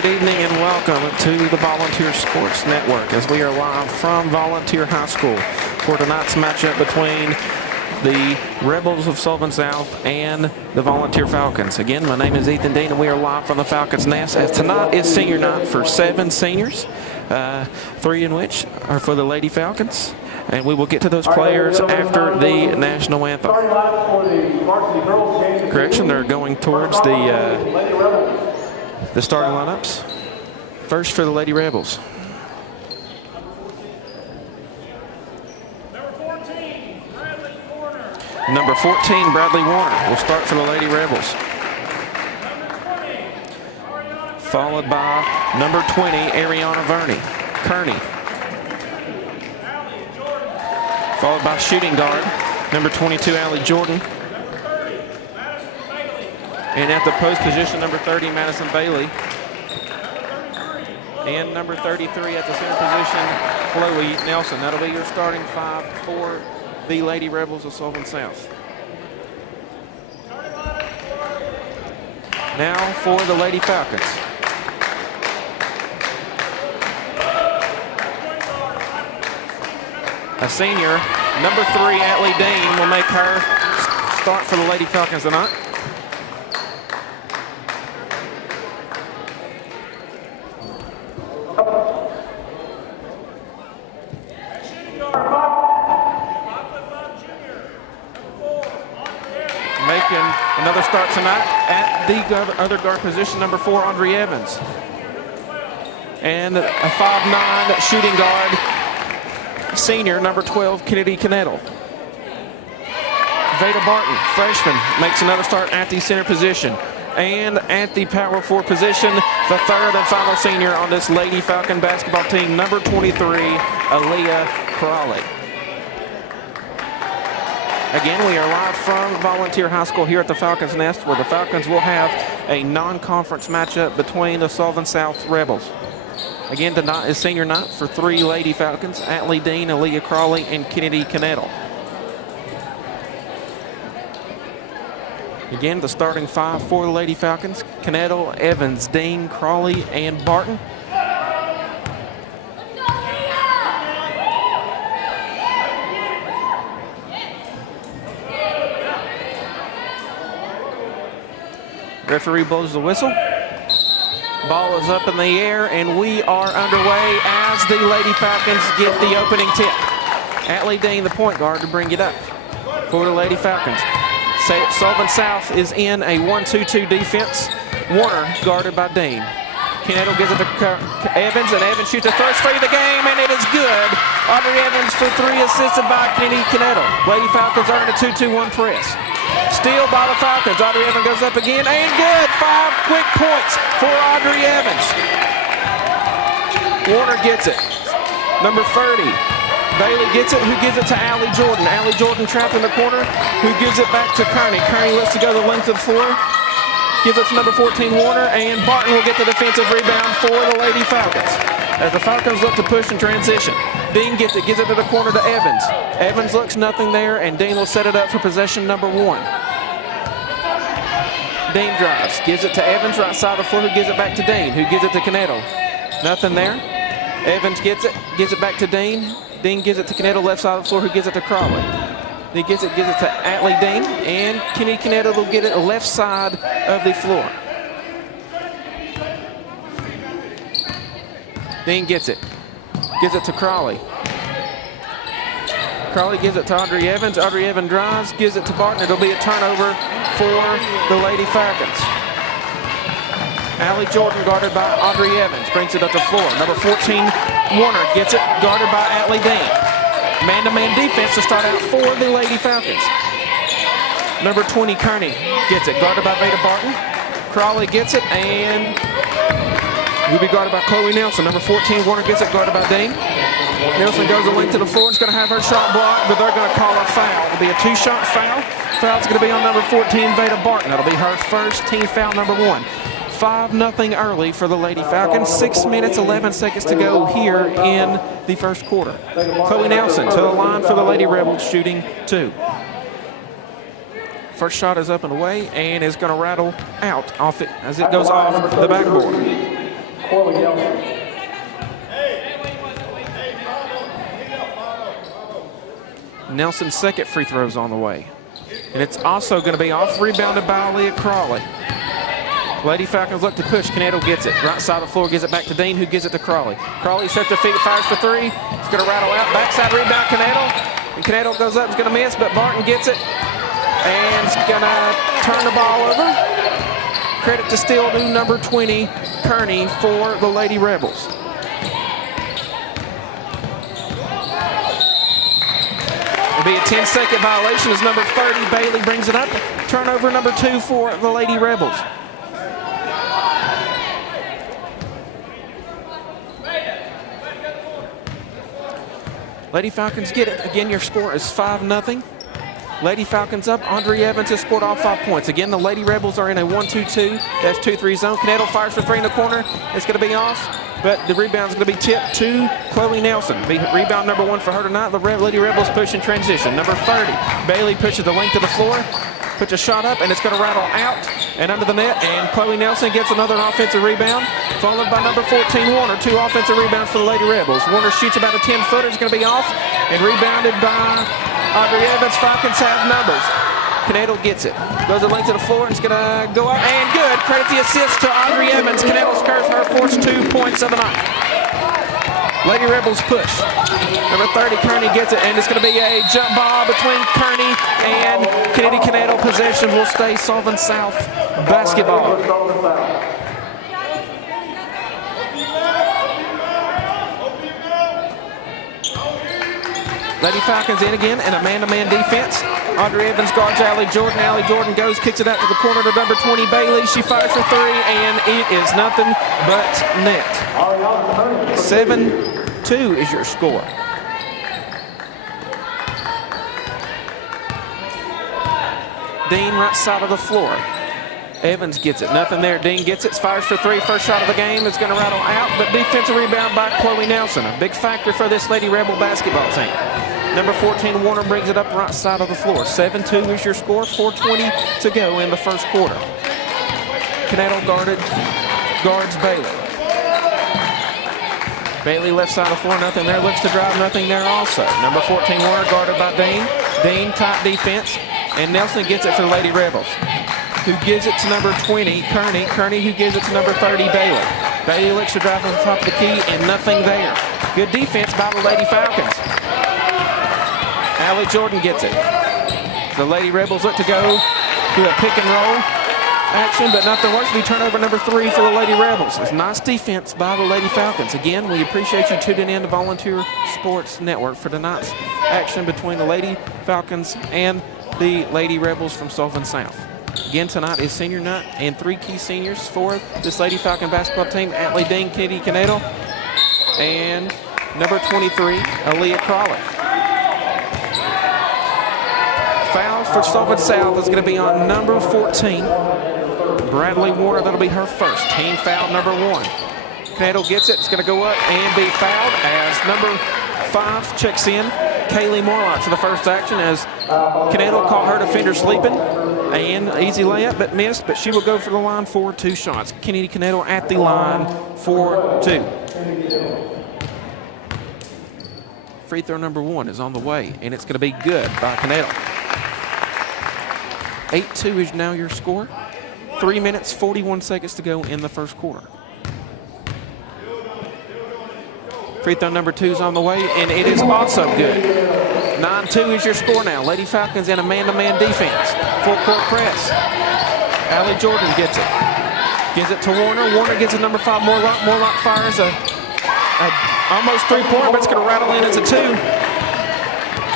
good evening and welcome to the Volunteer Sports Network as we are live from Volunteer High School for tonight's matchup between the Rebels of Sullivan South and the Volunteer Falcons. Again, my name is Ethan Dean and we are live from the Falcons Nest as tonight is senior night for 7 seniors, 3 in which are for the Lady Falcons. And we will get to those players after the national anthem. Correction, they're going towards the starting lineups. First for the Lady Rebels. Number 14, Bradley Warner will start for the Lady Rebels. Followed by number 20, Ariana Kearney. Followed by shooting guard, number 22, Allie Jordan. And at the post position, number 30, Madison Bailey. And number 33 at the center position, Chloe Nelson. That'll be your starting 5 for the Lady Rebels of Sullivan South. Now for the Lady Falcons. A senior, number 3, Atlee Dean, will make her start for the Lady Falcons tonight. Making another start tonight at the other guard position, number 4, Audrey Evans. And a 5'9" shooting guard, senior, number 12, Kennedy Knettle. Veda Barton, freshman, makes another start at the center position. And at the power forward position, the third and final senior on this Lady Falcon basketball team, number 23, Aaliyah Crawley. Again, we are live from Volunteer High School here at the Falcons Nest, where the Falcons will have a non-conference matchup between the Sullivan South Rebels. Again, tonight is senior night for 3 Lady Falcons, Atlee Dean, Aaliyah Crawley, and Kennedy Knettle. Again, the starting 5 for the Lady Falcons, Knettle, Evans, Dean, Crawley, and Barton. Referee blows the whistle. Ball is up in the air, and we are underway as the Lady Falcons get the opening tip. Atlee Dean, the point guard, to bring it up for the Lady Falcons. Sullivan South is in a 1-2-2 defense. Warner guarded by Dean. Knettle gives it to Evans, and Evans shoots the first free of the game, and it is good. Audrey Evans for 3, assisted by Kennedy Knettle. Lady Falcons are in a 2-2-1 press. Steal by the Falcons. Audrey Evans goes up again, and good. 5 quick points for Audrey Evans. Warner gets it. Number 30. Bailey gets it. Who gives it to Allie Jordan? Allie Jordan trapped in the corner. Who gives it back to Kearney? Kearney lets it go the length of the floor. Gives it to number 14, Warner, and Barton will get the defensive rebound for the Lady Falcons. As the Falcons look to push and transition. Dean gets it to the corner to Evans. Evans looks nothing there, and Dean will set it up for possession number 1. Dean drives, gives it to Evans right side of the floor, who gives it back to Dean, who gives it to Knettle. Nothing there. Evans gives it back to Dean. Dean gives it to Knettle left side of the floor, who gives it to Crawley. He gives it to Atlee Dean, and Kenny Knettle will get it left side of the floor. Dean gives it to Crawley. Crawley gives it to Audrey Evans. Audrey Evans drives, gives it to Barton. It'll be a turnover for the Lady Falcons. Allie Jordan guarded by Audrey Evans, brings it up the floor. Number 14, Warner gets it, guarded by Atlee Dean. Man-to-man defense to start out for the Lady Falcons. Number 20, Kearney gets it, guarded by Veda Barton. Crawley gets it, and will be guarded by Chloe Nelson. Number 14, Warner gets it, guarded by Dean. Nelson goes the length to the floor. It's going to have her shot blocked, but they're going to call a foul. It'll be a 2-shot foul. Foul's going to be on number 14, Veda Barton. That'll be her first, team foul number 1. 5-0 early for the Lady Falcons. 6 minutes, 11 seconds to go here in the first quarter. Chloe Nelson to the line for the Lady Rebels, shooting 2. First shot is up and away and is going to rattle out off it as it goes off the backboard. Nelson's second free throw's on the way. And it's also going to be off, rebounded by Aaliyah Crawley. Lady Falcons look to push. Canedo gets it. Right side of the floor, gives it back to Dean, who gives it to Crawley. Crawley sets her feet, fires for three. It's going to rattle out. Backside rebound, Canedo. And Canedo goes up, is going to miss, but Barton gets it. And it's going to turn the ball over. Credit to steal to number 20, Kearney, for the Lady Rebels. It'll be a 10-second violation as number 30, Bailey, brings it up. Turnover number 2 for the Lady Rebels. Lady Falcons get it. Again, your score is 5-0. Lady Falcons up. Andre Evans has scored all 5 points. Again, the Lady Rebels are in a 1-2-2. That's 2-3 zone. Canedo fires for three in the corner. It's going to be off, but the rebound is going to be tipped to Chloe Nelson. Rebound number 1 for her tonight. The Lady Rebels push in transition. Number 30, Bailey pushes the length of the floor, puts a shot up, and it's going to rattle out and under the net. And Chloe Nelson gets another offensive rebound, followed by number 14, Warner. 2 offensive rebounds for the Lady Rebels. Warner shoots about a 10-footer. It's going to be off and rebounded by Andre Evans. Falcons have numbers. Canedo gets it. Goes the length of the floor, and it's going to go up. And good. Credit the assist to Andre Evans. Canedo scores her first 2 points of the night. Lady Rebels push. Number 30, Kearney gets it, and it's going to be a jump ball between Kearney and Kennedy. Canedo. Possession will stay Sullivan South basketball. Lady Falcons in again, and a man-to-man defense. Andre Evans guards Allie Jordan. Allie Jordan goes, kicks it out to the corner to number 20, Bailey. She fires for three, and it is nothing but net. 7-2 is your score. Dean right side of the floor. Evans gets it. Nothing there. Dean gets it. Fires for three. First shot of the game. It's going to rattle out, but defensive rebound by Chloe Nelson. A big factor for this Lady Rebel basketball team. Number 14, Warner, brings it up right side of the floor. 7-2 is your score. 4:20 to go in the first quarter. Canedo guards Bailey. Bailey left side of the floor. Nothing there. Looks to drive. Nothing there also. Number 14, Warner, guarded by Dean. Dean, tight defense. And Nelson gets it for the Lady Rebels, who gives it to number 20, Kearney. Kearney, who gives it to number 30, Bailey. Bailey looks to drive on the top of the key, and nothing there. Good defense by the Lady Falcons. Allie Jordan gets it. The Lady Rebels look to go to a pick and roll action, but nothing works. We turn over number 3 for the Lady Rebels. It's nice defense by the Lady Falcons. Again, we appreciate you tuning in to Volunteer Sports Network for tonight's action between the Lady Falcons and the Lady Rebels from Sullivan South. Again, tonight is senior night, and 3 key seniors for this Lady Falcon basketball team: Atlee Dean, Kennedy Canedo, and number 23, Aaliyah Crawley. Foul for Sullivan South is going to be on number 14, Bradley Warner. That'll be her first. Team foul number 1. Canedo gets it. It's going to go up and be fouled as number 5 checks in, Kaylee Morlock, for the first action, as Canedo caught her defender sleeping. And easy layup, but missed, but she will go for the line for 2 shots. Kennedy Canedo at the line for 2. Free throw number 1 is on the way, and it's going to be good by Canedo. 8-2 is now your score. 3 minutes, 41 seconds to go in the first quarter. Free throw number 2 is on the way, and it is also good. 9-2 is your score now. Lady Falcons in a man-to-man defense. Full court press. Allie Jordan gets it. Gives it to Warner. Warner gets it number 5, Morlock. Morlock fires a almost 3-pointer, but it's going to rattle in as a 2.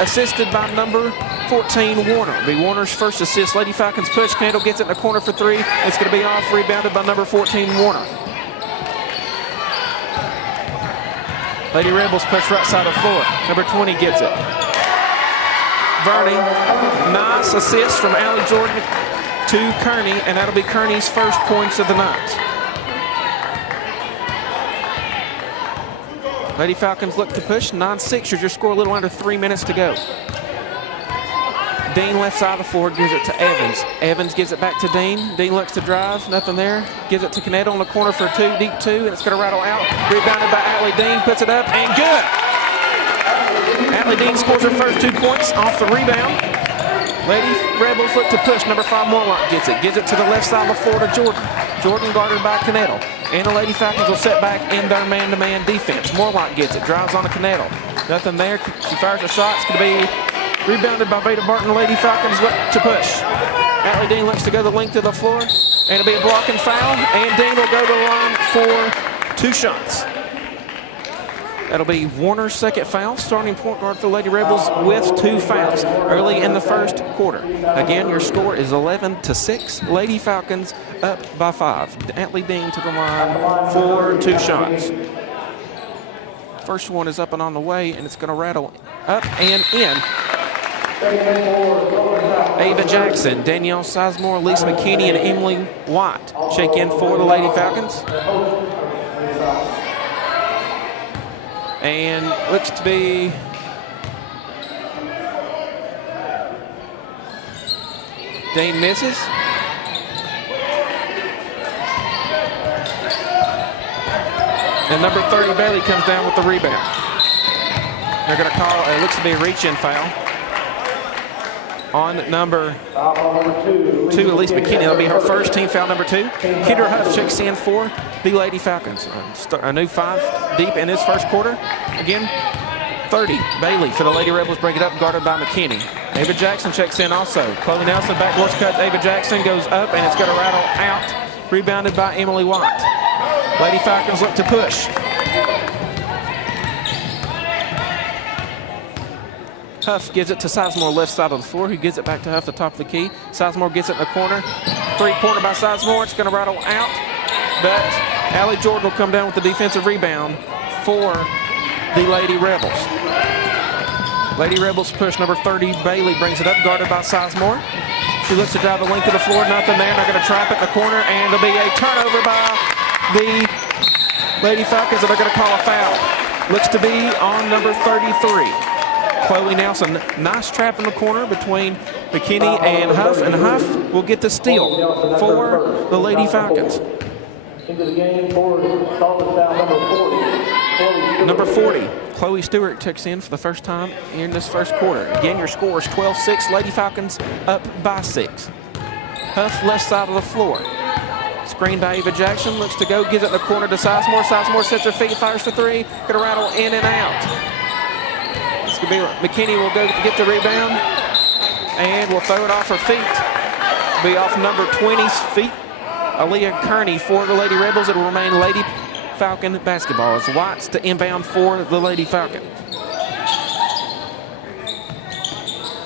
Assisted by number 14, Warner. It'll be Warner's first assist. Lady Falcons push. Canedo gets it in the corner for 3. It's going to be off, rebounded by number 14, Warner. Lady Rebels push right side of the floor. Number 20 gets it. Verney, nice assist from Allie Jordan to Kearney, and that'll be Kearney's first points of the night. Lady Falcons look to push. 9-6 is your score, a little under 3 minutes to go. Dean left side of the floor, gives it to Evans. Evans gives it back to Dean. Dean looks to drive, nothing there. Gives it to Canedo on the corner for a two, deep two, and it's going to rattle out. Rebounded by Atlee Dean, puts it up, and good. Atlee Dean scores her first 2 points off the rebound. Lady Rebels look to push. Number 5, Morlock gets it. Gives it to the left side of the floor to Jordan. Jordan guarded by Canedo. And the Lady Falcons will set back in their man-to-man defense. Morlock gets it, drives on to Canedo. Nothing there. She fires a shot. It's going to be rebounded by Veda Barton. The Lady Falcons look to push. Atlee Dean looks to go the length of the floor. And it'll be a blocking foul. And Dean will go to the line for 2 shots. That'll be Warner's second foul, starting point guard for the Lady Rebels with 2 fouls early in the first quarter. Again, your score is 11-6. Lady Falcons up by 5. Atlee Dean to the line for 2 shots. First one is up and on the way, and it's going to rattle up and in. Ava Jackson, Danielle Sizemore, Lisa McKinney, and Emily White check in for the Lady Falcons. And looks to be Dean misses. And number 30, Bailey, comes down with the rebound. They're going to call, it looks to be a reach-in foul on number 2, Elise McKinney. That'll be her first team foul, number 2. Kendra Huff checks in for the Lady Falcons. A new 5 deep in this first quarter. Again, 30, Bailey for the Lady Rebels, break it up, guarded by McKinney. Ava Jackson checks in also. Chloe Nelson, backboard cut. Ava Jackson goes up, and it's going to rattle out. Rebounded by Emily White. Lady Falcons look to push. Huff gives it to Sizemore, left side of the floor, who gives it back to Huff, the top of the key. Sizemore gets it in the corner. 3-pointer by Sizemore. It's going to rattle out, but Allie Jordan will come down with the defensive rebound for the Lady Rebels. Lady Rebels push. Number 30, Bailey, brings it up, guarded by Sizemore. She looks to drive the length of the floor, nothing there. They're going to trap it in the corner, and there'll be a turnover by the Lady Falcons, and they're going to call a foul. Looks to be on number 33. Chloe Nelson, nice trap in the corner between McKinney and Huff will get the steal for the Lady Falcons. Into the game for solid foul number 40. Number 40, Chloe Stewart checks in for the first time in this first quarter. Again, your score is 12-6. Lady Falcons up by 6. Huff left side of the floor. Screen by Ava Jackson, looks to go, gives it in the corner to Sizemore. Sizemore sets her feet, fires for 3. Going to rattle in and out. It's going to be McKinney will go to get the rebound and will throw it off her feet. Be off number 20's feet. Aaliyah Kearney for the Lady Rebels. It will remain Lady Falcon basketball as White's to inbound for the Lady Falcon.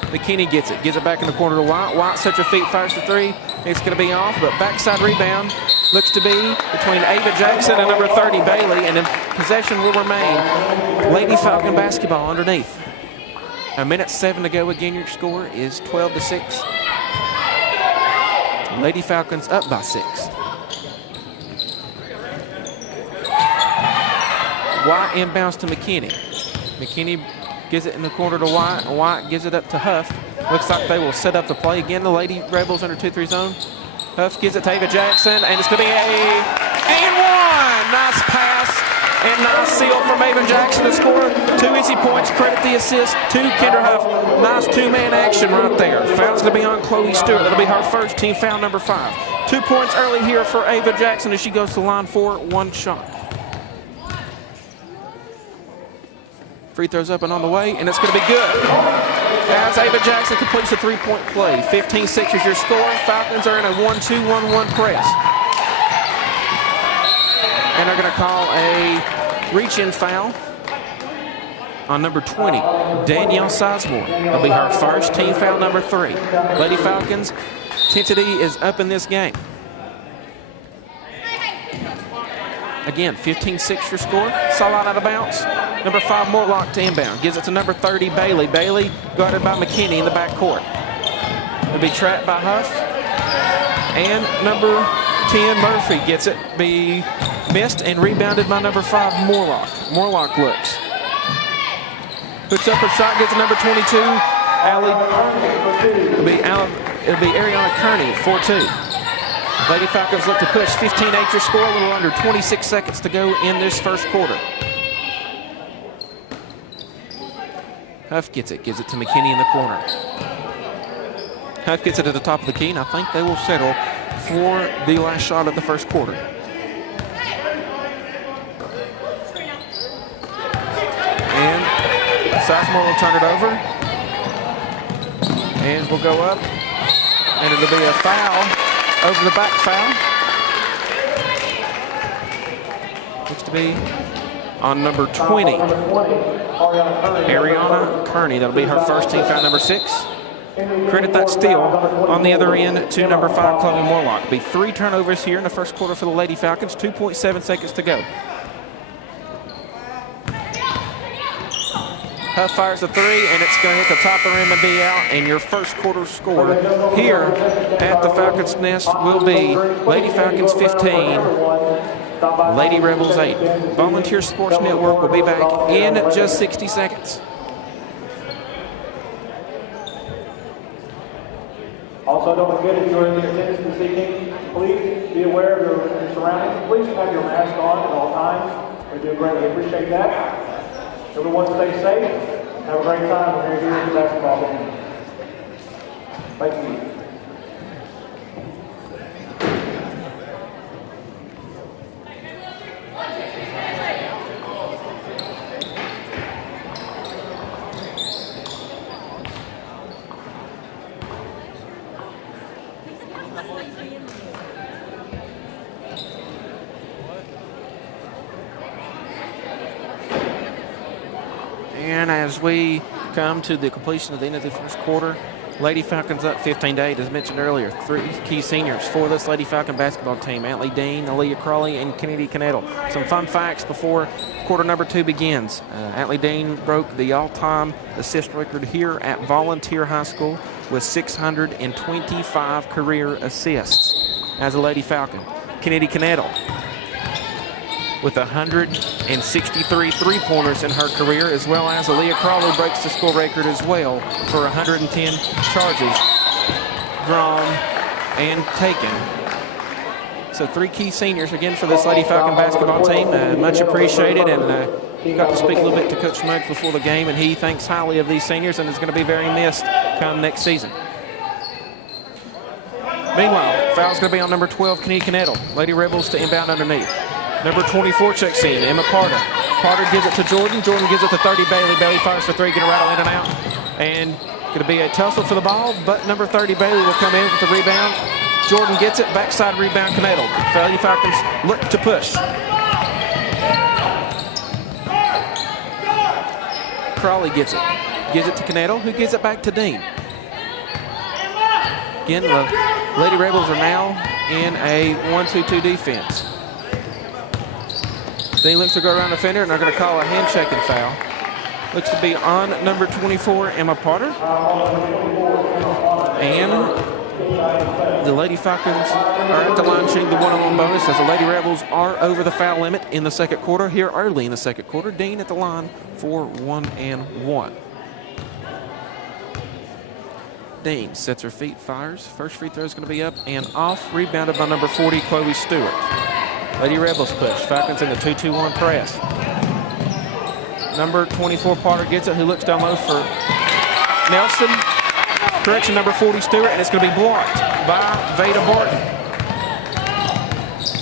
McKinney gets it back in the corner to White. White sets her feet, fires for 3. It's going to be off, but backside rebound looks to be between Ava Jackson and number 30, Bailey, and in possession will remain Lady Falcon basketball underneath. 1:07 to go. Again, your score is 12-6. Lady Falcons up by 6. White inbounds to McKinney. McKinney gives it in the corner to White. White gives it up to Huff. Looks like they will set up the play. Again, the Lady Rebels under 2-3 zone. Huff gives it to Ava Jackson, and it's going to be a and 1. Nice pass and nice seal from Ava Jackson to score 2 easy points. Credit the assist to Kendra Huff. Nice 2-man action right there. Foul's going to be on Chloe Stewart. That'll be her first team foul, number 5. 2 points early here for Ava Jackson as she goes to the line for 1 shot. Free throws up and on the way, and it's going to be good. As Ava Jackson completes the 3-point play. 15-6 is your score. Falcons are in a 1-2-1-1 press. And they're going to call a reach-in foul on number 20, Danielle Sizemore. That'll be her first team foul, number 3. Lady Falcons, intensity is up in this game. Again, 15-6 your score. Saw out of bounds. Number 5, Morlock to inbound. Gives it to number 30, Bailey. Bailey guarded by McKinney in the backcourt. It'll be trapped by Huff. And number 10, Murphy gets it. Be missed and rebounded by number 5, Morlock. Morlock looks. Puts up her shot, gets to number 22, It'll be Ariana Kearney, 4-2. Lady Falcons look to push. 15-8 your score, a little under 26 seconds to go in this first quarter. Huff gets it, gives it to McKinney in the corner. Huff gets it at the top of the key, and I think they will settle for the last shot of the first quarter. And Sizemore will turn it over. Hands will go up, and it'll be a foul, over the back foul. Looks to be on number 20, Ariana Kearney. That'll be her first team foul, number 6. Credit that steal on the other end to number 5, Chloe Morlock. Be 3 turnovers here in the first quarter for the Lady Falcons. 2.7 seconds to go. Huff fires a 3, and it's going to hit the top of the rim and be out. And your first quarter score here at the Falcons Nest will be Lady Falcons 15, Lady Rebels 8. Volunteer Sports Network will be back in just 60 seconds. Also, don't forget, if you're in the attendance this evening, please be aware of your surroundings. Please have your mask on at all times. We do greatly appreciate that. Everyone stay safe. Have a great time when you're here at the basketball game. Thank you. And as we come to the completion of the end of the first quarter, Lady Falcons up 15-8, as mentioned earlier. 3 key seniors for this Lady Falcon basketball team: Atlee Dean, Aaliyah Crawley, and Kennedy Knedel. Some fun facts before quarter number 2 begins. Atlee Dean broke the all-time assist record here at Volunteer High School with 625 career assists as a Lady Falcon. Kennedy Knedel with 163 three-pointers in her career, as well as Aaliyah Crawley breaks the score record as well for 110 charges drawn and taken. So 3 key seniors again for this Lady Falcon basketball team. Much appreciated, and got to speak a little bit to Coach Muggs before the game, and he thinks highly of these seniors and is going to be very missed come next season. Meanwhile, foul's going to be on number 12, Kennedy Knedel. Lady Rebels to inbound underneath. Number 24 checks in, Emma Parter. Parter gives it to Jordan. Jordan gives it to 30, Bailey. Bailey fires for 3, going to rattle in and out. And going to be a tussle for the ball, but number 30, Bailey, will come in with the rebound. Jordan gets it, backside rebound, Knedel. Lady Falcons look to push. Crawley gets it. Gives it to Knedel, who gives it back to Dean. Again, the Lady Rebels are now in a 1-2-2 defense. Dean looks to go around the defender, and they're going to call a hand-checking foul. Looks to be on number 24, Emma Parter. And the Lady Falcons are at the line shooting the one-on-one bonus, as the Lady Rebels are over the foul limit in the second quarter. Here early in the second quarter, Dean at the line for 1-and-1. Dean sets her feet, fires. First free throw is going to be up and off. Rebounded by number 40, Chloe Stewart. Lady Rebels push. Falcons in the 2-2-1 press. Number 24, Parter gets it, who looks down low for Nelson. Correction, number 40, Stewart, and it's going to be blocked by Veda Barton.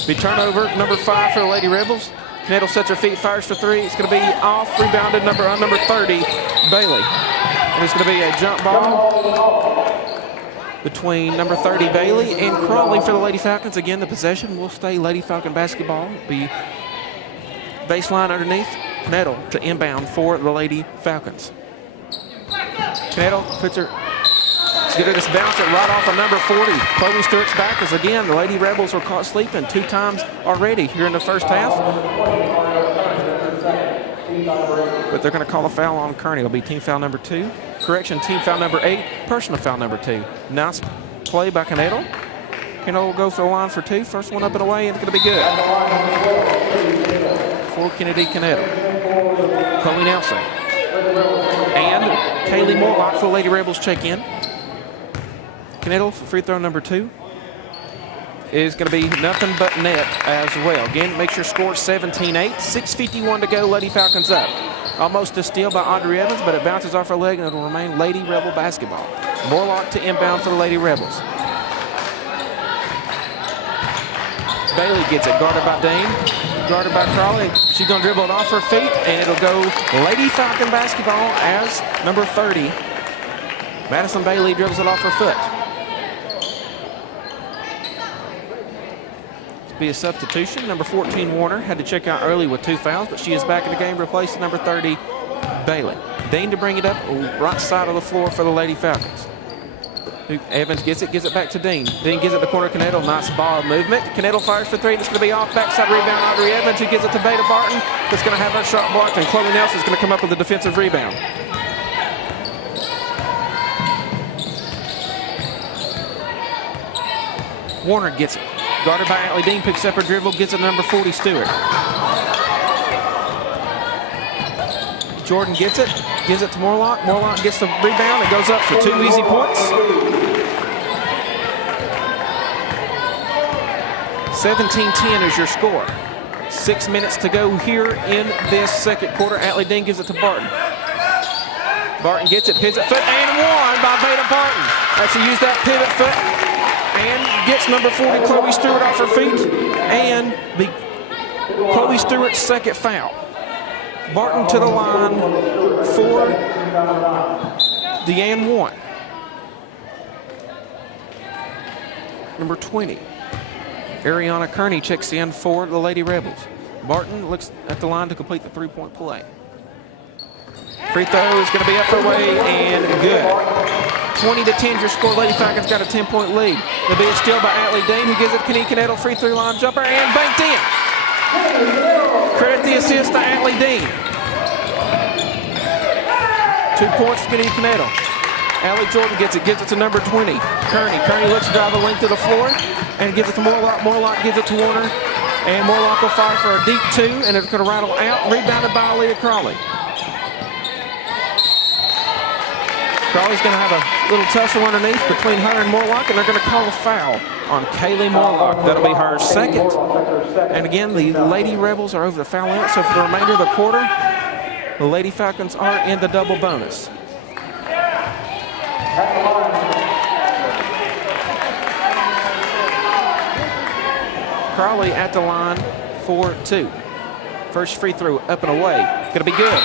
Be turnover, number 5 for the Lady Rebels. Knedel sets her feet, fires for 3. It's going to be off, rebounded number 30, Bailey. And it's going to be a jump ball between number 30, Bailey, and Crawley for the Lady Falcons. Again, the possession will stay Lady Falcon basketball. Be baseline underneath. Knedel to inbound for the Lady Falcons. Knedel puts her, she's going to just bounce it right off of number 40. Chloe Stewart's back, as again, the Lady Rebels were caught sleeping 2 times already here in the first half. But they're going to call a foul on Kearney. It'll be team foul number 2. Correction, team foul number 8, personal foul number 2. Nice play by Knedel. Knedel will go for the line for 2. First one up and away, and it's going to be good. For Kennedy Knedel. Chloe Nelson And Kaylee Morlock for Lady Rebels check in. Knittel for free throw number 2 is going to be nothing but net as well. Again, make sure score 17-8. 6:51 to go. Lady Falcons up. Almost a steal by Audrey Evans, but it bounces off her leg and it'll remain Lady Rebel basketball. Morlock to inbound for the Lady Rebels. Bailey gets it, guarded by Dane, guarded by Crawley. She's going to dribble it off her feet, and it'll go Lady Falcon basketball as number 30. Madison Bailey dribbles it off her foot. Be a substitution. Number 14, Warner, had to check out early with 2 fouls, but she is back in the game, replacing number 30, Bailey. Dane to bring it up right side of the floor for the Lady Falcons. Evans gives it back to Dean. Dean gives it to corner Knittel. Nice ball movement. Knittel fires for 3. It's going to be off. Backside rebound. Audrey Evans, who gives it to Beta Barton. That's going to have her shot blocked, and Chloe Nelson's going to come up with a defensive rebound. Warner gets it. Guarded by Atlee Dean, picks up her dribble, gets it to number 40, Stewart. Jordan gets it, gives it to Morlock. Morlock gets the rebound and goes up for 2 easy points. 17-10 is your score. 6 minutes to go here in this second quarter. Atlee Dean gives it to Barton. Barton gets it, pivot foot, and one by Beta Barton. As she used that pivot foot and gets number 40, Chloe Stewart, off her feet, and the Chloe Stewart's second foul. Barton to the line for the and one. Number 20, Ariana Kearney checks in for the Lady Rebels. Barton looks at the line to complete the 3-point play. Free throw is going to be up her way and good. 20-10 your score. Lady Falcons got a 10-point lead. There'll be a steal by Atlee Dean, who gives it to Kanika Knittel. Free throw line jumper and banked in. Credit the assist to Atlee Dean. 2 points for Kanika Knittel. Allie Jordan gives it to number 20, Kearney. Kearney looks to drive the length of the floor and gives it to Morlock. Morlock gives it to Warner. And Morlock will fire for a deep 2, and it's going to rattle out. Rebounded by Aaliyah Crawley. Crawley's going to have a little tussle underneath between her and Morlock, and they're going to call a foul on Kaylee Morlock. That'll be her second. And again, the Lady Rebels are over the foul line, so for the remainder of the quarter, the Lady Falcons are in the double bonus. Crawley at the line for 2. First free throw up and away. Going to be good.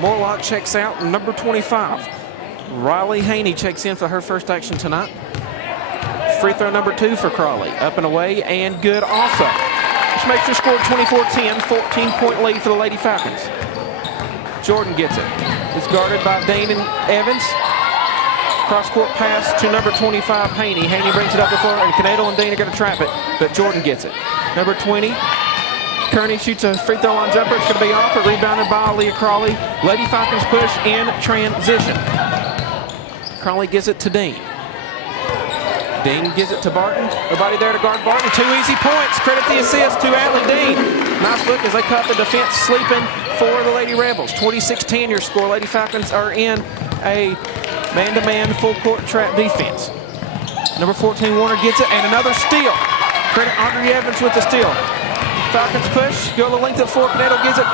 Morlock checks out, number 25. Riley Haney checks in for her first action tonight. Free throw number 2 for Crawley. Up and away and good also. Which makes your score 24-10, 14-point lead for the Lady Falcons. Jordan gets it. It's guarded by Dane and Evans. Cross-court pass to number 25, Haney. Haney brings it up the floor, and Knittel and Dean are going to trap it, but Jordan gets it. Number 20, Kearney shoots a free throw line jumper. It's going to be off, but rebounded by Aaliyah Crawley. Lady Falcons push in transition. Crawley gives it to Dean. Dean gives it to Barton. Nobody there to guard Barton. 2 easy points. Credit the assist to Atlee Dean. Nice look as they cut the defense sleeping for the Lady Rebels. 26-10 your score. Lady Falcons are in a man-to-man full-court trap defense. Number 14, Warner gets it, and another steal. Credit Audrey Evans with the steal. Falcons push, go the length of the floor. Knittel gives it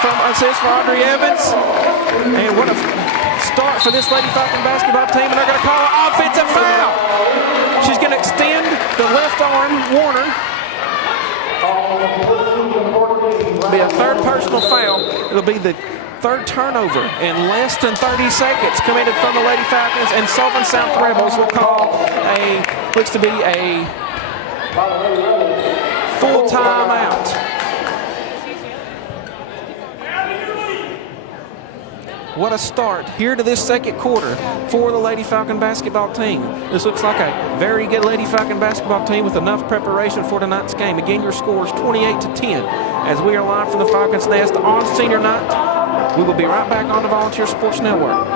from assist for Audrey Evans. And what a start for this Lady Falcon basketball team, and they're going to call an offensive foul. She's going to extend the left arm, Warner. It'll be a third personal foul. It'll be the third turnover in less than 30 seconds committed from the Lady Falcons, and Sullivan South Rebels will call looks to be a full timeout. What a start here to this second quarter for the Lady Falcon basketball team. This looks like a very good Lady Falcon basketball team with enough preparation for tonight's game. Again, your score is 28-10 as we are live from the Falcons Nest on senior night. We will be right back on the Volunteer Sports Network.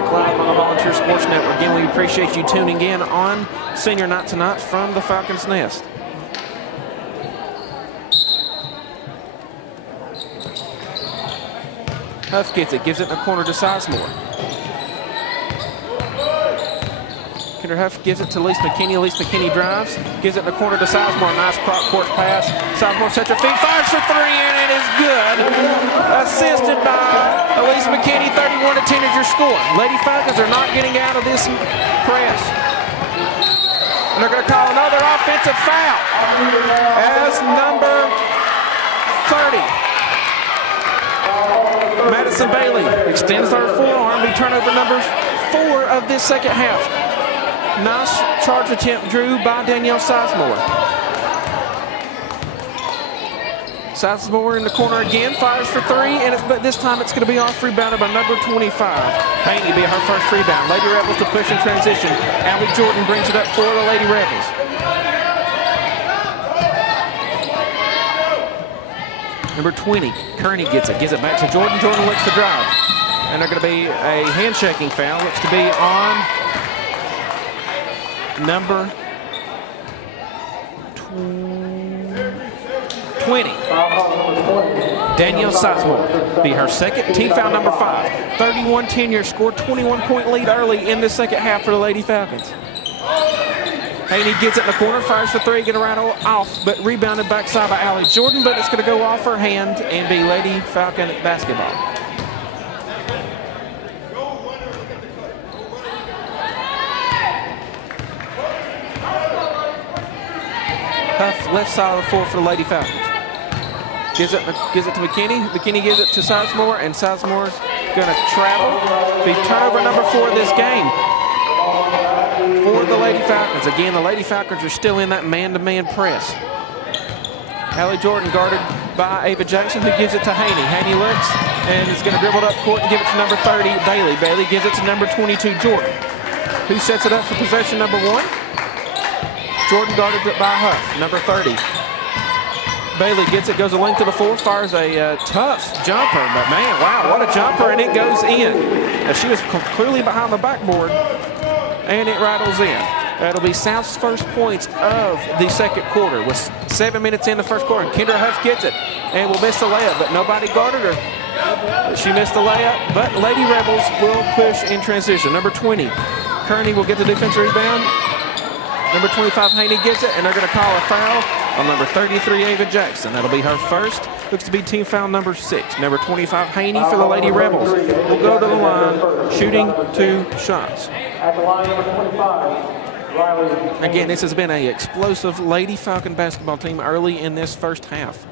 back live on the Volunteer Sports Network. Again, we appreciate you tuning in on Senior Night tonight from the Falcons Nest. Huff gets it, gives it in the corner to Sizemore. Kendra Huff gives it to Elise McKinney. Elise McKinney drives, gives it in the corner to Sizemore. Nice cross-court pass. Sizemore sets her feet, fires for three, and it is good. Assisted by Elise McKinney. 31-10 is your score. Lady Falcons are not getting out of this press. And they're going to call another offensive foul as number 30. Madison Bailey extends her forearm. We turnover number 4 of this second half. Nice charge attempt drew by Danielle Sizemore. Sizemore in the corner again, fires for 3, but this time it's going to be off, rebounded by number 25. Haney be her first rebound. Lady Rebels to push in transition. Allie Jordan brings it up for the Lady Rebels. Number 20, Kearney gives it back to Jordan. Jordan looks to drive. And they're going to be a handshaking foul. Looks to be on number 20. Danielle Sizemore be her second, team foul number 5. 31-10 your score, 21-point lead early in the second half for the Lady Falcons. Haney gets it in the corner, fires for 3, get a rattle off, but rebounded backside by Allie Jordan, but it's going to go off her hand and be Lady Falcon basketball. Huff left side of the floor for the Lady Falcons. Gives it to McKinney. McKinney gives it to Sizemore, and Sizemore's going to travel. Be turnover number 4 of this game for the Lady Falcons. Again, the Lady Falcons are still in that man-to-man press. Allie Jordan guarded by Ava Jackson, who gives it to Haney. Haney looks and is going to dribble it up court and give it to number 30, Bailey. Bailey gives it to number 22, Jordan, who sets it up for possession number 1. Jordan guarded it by Huff, number 30. Bailey gets it, goes a length to the floor, fires a tough jumper, but man, wow, what a jumper, and it goes in. She was clearly behind the backboard, and it rattles in. That'll be South's first points of the second quarter with 7 minutes in the first quarter. Kendra Huff gets it and will miss the layup, but nobody guarded her. She missed the layup, but Lady Rebels will push in transition. Number 20, Kearney will get the defensive rebound. Number 25, Haney gets it, and they're going to call a foul on number 33, Ava Jackson. That'll be her first. Looks to be team foul number 6. Number 25, Haney for the Lady Rebels will go to the line, shooting 2 shots. At the line, number 25, Riley. Again, this has been an explosive Lady Falcon basketball team early in this first half.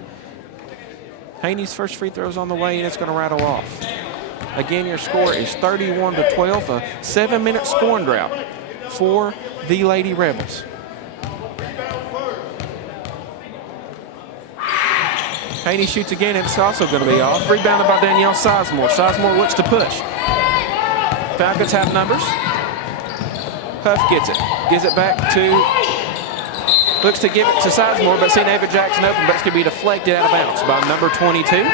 Haney's first free throw is on the way, and it's going to rattle off. Again, your score is 31-12, a 7-minute scoring drought for the Lady Rebels. Haney shoots again, and it's also going to be off. Rebounded by Danielle Sizemore. Sizemore looks to push. Falcons have numbers. Huff gets it. Gives it back to, looks to give it to Sizemore, but seeing Ava Jackson open, but it's going to be deflected out of bounds by number 22.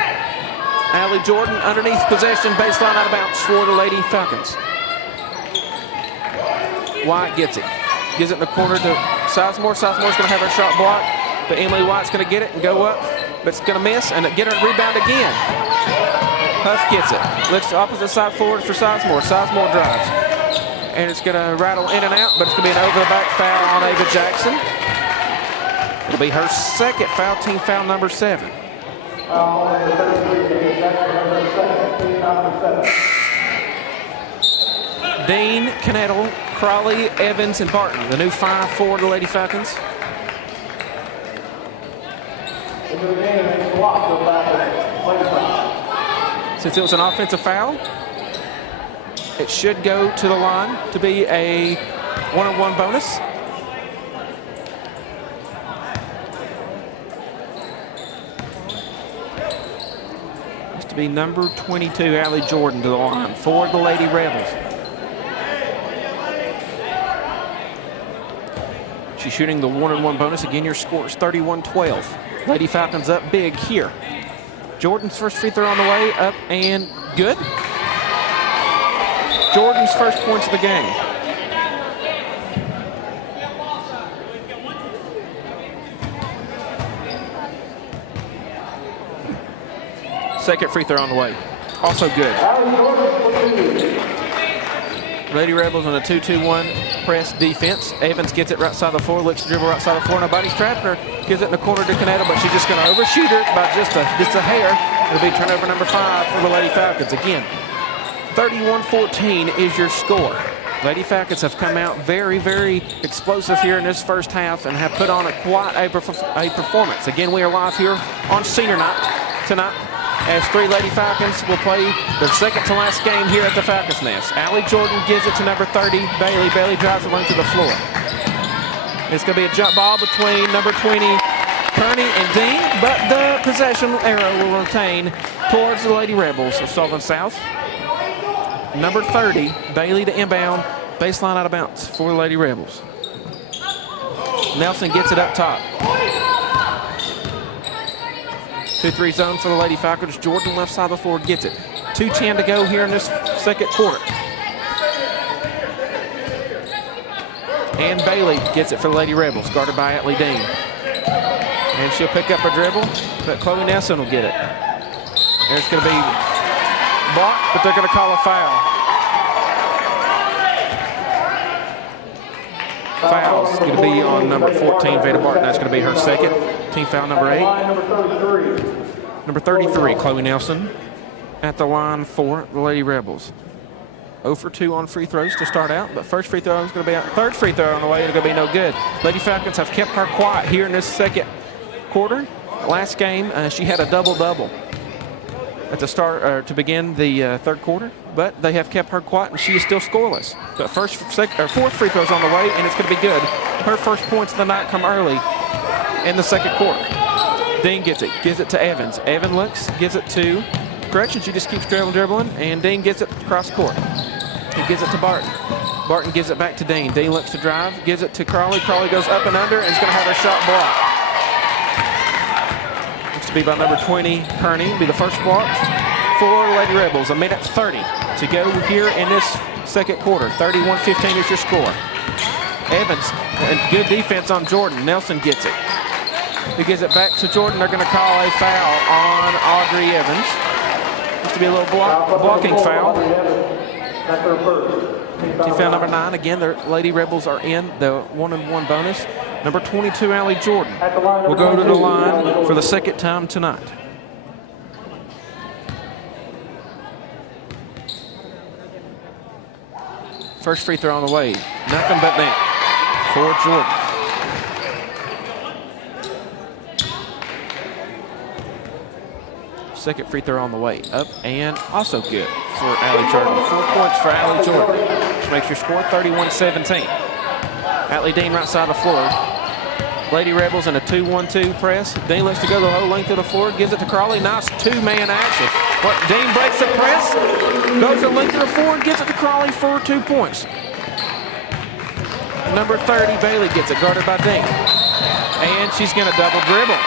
Allie Jordan underneath possession, baseline out of bounds for the Lady Falcons. White gets it. Gives it in the corner to Sizemore. Sizemore's going to have her shot blocked, but Emily White's going to get it and go up, but it's going to miss and get her rebound again. Huff gets it. Looks opposite side forward for Sizemore. Sizemore drives. And it's going to rattle in and out, but it's going to be an over-the-back foul on Ava Jackson. It'll be her second foul, team foul number 7. Dean, Knettle, Crawley, Evans, and Barton, the new 5 for the Lady Falcons. Since it was an offensive foul, it should go to the line to be a 1-on-1 bonus. It's to be number 22, Allie Jordan, to the line for the Lady Rebels. She's shooting the 1-on-1 bonus. Again, your score is 31-12. Lady Falcons up big here. Jordan's first free throw on the way, up and good. Jordan's first points of the game. Second free throw on the way. Also good. Lady Rebels on a 2-2-1 press defense. Evans gets it right side of the floor, looks to dribble right side of the floor. Nobody's trapping her. Gives it in the corner to Canedo, but she's just going to overshoot her by just a hair. It'll be turnover number 5 for the Lady Falcons. Again, 31-14 is your score. Lady Falcons have come out very, very explosive here in this first half and have put on quite a performance. Again, we are live here on senior night tonight, as 3 Lady Falcons will play their second to last game here at the Falcons Nest. Allie Jordan gives it to number 30, Bailey. Bailey drives the lane to the floor. It's going to be a jump ball between number 20, Kearney and Dean, but the possession arrow will retain towards the Lady Rebels of Sullivan South. Number 30, Bailey to inbound, baseline out of bounds for the Lady Rebels. Nelson gets it up top. 2-3 zone for the Lady Falcons. Jordan left side of the floor gets it. 2:10 to go here in this second quarter. And Bailey gets it for the Lady Rebels, guarded by Atlee Dean. And she'll pick up a dribble, but Chloe Nelson will get it. There's going to be blocked, but they're going to call a foul. Foul's going to be on number 14, Veda Barton. That's going to be her second. Team foul number 8. Number 33, Chloe Nelson at the line for the Lady Rebels. 0 for 2 on free throws to start out, but first free throw is going to be out. Third free throw on the way, it's going to be no good. Lady Falcons have kept her quiet here in this second quarter. Last game, she had a double-double at the start, to begin the third quarter, but they have kept her quiet and she is still scoreless. But fourth free throw is on the way, and it's going to be good. Her first points of the night come early in the second quarter. Dean gets it, gives it to Evans. Evans looks, gives it to Correction. She just keeps dribbling, and Dean gets it across court. He gives it to Barton. Barton gives it back to Dean. Dean looks to drive, gives it to Crawley. Crawley goes up and under, and is going to have her shot blocked. Looks to be by number 20, Kearney. Be the first block for Lady Rebels. 1:30 to go here in this second quarter. 31-15 is your score. Evans, good defense on Jordan. Nelson gets it. He gives it back to Jordan. They're going to call a foul on Audrey Evans. Looks to be a little blocking foul. Team foul number 9. Again, the Lady Rebels are in the 1-on-1 bonus. Number 22, Allie Jordan, will go to the line for the second time tonight. First free throw on the way. Nothing but net for Jordan. Second free throw on the way. Up and also good for Allie Jordan. 4 points for Allie Jordan, which makes your score 31-17. Atlee Dean right side of the floor. Lady Rebels in a 2-1-2 press. Dean looks to go the whole length of the floor, gives it to Crawley. Nice two-man action. But Dean breaks the press, goes the length of the floor, gives it to Crawley for 2 points. Number 30, Bailey gets it, guarded by Dean. And she's going to double dribble.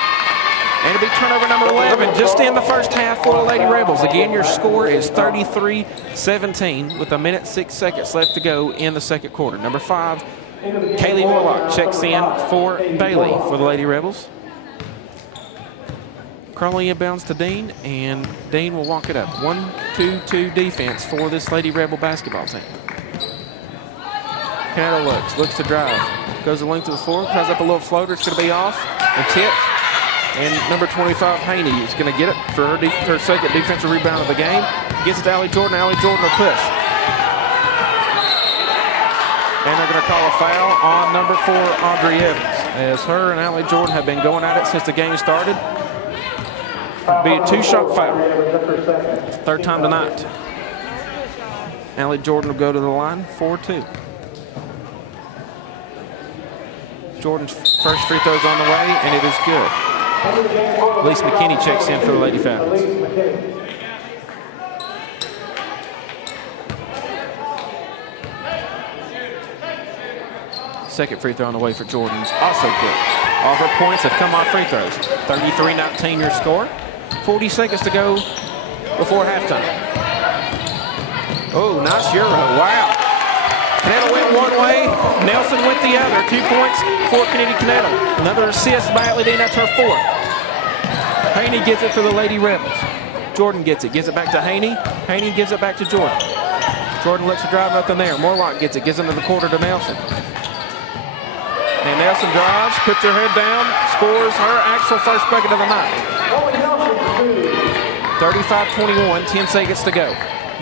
And it'll be turnover number 11 just in the first half for the Lady Rebels. Again, your score is 33-17 with 1:06 left to go in the second quarter. Number 5, Kaylee Warlock checks in for Bailey for the Lady Rebels. Crawley inbounds to Dean, and Dean will walk it up. 1-2-2 defense for this Lady Rebel basketball team. Canedo looks to drive. Goes the length of the floor, tries up a little floater. It's going to be off and tipped. And number 25, Haney, is going to get it for her second defensive rebound of the game. Gets it to Allie Jordan. Allie Jordan will push. And they're going to call a foul on number 4, Audrey Evans, as her and Allie Jordan have been going at it since the game started. It'll be a 2-shot foul. Third time tonight. Allie Jordan will go to the line, 4-2. Jordan's first free throw's on the way, and it is good. Elise McKinney checks in for the Lady Falcons. Second free throw on the way for Jordan's also good. All of her points have come off free throws. 33-19 your score. 40 seconds to go before halftime. Oh, nice Euro. Wow. Knettle went one way. Nelson went the other. 2 points for Kennedy Knettle. Another assist by Atlee Dean. That's her 4th. Haney gets it for the Lady Rebels. Jordan gets it. Gives it back to Haney. Haney gives it back to Jordan. Jordan looks to drive, nothing there. Morlock gets it. Gives into the quarter to Nelson. And Nelson drives, puts her head down, scores her actual first bucket of the night. 35-21, 10 seconds to go.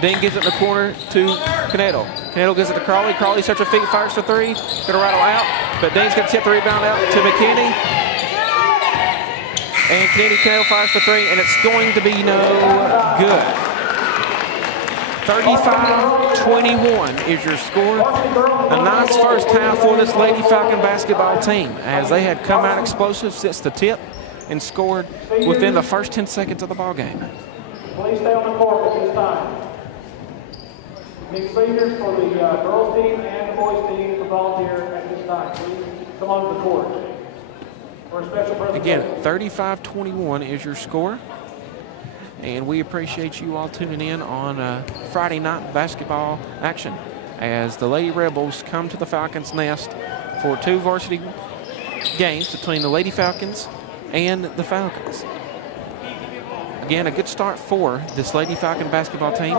Dean gives it in the corner to Knettle. Knettle gives it to Crawley. Crawley starts her feet, fires for 3. Gonna rattle out, but Dean's gonna tip the rebound out to McKinney. And Kennedy Knettle fires for 3, and it's going to be no good. 35-21 is your score. A nice first half for this Lady Falcon basketball team as they had come out explosive since the tip and scored within the first 10 seconds of the ball game. Please stay on the court at this time. Need seniors for the girls team and the boys team to volunteer at this time. Please come on to the court for a special presentation. Again, 35-21 is your score. And we appreciate you all tuning in on Friday night basketball action as the Lady Rebels come to the Falcons' nest for 2 varsity games between the Lady Falcons and the Falcons. Again, a good start for this Lady Falcon basketball team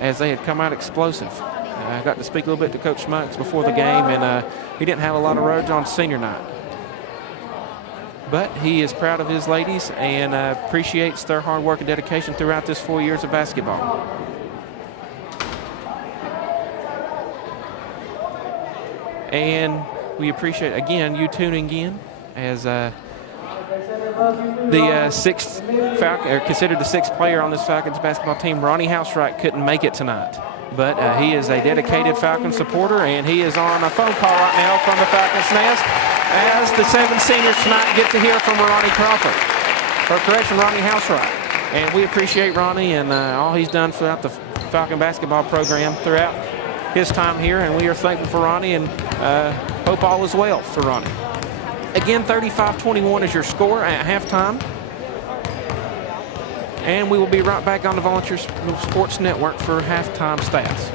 as they had come out explosive. I got to speak a little bit to Coach Schmucks before the game, and he didn't have a lot of roads on senior night. But he is proud of his ladies and appreciates their hard work and dedication throughout this 4 years of basketball. And we appreciate, again, you tuning in as the 6th Falcon, or considered the 6th player on this Falcons basketball team. Ronnie Housewright couldn't make it tonight, but he is a dedicated Falcon supporter, and he is on a phone call right now from the Falcons' nest as the 7 seniors tonight get to hear from Ronnie Crawford. Or correction, Ronnie Housewright. And we appreciate Ronnie and all he's done throughout the Falcon basketball program throughout his time here, and we are thankful for Ronnie and hope all is well for Ronnie. Again, 35-21 is your score at halftime. And we will be right back on the Volunteer Sports Network for halftime stats.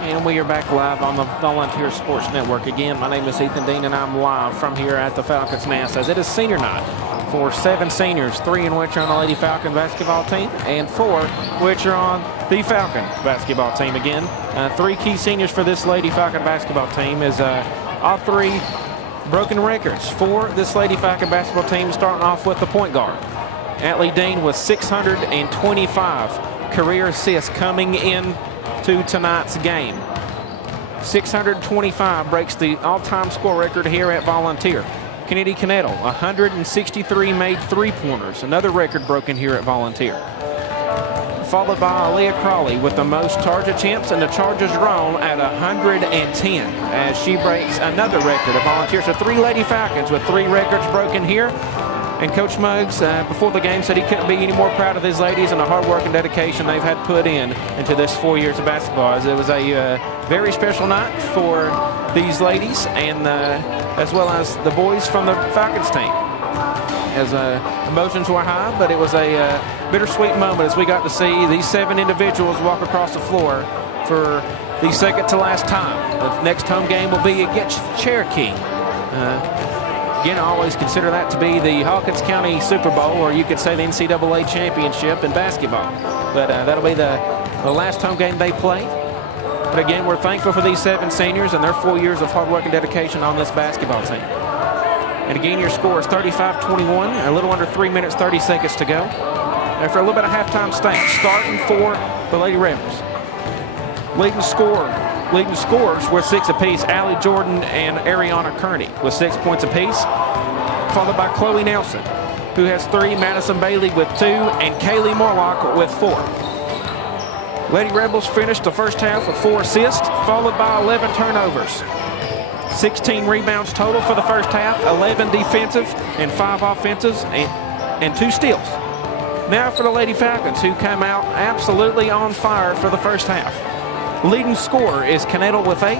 And we are back live on the Volunteer Sports Network. Again, my name is Ethan Dean, and I'm live from here at the Falcons Nest as it is senior night for 7 seniors, 3 in which are on the Lady Falcon basketball team, and 4 which are on the Falcon basketball team. Again, 3 key seniors for this Lady Falcon basketball team is all 3 broken records for this Lady Falcon basketball team, starting off with the point guard. Atlee Dean with 625 career assists coming in to tonight's game. 625 breaks the all-time score record here at Volunteer. Kennedy Knettle, 163 made three-pointers, another record broken here at Volunteer. Followed by Aaliyah Crawley with the most charge attempts and the charges drawn at 110 as she breaks another record at Volunteer. So 3 Lady Falcons with 3 records broken here. And Coach Muggs, before the game, said he couldn't be any more proud of his ladies and the hard work and dedication they've had put into this 4 years of basketball. As it was a very special night for these ladies and as well as the boys from the Falcons team. As emotions were high, but it was a bittersweet moment as we got to see these 7 individuals walk across the floor for the second to last time. The next home game will be against Cherokee. Again, I always consider that to be the Hawkins County Super Bowl, or you could say the NCAA championship in basketball. But that'll be the last home game they play. But again, we're thankful for these 7 seniors and their 4 years of hard work and dedication on this basketball team. And again, your score is 35-21, a little under 3 minutes, 30 seconds to go. After a little bit of halftime stats, starting for the Lady Rebels. Leading scorers with 6 apiece, Allie Jordan and Ariana Kearney with 6 points apiece, followed by Chloe Nelson, who has 3, Madison Bailey with 2, and Kaylee Morlock with 4. Lady Rebels finished the first half with 4 assists, followed by 11 turnovers. 16 rebounds total for the first half, 11 defensive and 5 offensives, and 2 steals. Now for the Lady Falcons, who came out absolutely on fire for the first half. Leading scorer is Knettle with 8.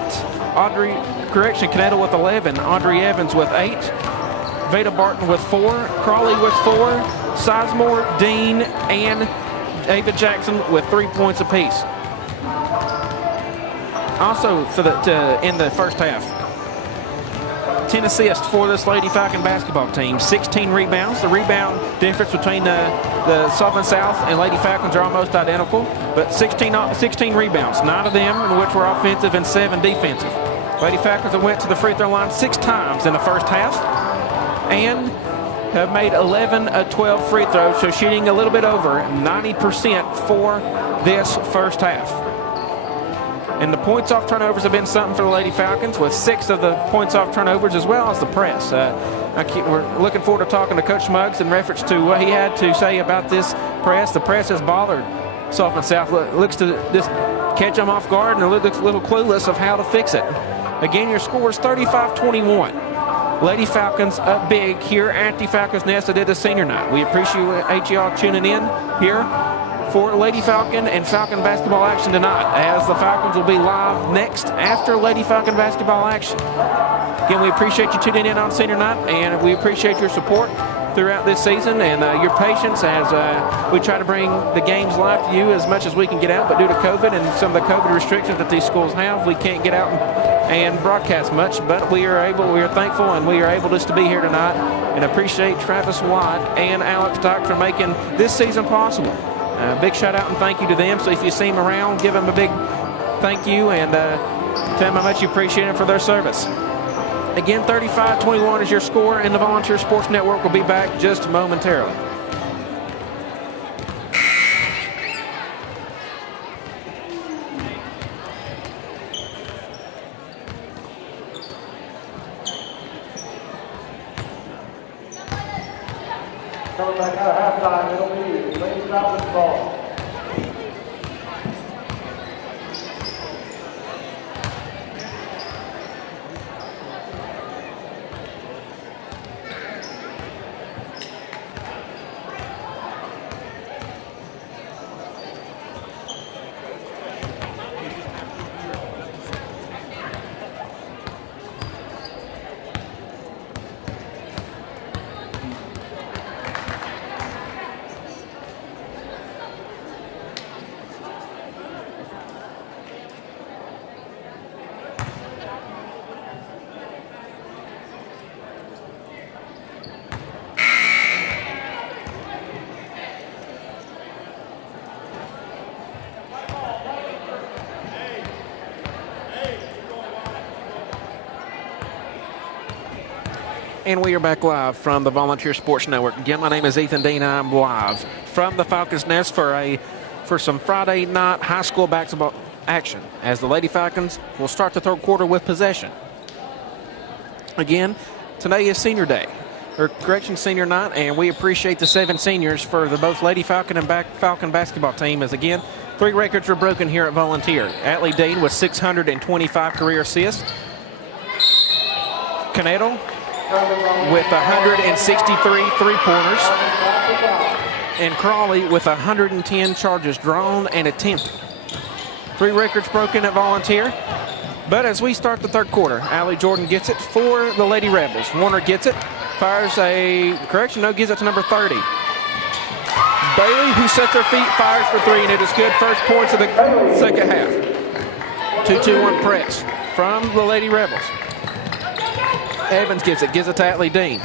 Knettle with 11. Audrey Evans with 8. Veda Barton with 4. Crawley with 4. Sizemore, Dean, and Ava Jackson with 3 points apiece. Also in the first half, 10 assists for this Lady Falcon basketball team, 16 rebounds. The rebound difference between the Southern South and Lady Falcons are almost identical, but 16 rebounds, 9 of them in which were offensive and 7 defensive. Lady Falcons went to the free throw line 6 times in the first half and have made 11 of 12 free throws, so shooting a little bit over 90% for this first half. And the points off turnovers have been something for the Lady Falcons, with 6 of the points off turnovers as well as the press. We're looking forward to talking to Coach Muggs in reference to what he had to say about this press. The press has bothered Southern South. Looks to just catch them off guard and looks a little clueless of how to fix it. Again, your score is 35-21. Lady Falcons up big here at the Falcons Nest. They did the senior night. We appreciate y'all tuning in here for Lady Falcon and Falcon basketball action tonight, as the Falcons will be live next after Lady Falcon basketball action. Again, we appreciate you tuning in on senior night, and we appreciate your support throughout this season and your patience as we try to bring the games live to you as much as we can get out. But due to COVID and some of the COVID restrictions that these schools have, we can't get out and broadcast much. But we are thankful, and we are able just to be here tonight, and appreciate Travis Watt and Alex Dock for making this season possible. Big shout out and thank you to them. So if you see them around, give them a big thank you and tell them how much you appreciate them for their service. Again, 35-21 is your score, and the Volunteer Sports Network will be back just momentarily. Coming back out of halftime, it'll be Lady Falcons ball. And we are back live from the Volunteer Sports Network. Again, my name is Ethan Dean. I'm live from the Falcons Nest for some Friday night high school basketball action as the Lady Falcons will start the third quarter with possession. Again, today is senior day, or correction, senior night, and we appreciate the 7 seniors for the both Lady Falcon and Falcon basketball team, as again, 3 records were broken here at Volunteer. Atlee Dean with 625 career assists. Conato with 163 three-pointers. And Crawley with 110 charges drawn and attempted. 3 records broken at Volunteer. But as we start the third quarter, Allie Jordan gets it for the Lady Rebels. Warner gets it, fires a, correction, no, gives it to number 30. Bailey, who sets her feet, fires for 3, and it is good. First points of the second half. 2-2-1 press from the Lady Rebels. Evans gives it to Atlee Dean.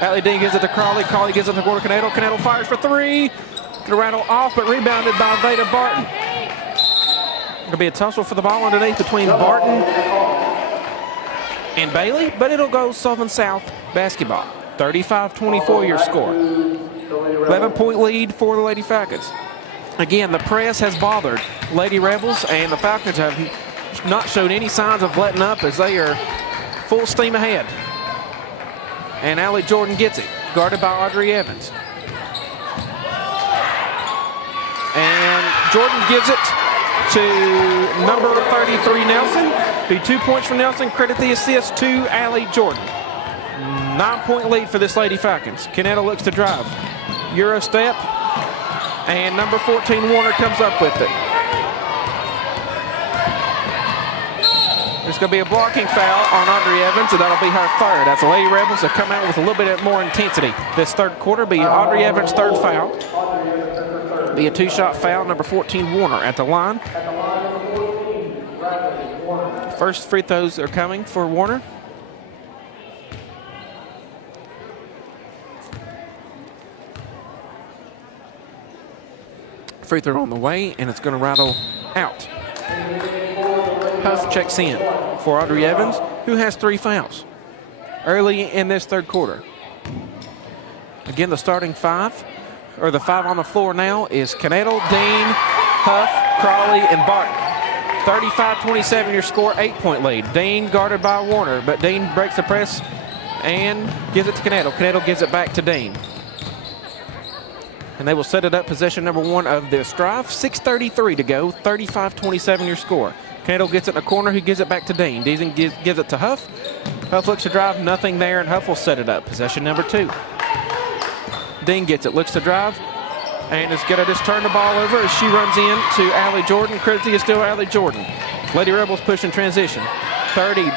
Atlee Dean gives it to Crawley. Crawley gives it to Gordon Conato. Conato fires for 3. Gonna rattle off, but rebounded by Veda Barton. Gonna be a tussle for the ball underneath between Barton and Bailey, but it'll go Southern South basketball. 35-24 your score. 11-point lead for the Lady Falcons. Again, the press has bothered Lady Rebels, and the Falcons have not showed any signs of letting up as they are full steam ahead. And Allie Jordan gets it, guarded by Audrey Evans. And Jordan gives it to number 33, Nelson. Be 2 points for Nelson. Credit the assist to Allie Jordan. 9-point lead for this Lady Falcons. Conato looks to drive. Euro step. And number 14, Warner, comes up with it. There's going to be a blocking foul on Audrey Evans, and that'll be her third. That's the Lady Rebels that come out with a little bit more intensity. This third quarter be Audrey Evans' third foul. Be a 2-shot foul, number 14, Warner, at the line. First free throws are coming for Warner. Free throw on the way, and it's going to rattle out. Huff checks in for Audrey Evans, who has 3 fouls early in this third quarter. Again, the starting 5, or the 5 on the floor now, is Conato, Dean, Huff, Crawley, and Barton. 35-27 your score, 8-point lead. Dean guarded by Warner, but Dean breaks the press and gives it to Conato. Conato gives it back to Dean. And they will set it up, possession number 1 of this drive. 6:33 to go, 35-27 your score. Conato gets it in the corner, who gives it back to Dean. Dean gives it to Huff. Huff looks to drive, nothing there, and Huff will set it up. Possession number 2. Dean gets it, looks to drive, and is going to just turn the ball over as she runs in to Allie Jordan. Credit is still Allie Jordan. Lady Rebels push in transition. 30.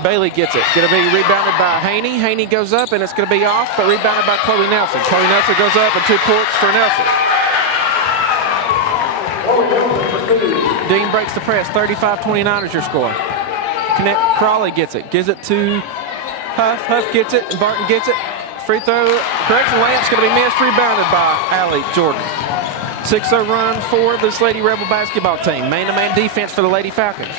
Bailey gets it. Going to be rebounded by Haney. Haney goes up, and it's going to be off, but rebounded by Chloe Nelson. Chloe Nelson goes up, and 2 points for Nelson. Dean breaks the press. 35-29 is your score. Crawley gets it. Gives it to Huff. Huff gets it, and Barton gets it. Free throw. Correction layup's going to be missed. Rebounded by Allie Jordan. 6-0 run for this Lady Rebel basketball team. Man-to-man defense for the Lady Falcons.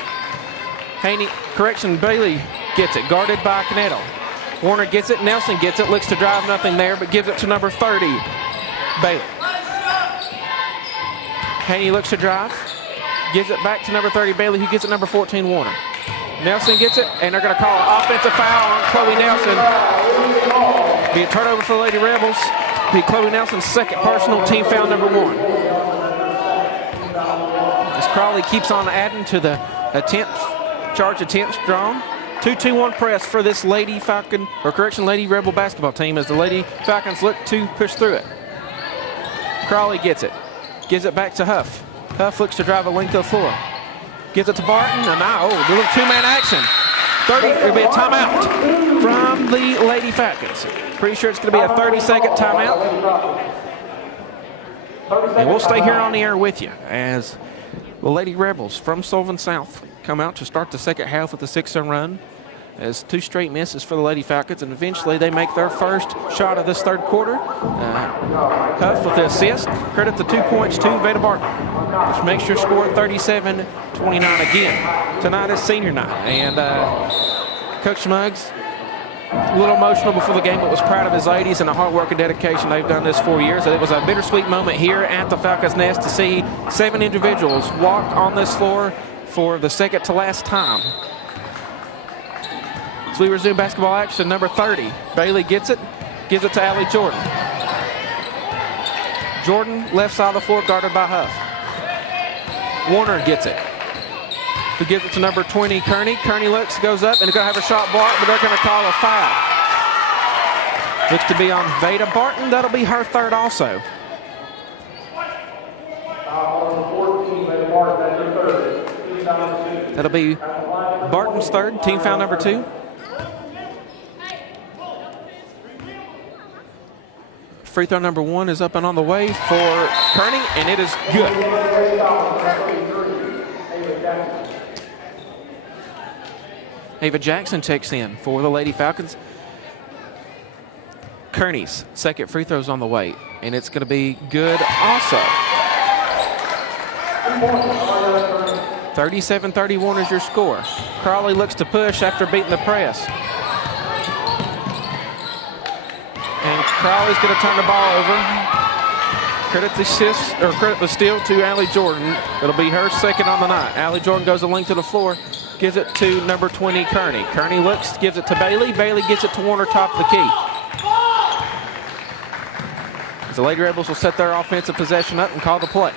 Haney, correction, Bailey gets it. Guarded by Conato. Warner gets it. Nelson gets it. Looks to drive, nothing there, but gives it to number 30, Bailey. Haney looks to drive. Gives it back to number 30, Bailey, who gets it number 14, Warner. Nelson gets it, and they're going to call an offensive foul on Chloe Nelson. Be a turnover for the Lady Rebels. Be Chloe Nelson's second personal, team foul number 1. As Crawley keeps on adding to the charge attempts drawn. 2-2-1 press for this Lady Falcon, or correction, Lady Rebel basketball team as the Lady Falcons look to push through it. Crawley gets it. Gives it back to Huff. Huff looks to drive a length of the floor. Gives it to Barton, and now, a little 2-man action. 30, it'll be a timeout from the Lady Falcons. Pretty sure it's going to be a 30-second timeout. And we'll stay here on the air with you as the Lady Rebels from Sullivan South come out to start the second half with a 6-0 run. As 2 straight misses for the Lady Falcons, and eventually they make their first shot of this third quarter. Huff with the assist. Credit the 2 points to Veda Barton, which makes your score 37-29 again. Tonight is senior night, and Coach Muggs a little emotional before the game, but was proud of his ladies and the hard work and dedication they've done this 4 years. It was a bittersweet moment here at the Falcons Nest to see 7 individuals walk on this floor for the second to last time. As we resume basketball action, number 30, Bailey gets it, gives it to Allie Jordan. Jordan, left side of the floor, guarded by Huff. Warner gets it. Who gives it to number 20, Kearney. Kearney looks, goes up, and is going to have a shot blocked, but they're going to call a foul. Looks to be on Veda Barton. That'll be her third also. That'll be Barton's third, team foul number 2. Free throw number 1 is up and on the way for Kearney, and it is good. Ava Jackson checks in for the Lady Falcons. Kearney's second free throw's on the way, and it's going to be good also. 37-31 is your score. Crawley looks to push after beating the press. And Crawley's going to turn the ball over. Credit the steal to Allie Jordan. It'll be her second on the night. Allie Jordan goes a link to the floor, gives it to number 20, Kearney. Kearney looks, gives it to Bailey. Bailey gets it to Warner, top of the key. As the Lady Rebels will set their offensive possession up and call the play.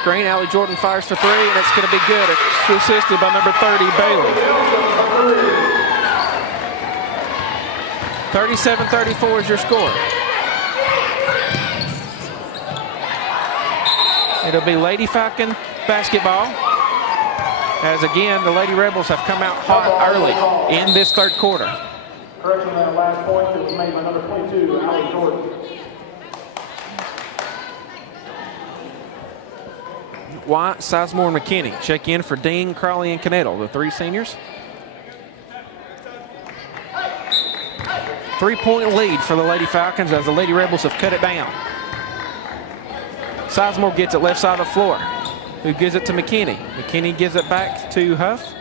Screen, Allie Jordan fires for 3, and it's going to be good. It's assisted by number 30, Bailey. 37-34 is your score. It'll be Lady Falcon basketball. As again, the Lady Rebels have come out hot early in this third quarter. Correction, that last point was made by number 22, Allie Jordan. White, Sizemore, and McKinney check in for Dean, Crawley, and Canettle, the 3 seniors. 3-point lead for the Lady Falcons as the Lady Rebels have cut it down. Sizemore gets it left side of the floor. Who gives it to McKinney? McKinney gives it back to Huff.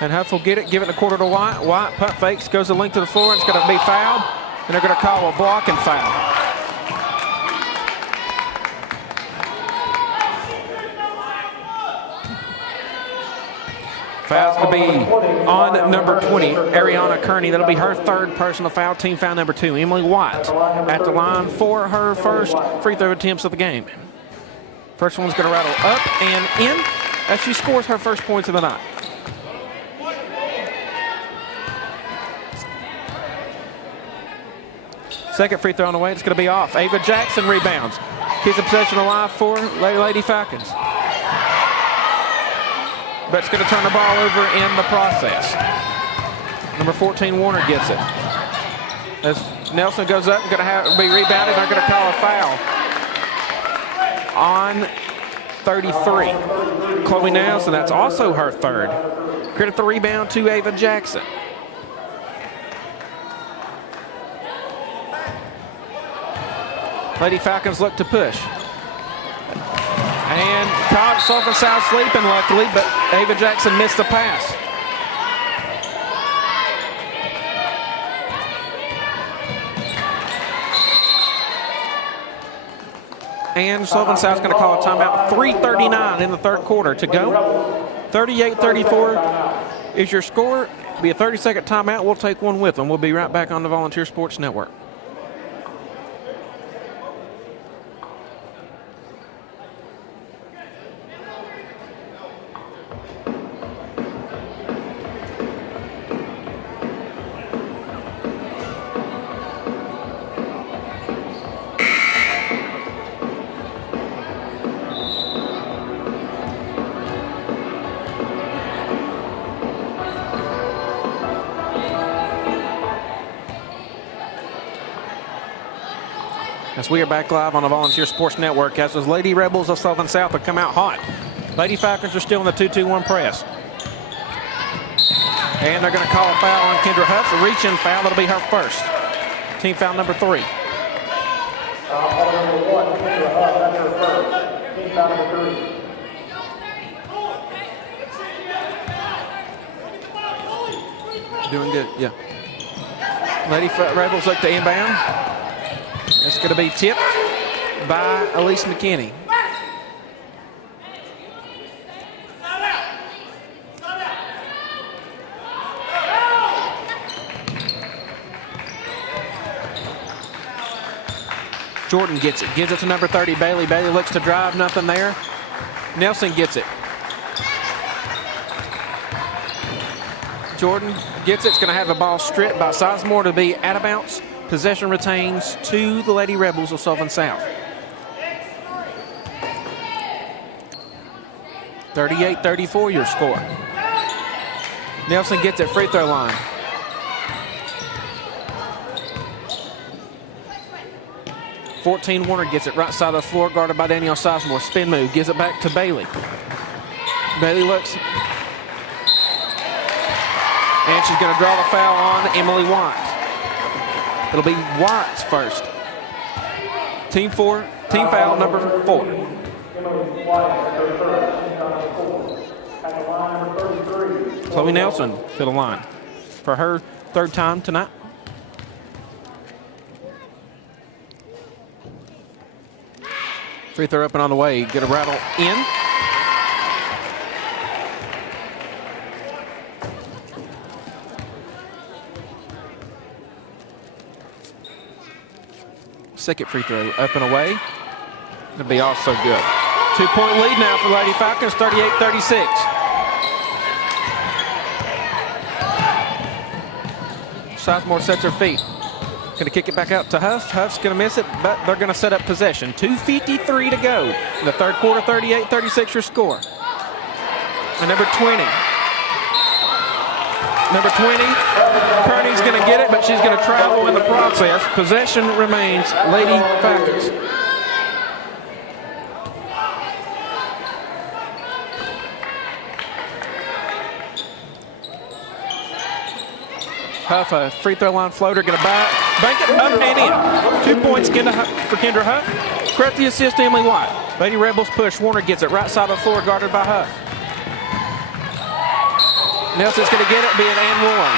And Huff will get it, give it a quarter to White. White pump fakes, goes the length to the floor, and it's going to be fouled. And they're going to call a blocking foul. Foul's going to be on number 20, Ariana Kearney. That'll be her third personal foul, team foul number 2. Emily White at the line for her first free throw attempts of the game. First one's going to rattle up and in as she scores her first points of the night. Second free throw on the way, it's going to be off. Ava Jackson rebounds. Keeps the possession alive for Lady Falcons. But it's going to turn the ball over in the process. Number 14, Warner gets it. As Nelson goes up and going to be rebounded, they're going to call a foul on 33. Chloe Nelson, that's also her third. Credit the rebound to Ava Jackson. Lady Falcons look to push. And caught Sullivan South sleeping luckily, but Ava Jackson missed the pass. And Sullivan South's going to call a timeout. 3:39 in the third quarter to go. 38-34 is your score. It'll be a 30-second timeout. We'll take one with them. We'll be right back on the Volunteer Sports Network. As we are back live on the Volunteer Sports Network, as those Lady Rebels of Sullivan South have come out hot. Lady Falcons are still in the 2-2-1 press. And they're going to call a foul on Kendra Huff, a reach-in foul. That'll be her first. Team foul number 3. Foul number 1, Kendra Huff, that's her first. Team foul number 3. Doing good, yeah. Lady Rebels look to inbound. It's going to be tipped by Elise McKinney. Jordan gets it, gives it to number 30, Bailey. Bailey looks to drive, nothing there. Nelson gets it. Jordan gets it. It's going to have the ball stripped by Sizemore to be out of bounds. Possession retains to the Lady Rebels of Sullivan South. 38-34 your score. Nelson gets it, free throw line. Warner gets it right side of the floor, guarded by Danielle Sizemore. Spin move, gives it back to Bailey. Bailey looks. And she's going to draw the foul on Emily White. It'll be White's first. Team foul number 4. Chloe Nelson to the line for her third time tonight. Free throw up and on the way. Get a rattle in. Second free throw up and away. It'll be also good. 2-point lead now for Lady Falcons, 38-36. Sizemore sets her feet. Going to kick it back out to Huff. Huff's going to miss it, but they're going to set up possession. 2:53 to go in the third quarter, 38-36 your score. And number 20. Number 20, Kearney's going to get it, but she's going to travel in the process. Possession remains Lady Falcons. Huff, a free throw line floater, going to bank it up and in. 2 points for Kendra Huff. Credit the assist to Emily White. Lady Rebels push. Warner gets it right side of the floor, guarded by Huff. Nelson's going to get it, be an and one.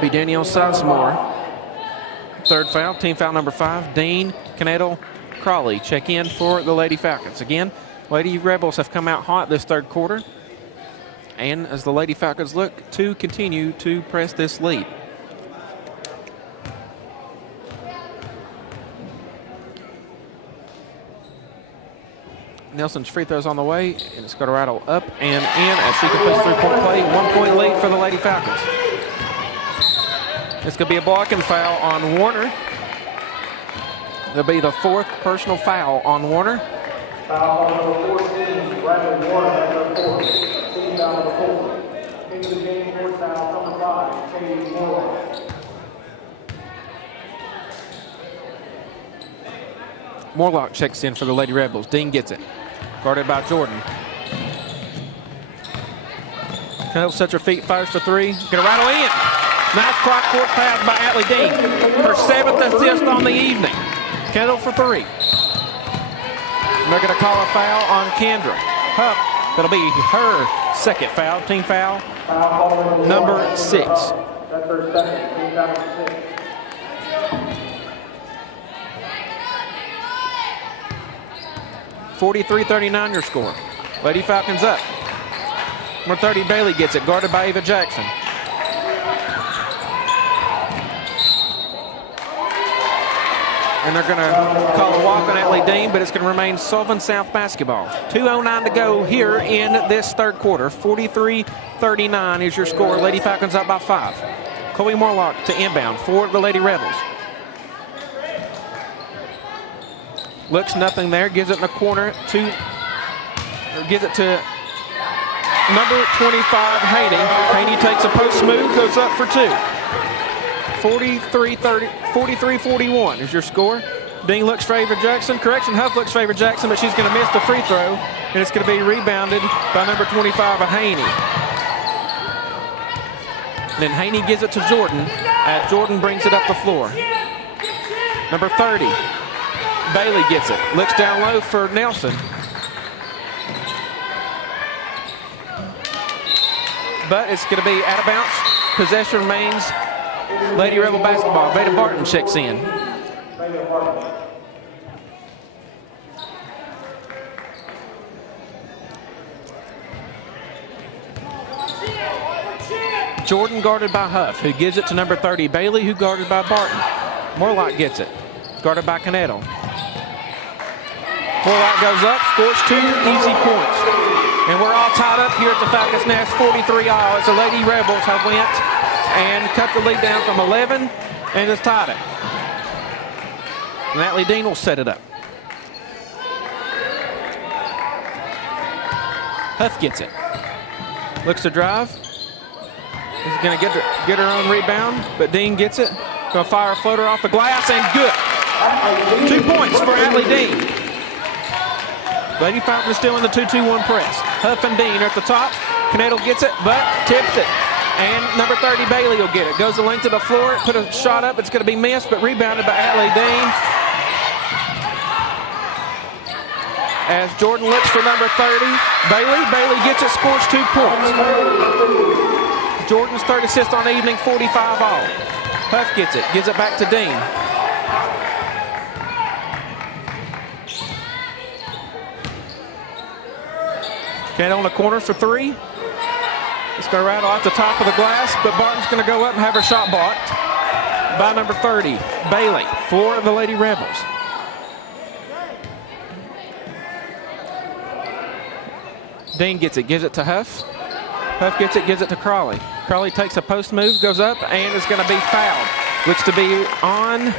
Be Danielle Sizemore. Third foul, team foul number 5. Dean Canedo Crawley check in for the Lady Falcons. Again, Lady Rebels have come out hot this third quarter. And as the Lady Falcons look to continue to press this lead. Nelson's free throw's on the way, and it's going to rattle up and in as she completes 3-point play. 1-point lead for the Lady Falcons. It's going to be a blocking foul on Warner. There'll be the 4th personal foul on Warner. Foul number 14, Bradley Warner, number 4. Team foul number 4. Into the game, 4th foul, number 5, Katie Moore. Morlock checks in for the Lady Rebels. Dean gets it. Guarded by Jordan. Kendall sets her feet, fires for 3. Gonna rattle in. Nice cross court pass by Atlee Dean. Her 7th assist on the evening. Kendall for 3. And they're gonna call a foul on Kendra Huff. That'll be her 2nd foul, team foul number 6. That's her 2nd, team foul number 6. 43-39 your score. Lady Falcons up. Number 30, Bailey gets it, guarded by Ava Jackson. And they're going to call a walk on Atlee Dean, but it's going to remain Sullivan South basketball. 2:09 to go here in this third quarter. 43-39 is your score. Lady Falcons up by 5. Chloe Morlock to inbound for the Lady Rebels. Looks nothing there, gives it in the corner gives it to number 25, Haney. Haney takes a post move, goes up for 2. 43-41 is your score. Dean looks for Ava Jackson. Correction, Huff looks for Ava Jackson, but she's going to miss the free throw, and it's going to be rebounded by number 25, Haney. Then Haney gives it to Jordan. Jordan brings it up the floor. Number 30. Bailey gets it. Looks down low for Nelson. But it's going to be out of bounds. Possession remains Lady Rebel basketball. Veda Barton checks in. Jordan guarded by Huff, who gives it to number 30, Bailey, who guarded by Barton. Morlock gets it, guarded by Canedo. Morlock goes up, scores 2 easy points. And we're all tied up here at the Falcons Nest, 43 all, as the Lady Rebels have went and cut the lead down from 11 and just tied it. Natalie Dean will set it up. Huff gets it. Looks to drive. He's going to get her own rebound, but Dean gets it. Going to fire a floater off the glass, and good. 2 points for Atlee Dean. Lady Falcons still in the 2-2-1 press. Huff and Dean are at the top. Canedo gets it, but tips it. And number 30, Bailey will get it. Goes the length of the floor, put a shot up. It's going to be missed, but rebounded by Atlee Dean. As Jordan looks for number 30, Bailey gets it, scores 2 points. Jordan's third assist on the evening, 45 all. Huff gets it, gives it back to Dean. Canedo on the corner for 3. It's going to rattle off the top of the glass, but Barton's going to go up and have her shot blocked by number 30, Bailey, for the Lady Rebels. Dean gets it, gives it to Huff. Huff gets it, gives it to Crawley. Crawley takes a post move, goes up, and is going to be fouled. Looks to be on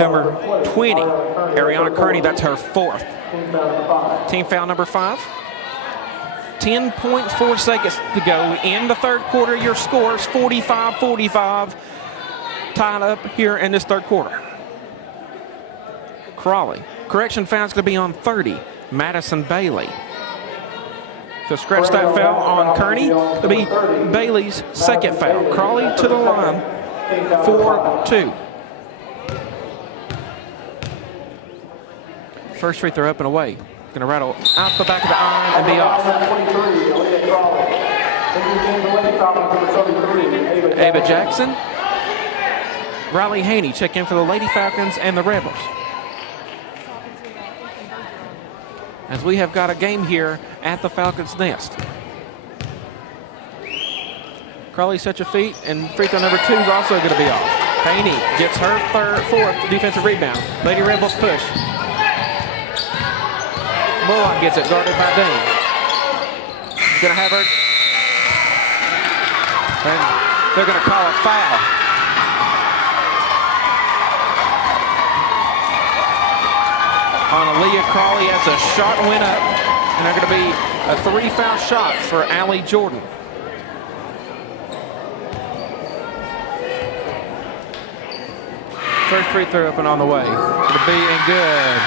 number 20, Ariana Kearney. That's her 4th. Team foul number 5. 10.4 seconds to go in the third quarter. Your score is 45-45. Tied up here in this third quarter. Crawley. Correction foul is going to be on 30, Madison Bailey. So scratch that foul on Kearney. It'll be Bailey's second foul. Crawley to the line for 2. First free throw up and away. Going to rattle out the back of the iron and be off. Ava Jackson. Riley Haney check in for the Lady Falcons and the Rebels. As we have got a game here at the Falcons Nest. Crawley sets her feet, and free throw number 2 is also going to be off. Haney gets her 4th defensive rebound. Lady Rebels push. Morlock gets it, guarded by Dean. Going to have her. And they're going to call a foul. On Aaliyah Crawley as the shot went up, and they're going to be a 3-foul shot for Allie Jordan. First free throw up and on the way. It'll be and good.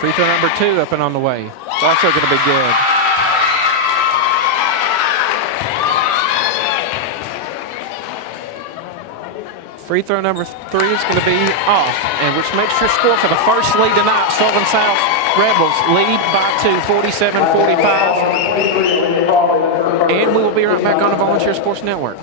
Free throw number 2 up and on the way. It's also going to be good. Free throw number 3 is going to be off, and which makes your score for the first lead tonight. Sullivan South Rebels lead by 2, 47-45. And we will be right back on the Volunteer Sports Network.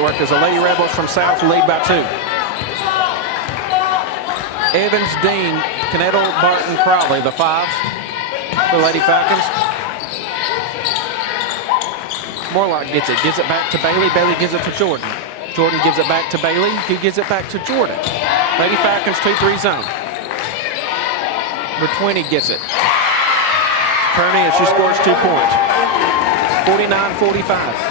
Network as the Lady Rebels from South lead by 2. Evans, Dean, Canettle, Barton, Crowley, the 5s for Lady Falcons. Morlock gets it back to Bailey. Bailey gives it to Jordan. Jordan gives it back to Bailey, who gives it back to Jordan. Lady Falcons 2-3 zone. Number 20 gets it. Kearney, and she scores 2 points. 49-45.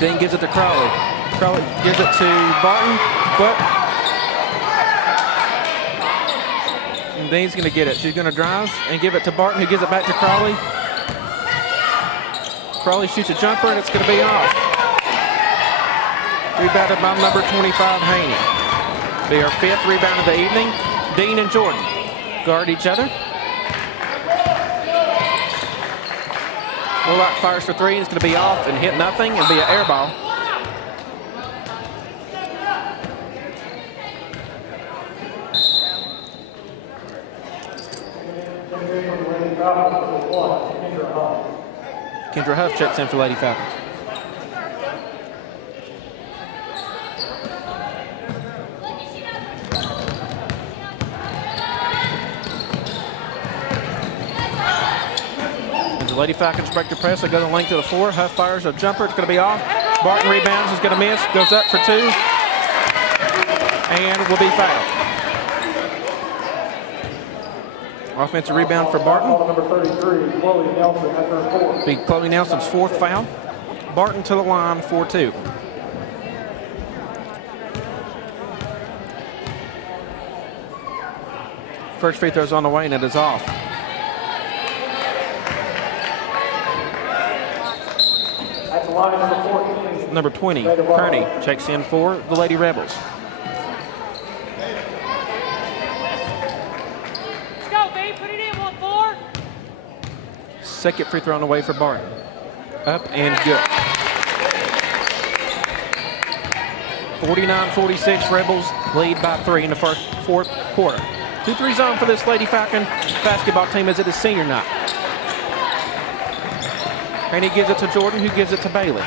Dean gives it to Crowley. Crowley gives it to Barton, but Dean's going to get it. She's going to drive and give it to Barton, who gives it back to Crowley. Crowley shoots a jumper, and it's going to be off. Rebounded by number 25, Haney. Be our 5th rebound of the evening. Dean and Jordan guard each other. Morlock fires for 3, and it's going to be off and hit nothing and be an air ball. Kendra Huff checks in for Lady Falcons. As the Lady Falcons break the press, they go the length of the floor. Huff fires a jumper. It's going to be off. Barton rebounds. Is going to miss. Goes up for 2. And will be fouled. Offensive rebound for Barton. Number 33, Chloe Nelson, that's her 4th. Be Chloe Nelson's 4th foul. Barton to the line for 2. First free throw's on the way, and it is off. At the line, number 14. Number 20, Kearney, checks in for the Lady Rebels. Second free throw on the way for Barton. Up and good. 49-46, Rebels lead by 3 in the fourth quarter. 2-3 zone for this Lady Falcon basketball team as it is senior night. And he gives it to Jordan, who gives it to Bailey.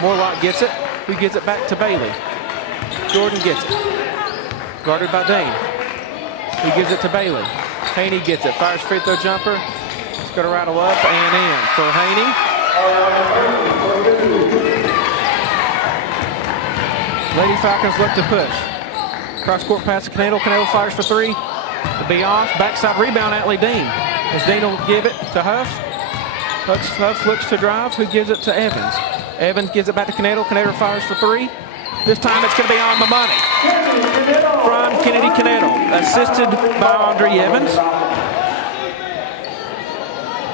Morlock gets it, who gives it back to Bailey. Jordan gets it. Guarded by Dane, who gives it to Bailey. Haney gets it, fires free throw jumper. It's going to rattle up and in for Haney. Lady Falcons look to push. Cross court pass to Canettle. Canettle fires for 3. To be off. Backside rebound, Atlee Dean. As Dean will give it to Huff. Huff looks to drive. Who gives it to Evans? Evans gives it back to Canettle. Canettle fires for 3. This time it's going to be on the money from Kennedy Canettle, assisted by Audrey Evans,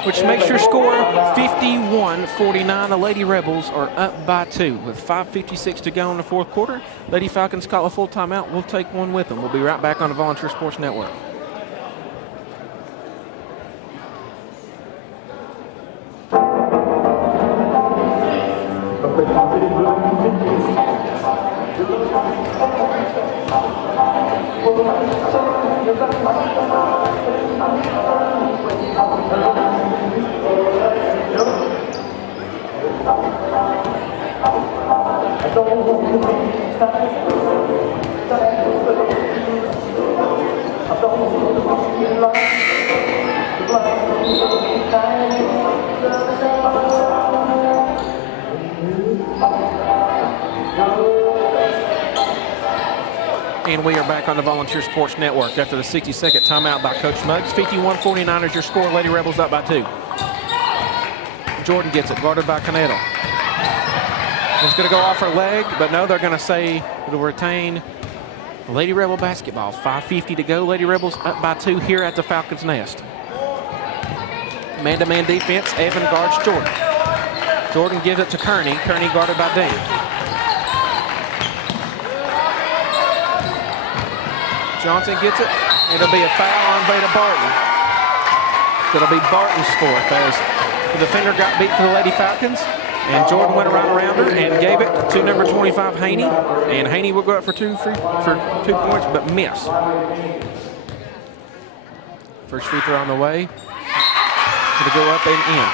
which makes your score 51-49. The Lady Rebels are up by 2 with 5:56 to go in the fourth quarter. Lady Falcons call a full timeout. We'll take one with them. We'll be right back on the Volunteer Sports Network. And we are back on the Volunteer Sports Network after the 60-second timeout by Coach Muggs. 51-49 is your score. Lady Rebels up by 2. Jordan gets it, guarded by Canettle. It's going to go off her leg, but no, they're going to say it'll retain Lady Rebel basketball. 5:50 to go. Lady Rebels up by 2 here at the Falcons' Nest. Man-to-man defense, Evan guards Jordan. Jordan gives it to Kearney. Kearney guarded by Dean. Johnson gets it. It'll be a foul on Veda Barton. It'll be Barton's 4th as the defender got beat for the Lady Falcons. And Jordan went right around her and gave it to number 25, Haney. And Haney will go up for 2 points, but miss. First free throw on the way. Going to go up and in.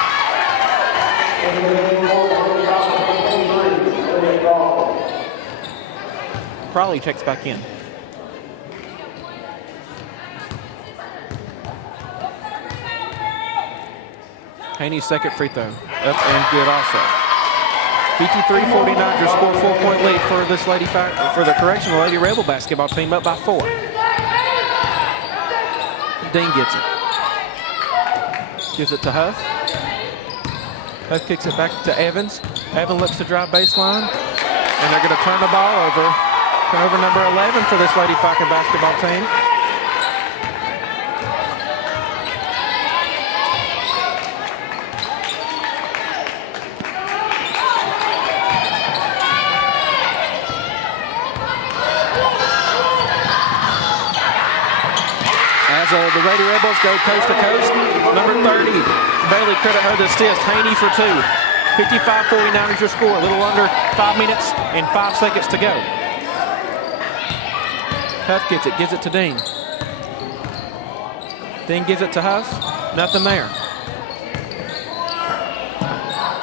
Crawley checks back in. Haney's second free throw. Up and good also. 53-49, your score, 4-point lead for this Lady Rebel basketball team, up by 4. Dean gets it. Gives it to Huff. Huff kicks it back to Evans. Evans looks to drive baseline, and they're going to turn the ball over. Turnover number 11 for this Lady Falcon basketball team. The Lady Rebels go coast to coast. Number 30, Bailey, credit her the assist. Haney for 2. 55-49 is your score. A little under 5 minutes and 5 seconds to go. Huff gets it, gives it to Dean. Dean gives it to Huff. Nothing there.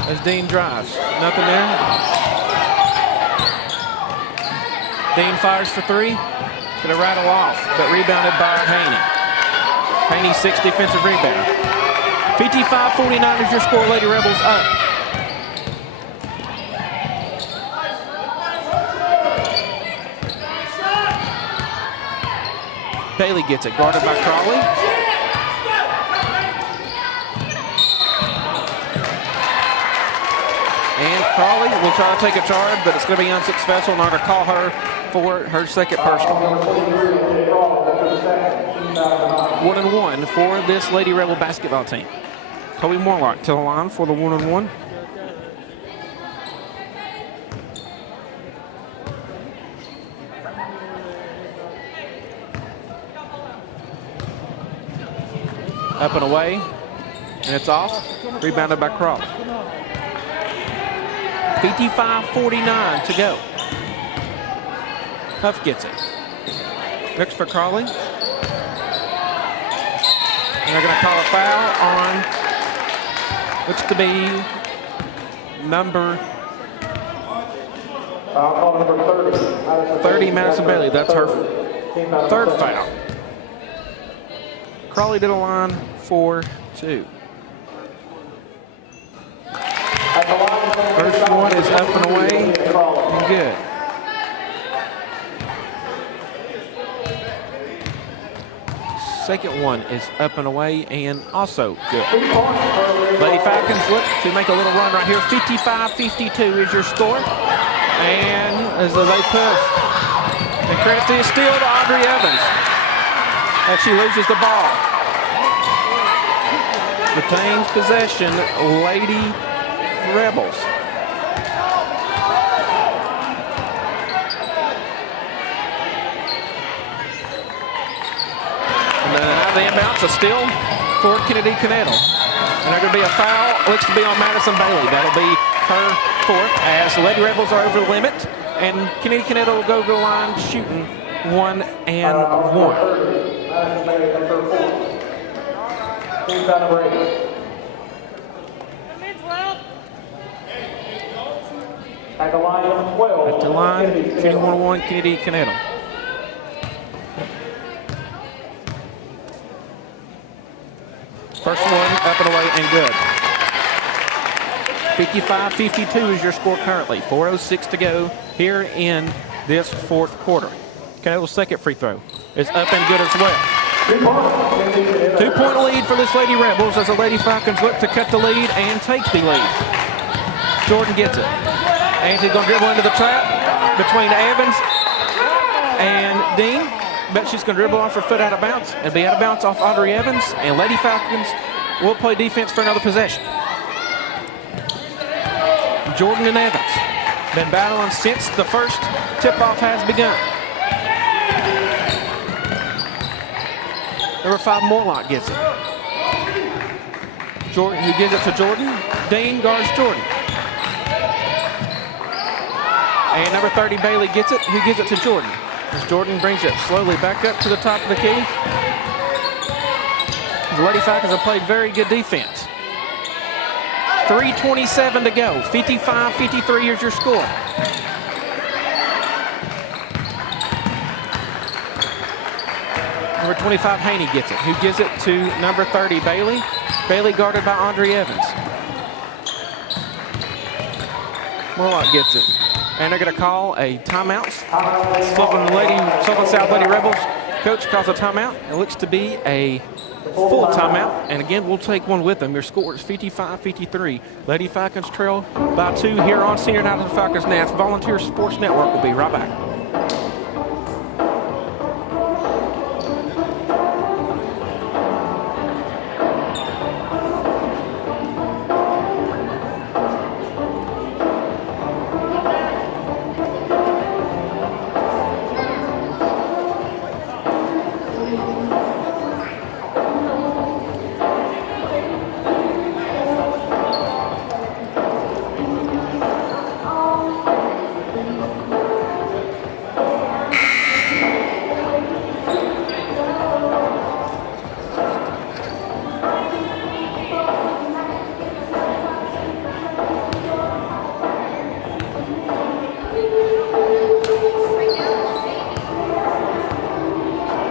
As Dean drives. Nothing there. Dean fires for 3. Gonna rattle off, but rebounded by Haney. Haney's 6th defensive rebound. 55-49 is your score. Lady Rebels up. Bailey gets it, guarded by Crawley. And Crawley will try to take a charge, but it's going to be unsuccessful. Not going to call her for her second personal. 1-1 for this Lady Rebel basketball team. Kobe Morlock to the line for the 1-1. Up and away, and it's off. Rebounded by Crawley. 55-49 to go. Huff gets it. Looks for Crawley. And they're going to call a foul on, looks to be number 30, Madison Bailey. That's her 3rd foul. Crawley to the line for 2. First one is up and away and good. Second one is up and away and also good. Lady Falcons look to make a little run right here. 55-52 is your score. And as they push, and credit to the steal to Audrey Evans as she loses the ball. Retains possession, Lady Rebels. And then out of the inbounds, a steal for Kennedy Canedo. And there's going to be a foul, looks to be on Madison Bailey. That'll be her 4th as the Lady Rebels are over the limit. And Kennedy Canedo will go to the line shooting 1-1. Madison Bailey, that's her 4th. Team foul number 8. At the line, number 12. At the line, shooting 1-1, Kennedy Canedo. First one up and away and good. 55-52 is your score currently. 4:06 to go here in this 4th quarter. Canedo's second free throw is up and good as well. 2-point lead for this Lady Rebels as the Lady Falcons look to cut the lead and take the lead. Jordan gets it. And she's going to dribble into the trap between Evans and Dean. But she's going to dribble off her foot out of bounds and be out of bounds off Audrey Evans. And Lady Falcons will play defense for another possession. Jordan and Evans been battling since the first tip-off has begun. Number 5, Morlock gets it. Jordan, who gives it to Jordan. Dean guards Jordan. And number 30, Bailey gets it. Who gives it to Jordan? As Jordan brings it slowly back up to the top of the key. The Lady Falcons have played very good defense. 3:27 to go. 55-53 is your score. Number 25, Haney gets it. Who gives it to number 30, Bailey? Bailey guarded by Andre Evans. Morlock gets it. And they're going to call a timeout. Sullivan South Lady Rebels coach calls a timeout. It looks to be a full timeout. And again, we'll take one with them. Your score is 55-53. Lady Falcons trail by 2 here on Senior Night of the Falcons Nest. Volunteer Sports Network will be right back.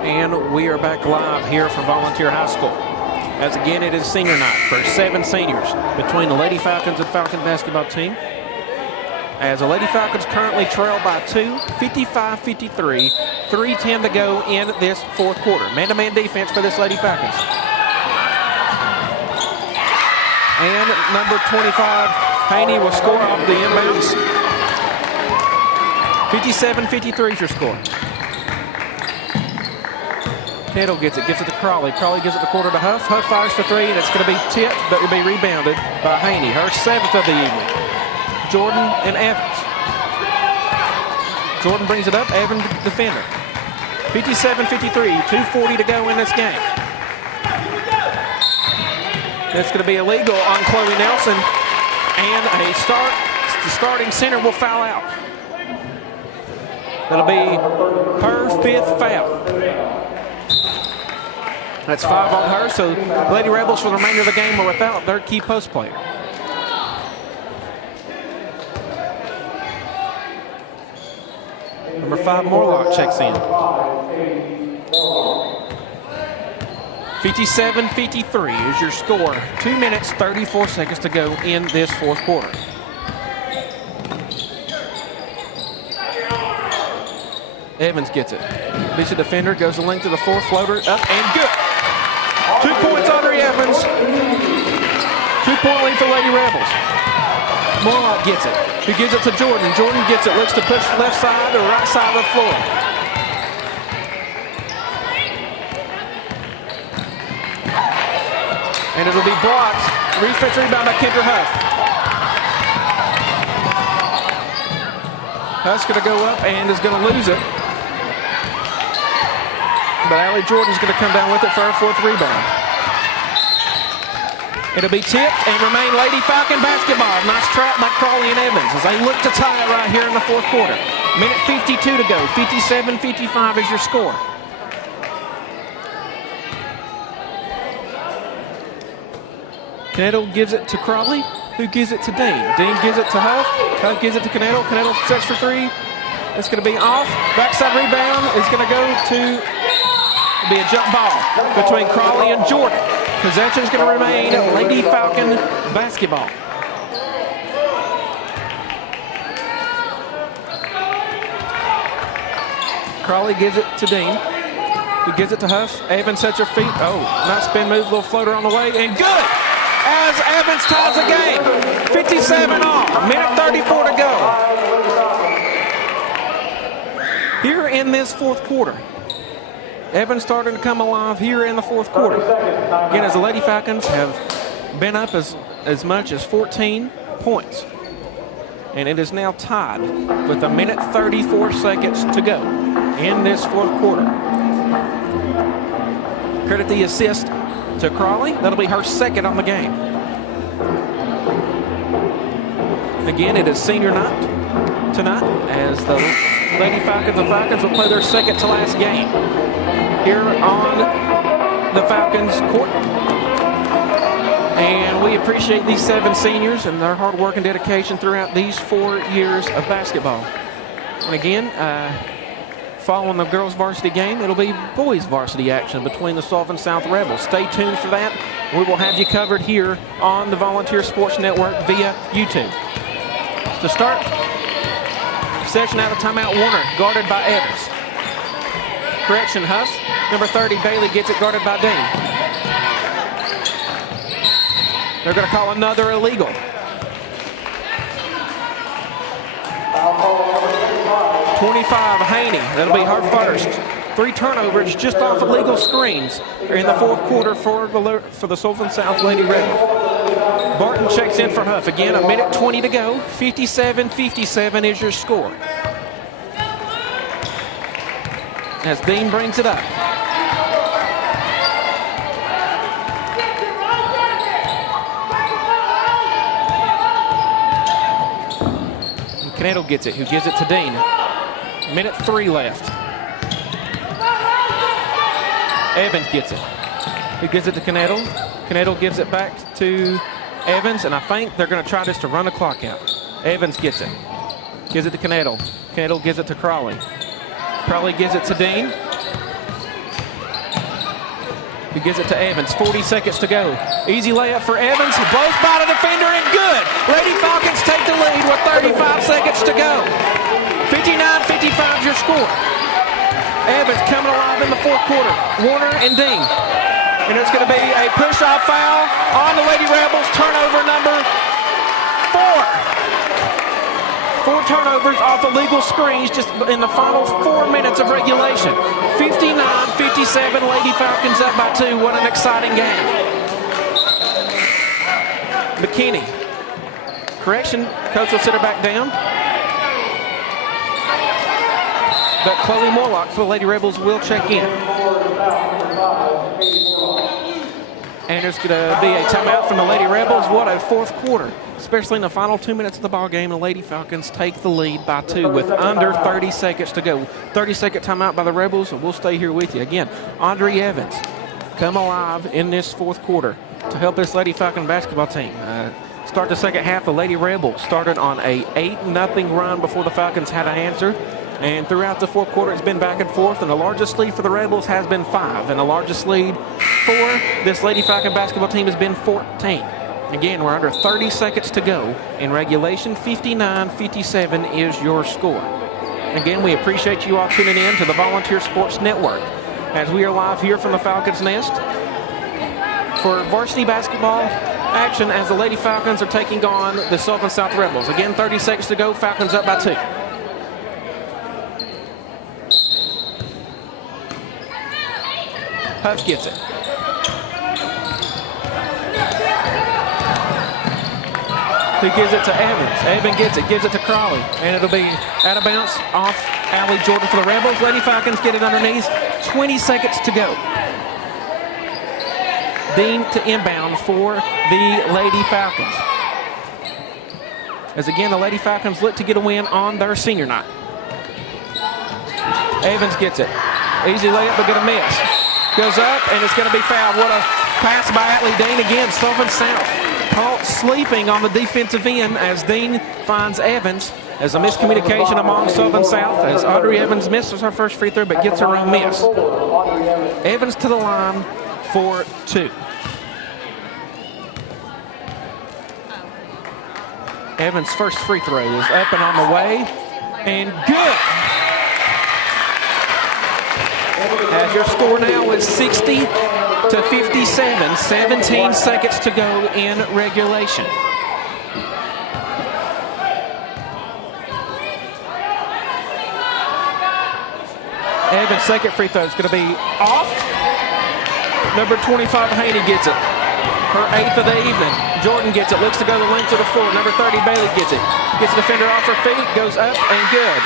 And we are back live here from Volunteer High School. As again, it is senior night for 7 seniors between the Lady Falcons and Falcon basketball team. As the Lady Falcons currently trail by 2, 55-53, 3:10 to go in this fourth quarter. Man-to-man defense for this Lady Falcons. And number 25, Haney, will score off the inbounds. 57-53 is your score. Kettle gets it to Crawley. Crawley gives it the quarter to Huff. Huff fires for 3, and it's going to be tipped, but will be rebounded by Haney. Her 7th of the evening. Jordan and Evans. Jordan brings it up. Evans defender. 57-53. 2:40 to go in this game. That's going to be illegal on Chloe Nelson, and the starting center will foul out. That'll be her 5th foul. That's 5 on her, so Lady Rebels for the remainder of the game are without their key post player. Number 5, Morlock checks in. 57-53 is your score. 2 minutes, 34 seconds to go in this fourth quarter. Evans gets it. Beats the defender, goes the length to the floor, floater up and good. 2 points, Andre Evans. 2-point lead for Lady Rebels. Morlock gets it. Who gives it to Jordan? Jordan gets it, looks to push left side or right side of the floor. And it'll be blocked. Refetch rebound by Kendra Huff. Huff's going to go up and is going to lose it. But Allie Jordan's going to come down with it for her 4th rebound. It'll be tipped and remain Lady Falcon basketball. Nice trap by Crawley and Evans as they look to tie it right here in the fourth quarter. Minute 52 to go. 57-55 is your score. Canettle gives it to Crawley, who gives it to Dean. Dean gives it to Huff. Huff gives it to Canettle. Canettle sets for 3. It's going to be off. Backside rebound is going to go to be a jump ball between Crawley and Jordan. Possession is going to remain Lady Falcon basketball. Crawley gives it to Dean. Who gives it to Huff. Evans sets her feet. Oh, nice spin move, little floater on the way, and good! As Evans ties the game. 57 off. Minute 34 to go. Here in this fourth quarter. Evans starting to come alive here in the fourth quarter. Again, as the Lady Falcons have been up as much as 14 points. And it is now tied with a minute 34 seconds to go in this fourth quarter. Credit the assist to Crawley. That'll be her 2nd on the game. Again, it is senior night tonight as the Lady Falcons will play their 2nd to last game here on the Falcons court. And And we appreciate these 7 seniors and their hard work and dedication throughout these 4 years of basketball. And again, following the girls varsity game, it'll be boys varsity action between the Sullivan South Rebels. Stay tuned for that. We will have you covered here on the Volunteer Sports Network via YouTube. To start, session out of timeout, Warner, guarded by Evans. Correction, Huff. Number 30, Bailey gets it, guarded by Dean. They're going to call another illegal. 25, Haney. That'll be her first. 3 turnovers just off illegal screens in the 4th quarter for the Sullivan South Lady Rebels. Barton checks in for Huff. Again, 1:20 to go. 57-57 is your score. As Dean brings it up. Canedo gets it, who gives it to Dean. 1:03 left. Evans gets it. Who gives it to Canedo? Canedo gives it back to Evans, and I think they're going to try just to run the clock out. Evans gets it. Gives it to Canedo. Canedo gives it to Crawley. Crawley gives it to Dean. He gives it to Evans. 40 seconds to go. Easy layup for Evans. Blows by the defender and good. Lady Falcons take the lead with 35 seconds to go. 59-55 is your score. Evans coming alive in the 4th quarter. Warner and Dean. And it's going to be a push-off foul on the Lady Rebels. Turnover number 4. 4 turnovers off illegal screens just in the final 4 minutes of regulation. 59-57, Lady Falcons up by 2. What an exciting game. McKinney. Correction, coach will sit her back down. But Chloe Morlock for the Lady Rebels will check in. And there's going to be a timeout from the Lady Rebels. What a 4th quarter, especially in the final 2 minutes of the ball game. The Lady Falcons take the lead by 2 with under 30 seconds to go. 30-second timeout by the Rebels, and we'll stay here with you. Again, Andre Evans come alive in this 4th quarter to help this Lady Falcon basketball team. Start the second half, the Lady Rebels started on a 8-0 run before the Falcons had an answer. And throughout the 4th quarter, it's been back and forth, and the largest lead for the Rebels has been 5, and the largest lead for this Lady Falcon basketball team has been 14. Again, we're under 30 seconds to go in regulation. 59-57 is your score. Again, we appreciate you all tuning in to the Volunteer Sports Network as we are live here from the Falcons Nest for varsity basketball action as the Lady Falcons are taking on the Sullivan South Rebels. Again, 30 seconds to go. Falcons up by 2. Huff gets it. Who gives it to Evans? Evans gets it, gives it to Crawley. And it'll be out of bounds off Allie Jordan for the Rebels. Lady Falcons get it underneath. 20 seconds to go. Dean to inbound for the Lady Falcons. As again, the Lady Falcons look to get a win on their senior night. Evans gets it. Easy layup, but gonna miss. Goes up, and it's going to be fouled. What a pass by Atlee Dean again. Sullivan South caught sleeping on the defensive end as Dean finds Evans as a miscommunication among Sullivan South as Audrey Evans misses her first free throw but gets her own miss. Evans to the line for 2. Evans' first free throw is up and on the way, and good. As your score now is 60-57, 17 seconds to go in regulation. Evans' second free throw is going to be off. Number 25, Haney gets it. Her 8th of the evening. Jordan gets it, looks to go the length of the floor. Number 30, Bailey gets it. Gets the defender off her feet, goes up and good.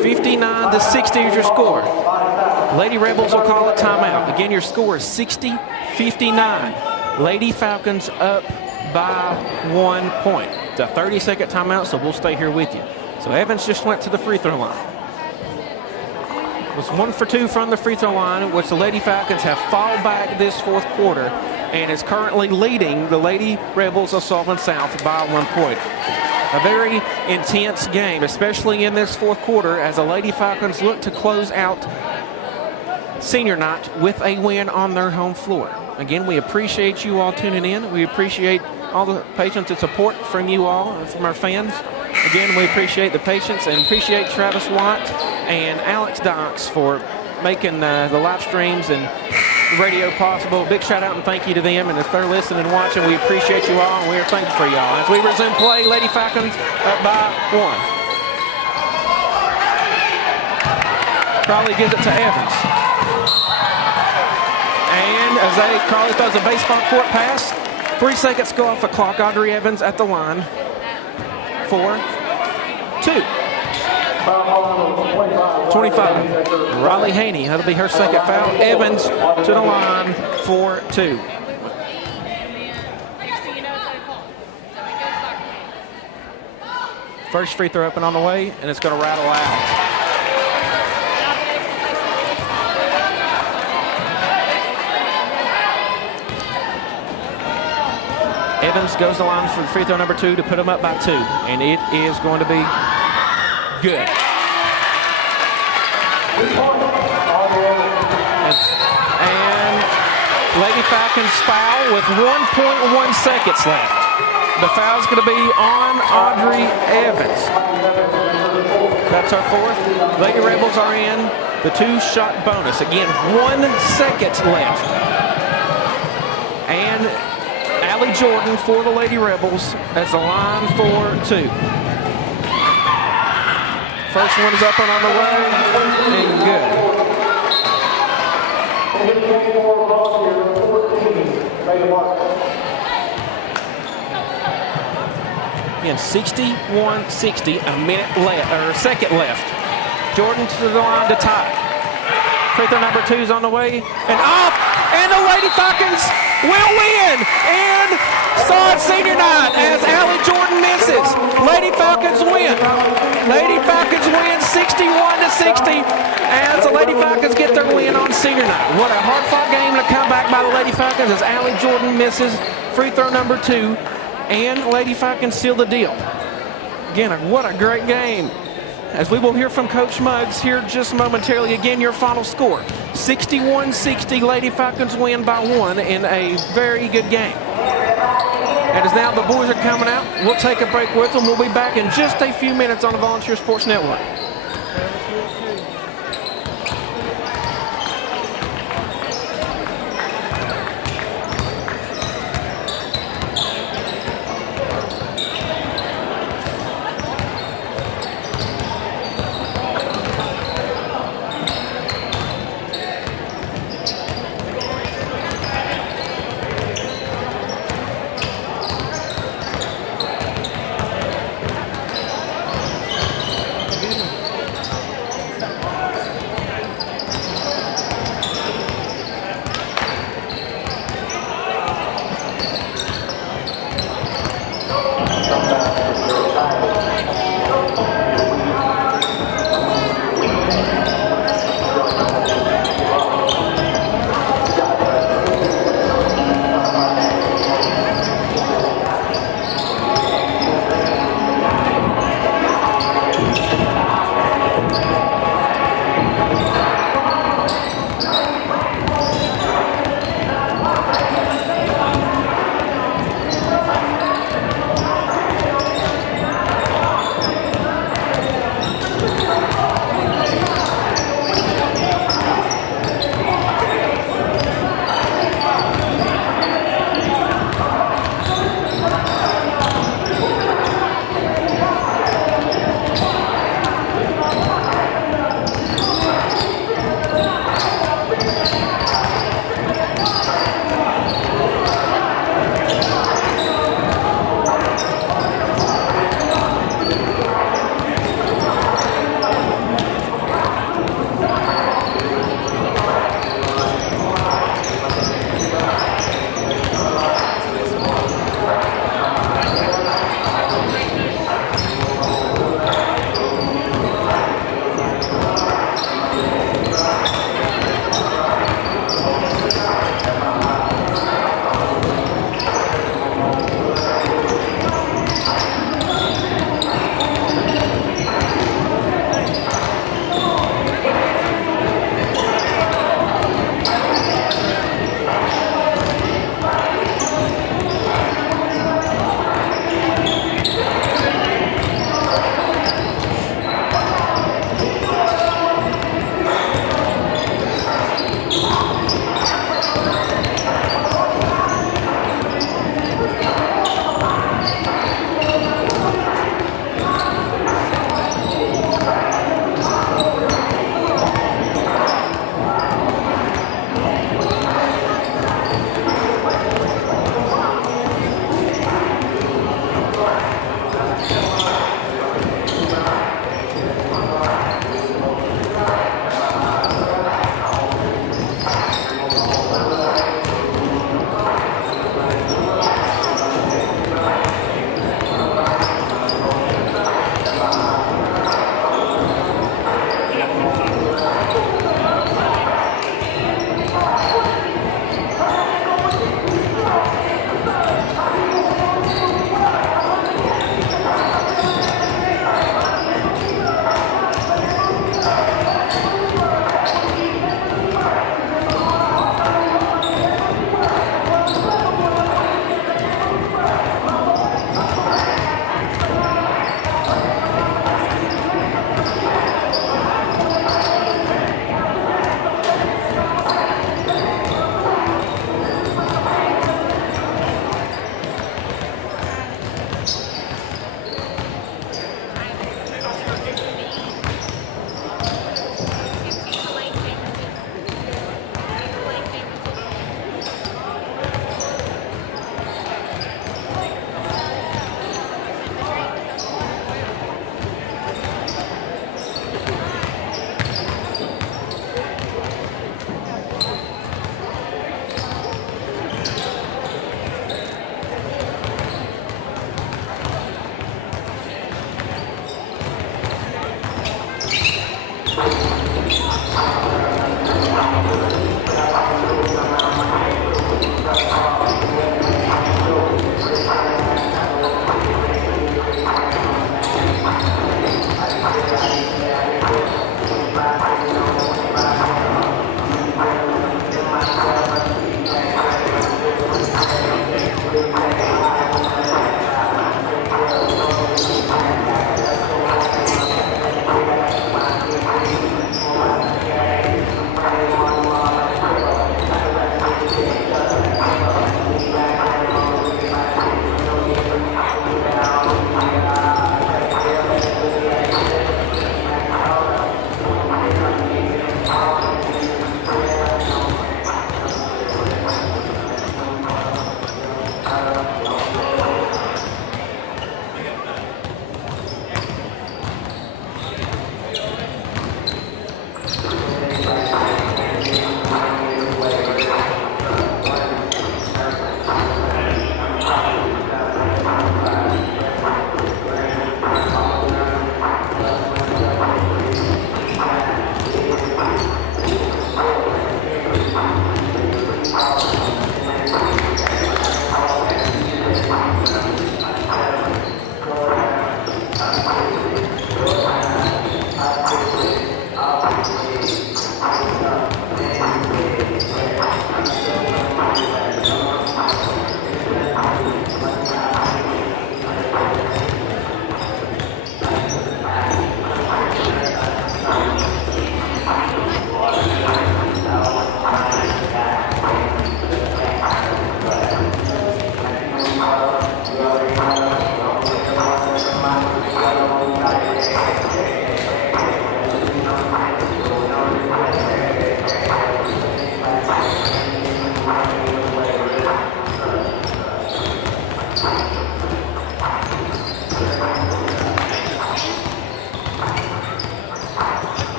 59-60 is your score. Lady Rebels will call a timeout. Again, your score is 60-59. Lady Falcons up by 1 point. It's a 30-second timeout, so we'll stay here with you. So Evans just went to the free throw line. was 1 for 2 from the free throw line, which the Lady Falcons have fallen back this fourth quarter and is currently leading the Lady Rebels of Sullivan South by 1 point. A very intense game, especially in this fourth quarter, as the Lady Falcons look to close out senior night with a win on their home floor. Again, we appreciate you all tuning in. We appreciate all the patience and support from you all and from our fans. Again, we appreciate the patience and appreciate Travis Watt and Alex Docks for making the live streams and radio possible. Big shout out and thank you to them. And if they're listening and watching, we appreciate you all and we are thankful for y'all. As we resume play, Lady Falcons up by 1. Crowley gives it to Evans. And as Crowley throws a baseball court pass, 3 seconds go off the clock. Audrey Evans at the line. 4-2. 25. Riley Haney, that'll be her second foul. Evans to the line for 2. First free throw up and on the way, and it's going to rattle out. Evans goes to the line for free throw number 2 to put them up by 2, and it is going to be good. And Lady Falcons foul with 1.1 seconds left. The foul's going to be on Audrey Evans. That's our 4th. Lady Rebels are in the 2-shot bonus. Again, 1 second left. And Allie Jordan for the Lady Rebels as the line for 2. First one is up and on the way, and good. Again, 61-60, a minute left, or a second left. Jordan to the line to tie. Free throw number 2 is on the way, and off, and the Lady Falcons will win in Sod Senior Night as Allie Jordan misses. Lady Falcons win. Lady Falcons win 61-60 as the Lady Falcons get their win on Senior Night. What a hard-fought game to come back by the Lady Falcons as Allie Jordan misses free throw number 2, and Lady Falcons seal the deal. Again, what a great game. As we will hear from Coach Muggs here just momentarily. Again, your final score, 61-60. Lady Falcons win by 1 in a very good game. And as now the boys are coming out, we'll take a break with them. We'll be back in just a few minutes on the Volunteer Sports Network.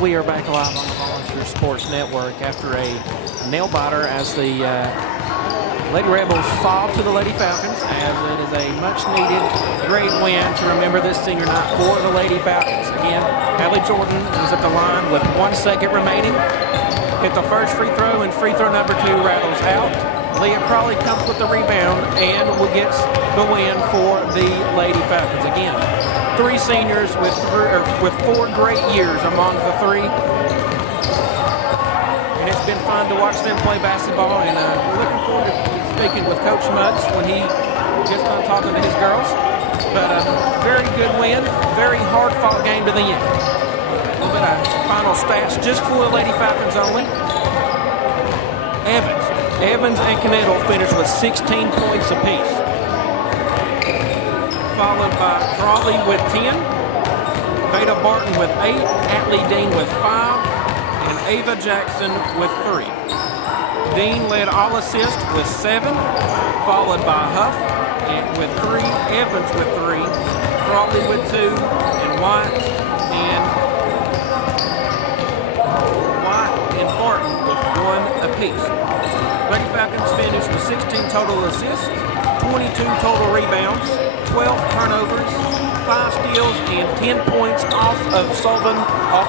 we are back live on the Volunteer Sports Network after a nail-biter as the Lady Rebels fall to the Lady Falcons, as it is a much-needed great win to remember this senior night for the Lady Falcons. Again, Allie Jordan is at the line with 1 second remaining. Hit the first free throw, and free throw number 2 rattles out. Leah Crawley comes with the rebound and gets the win for the Lady Falcons. Again, 3 seniors with 4 great years among the 3. And it's been fun to watch them play basketball, and we're looking forward to speaking with Coach Mutz when he gets done talking to his girls. But a very good win, very hard-fought game to the end. A little bit of final stats just for the Lady Falcons only. Evans and Knittel finished with 16 points apiece. Followed by Crawley with 10, Veda Barton with 8, Atlee Dean with 5, and Ava Jackson with 3. Dean led all assists with 7, followed by Huff and with 3, Evans with 3, Crawley with 2, and White and Barton with 1 apiece. Lady Falcons finished with 16 total assists, 22 total rebounds, 12 turnovers, 5 steals, and 10 points off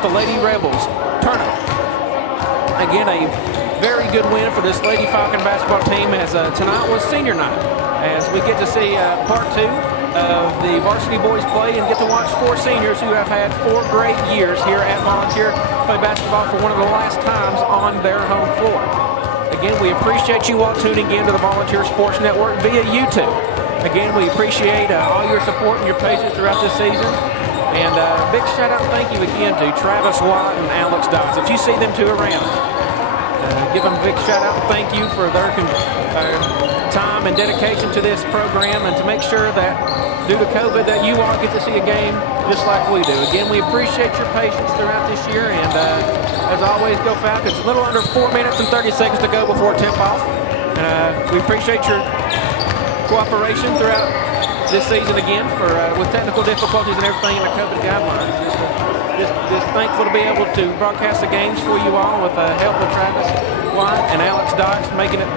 the Lady Rebels turnover. Again, a very good win for this Lady Falcon basketball team, as tonight was senior night, as we get to see part 2 of the varsity boys play and get to watch 4 seniors who have had 4 great years here at Volunteer play basketball for one of the last times on their home floor. Again, we appreciate you all tuning in to the Volunteer Sports Network via YouTube. Again, we appreciate all your support and your patience throughout this season. And big shout out and thank you again to Travis Watt and Alex Dodds. If you see them 2 around, give them a big shout out and thank you for their time and dedication to this program, and to make sure that due to COVID that you all get to see a game just like we do. Again, we appreciate your patience throughout this year, and as always, go Falcons. A little under 4 minutes and 30 seconds to go before tip-off. We appreciate your cooperation throughout this season again with technical difficulties and everything in the COVID guidelines. Just thankful to be able to broadcast the games for you all with the help of Travis White and Alex Dodds, making it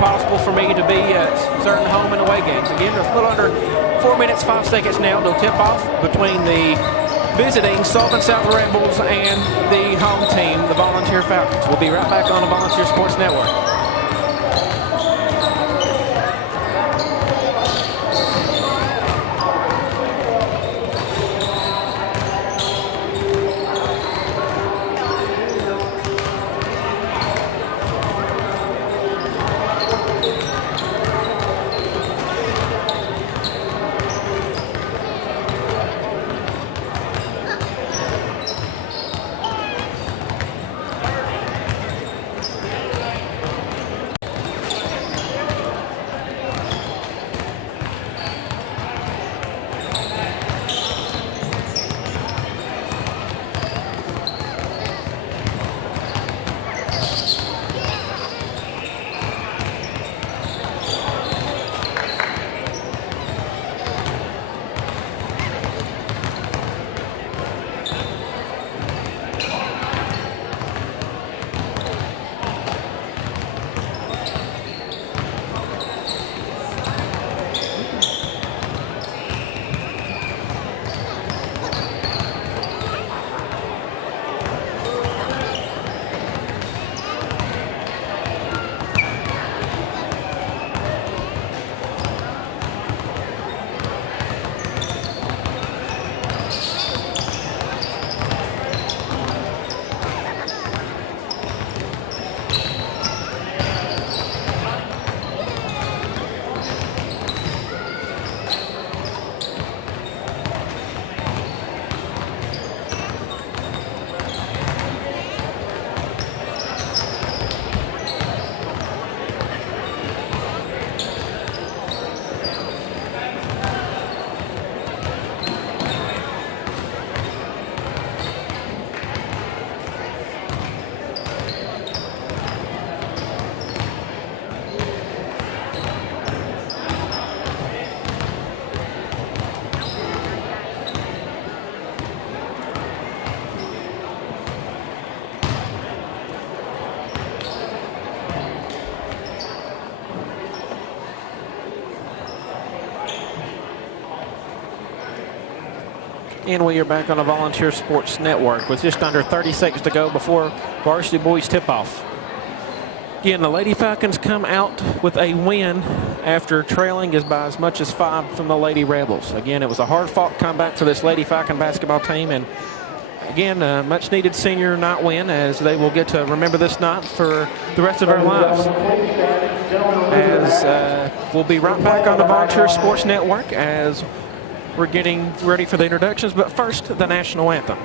possible for me to be at certain home and away games. Again, there's a little under 4 minutes, 5 seconds now to tip-off between the visiting Sullivan South Rebels and the home team, the Volunteer Falcons. We'll be right back on the Volunteer Sports Network. And we are back on the Volunteer Sports Network with just under 30 seconds to go before varsity boys tip-off. Again, the Lady Falcons come out with a win after trailing by as much as 5 from the Lady Rebels. Again, it was a hard-fought comeback for this Lady Falcon basketball team, and again, a much-needed senior night win, as they will get to remember this night for the rest of their lives. As we'll be right back on the Volunteer Sports Network as we're getting ready for the introductions, but first, the national anthem.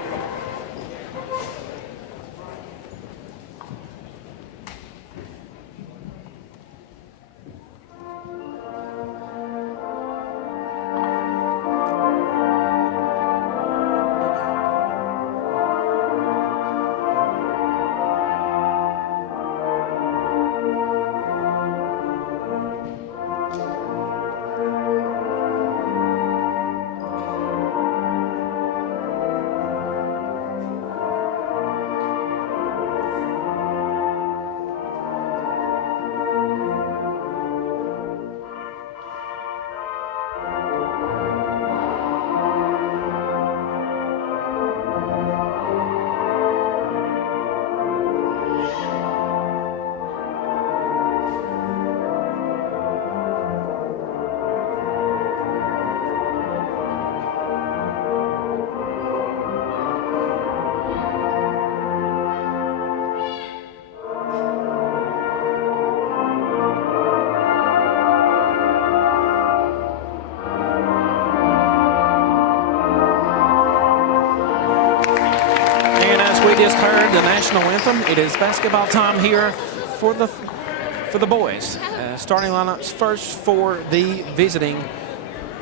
Just heard the national anthem. It is basketball time here for the boys. Starting lineups first for the visiting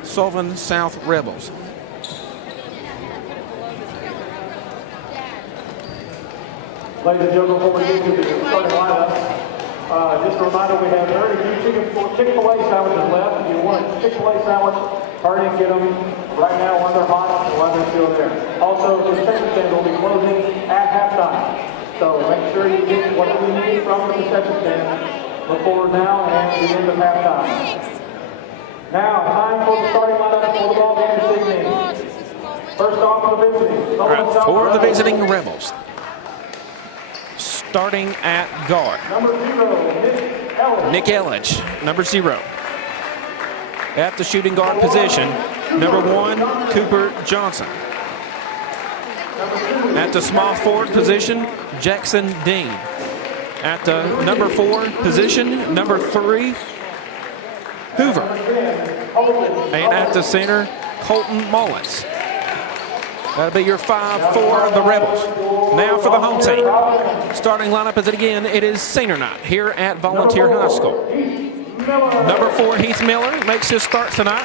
Sullivan South Rebels. Ladies and gentlemen, before we get to the starting lineup, just a reminder, we have very few Chick-fil-A sandwiches left. If you want a Chick-fil-A sandwich, hurry and get them right now while they're hot and while they're still there. Also, the concession stand will be closing at halftime. So make sure you get whatever you need from the concession stand before now and the end of halftime. Now, time for the starting lineup for the ball game this evening. First off for the visiting. All right, for the visiting Rebels. Starting at guard. Number 0, Nick Elledge, number 0. At the shooting guard position, number 1, Cooper Johnson. At the small forward position, Jackson Dean. At the number 4 position, number 3, Hoover. And at the center, Colton Mullins. That'll be your 5 for the Rebels. Now for the home team. Starting lineup is again, it is senior night here at Volunteer High School. Number 4, Heath Miller, makes his start tonight.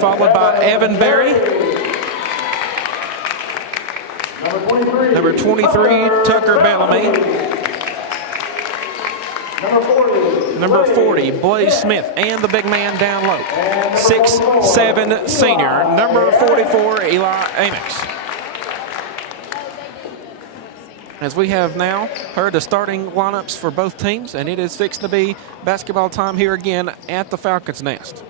Followed by Evan Berry. Number 23, Tucker Bellamy. Number 40, Blaze Smith, and the big man down low. 6'7" senior, number 44, Eli Amix. As we have now heard the starting lineups for both teams, and it is fixed to be basketball time here again at the Falcons' Nest.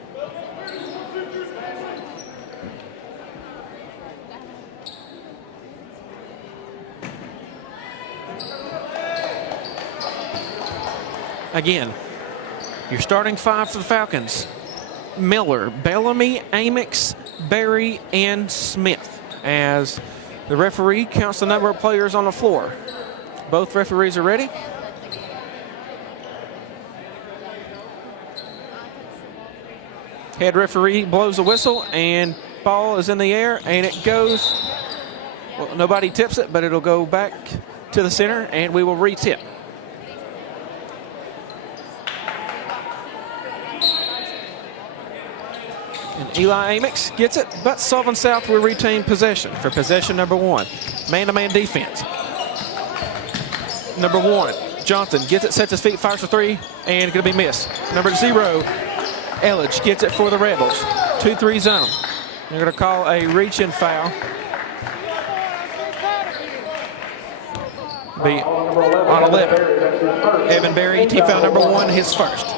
Again, your starting 5 for the Falcons: Miller, Bellamy, Amix, Berry, and Smith. As the referee counts the number of players on the floor. Both referees are ready. Head referee blows a whistle, and ball is in the air, and it goes. Well, nobody tips it, but it'll go back to the center, and we will re-tip. And Eli Amix gets it, but Sullivan South will retain possession for possession number 1. Man-to-man defense. Number 1, Johnson gets it, sets his feet, fires for 3, and going to be missed. Number 0, Elledge gets it for the Rebels. 2-3 zone. They're going to call a reach-in foul. Be on 11. Evan Berry, team foul number 1, his first.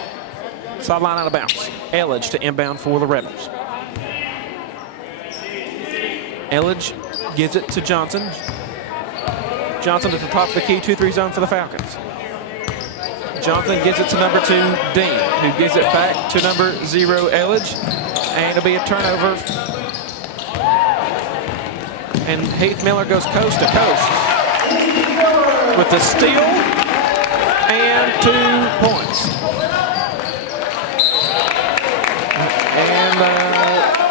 Sideline out of bounds. Elledge to inbound for the Rebels. Elledge gives it to Johnson. Johnson at the top of the key, 2-3 zone for the Falcons. Johnson gives it to number 2, Dean, who gives it back to number 0, Elledge. And it'll be a turnover. And Heath Miller goes coast to coast with the steal and 2 points. And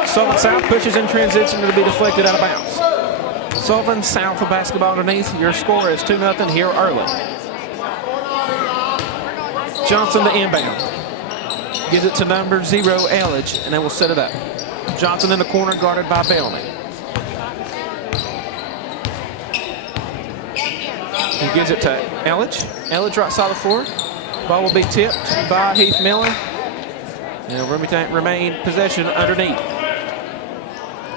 Sullivan South pushes in transition to be deflected out of bounds. Sullivan South of basketball underneath. Your score is 2-0 here early. Johnson to inbound. Gives it to number 0, Elledge, and they will set it up. Johnson in the corner, guarded by Bellamy. He gives it to Elledge. Elledge right side of the floor. Ball will be tipped by Heath Miller. And it'll remain possession underneath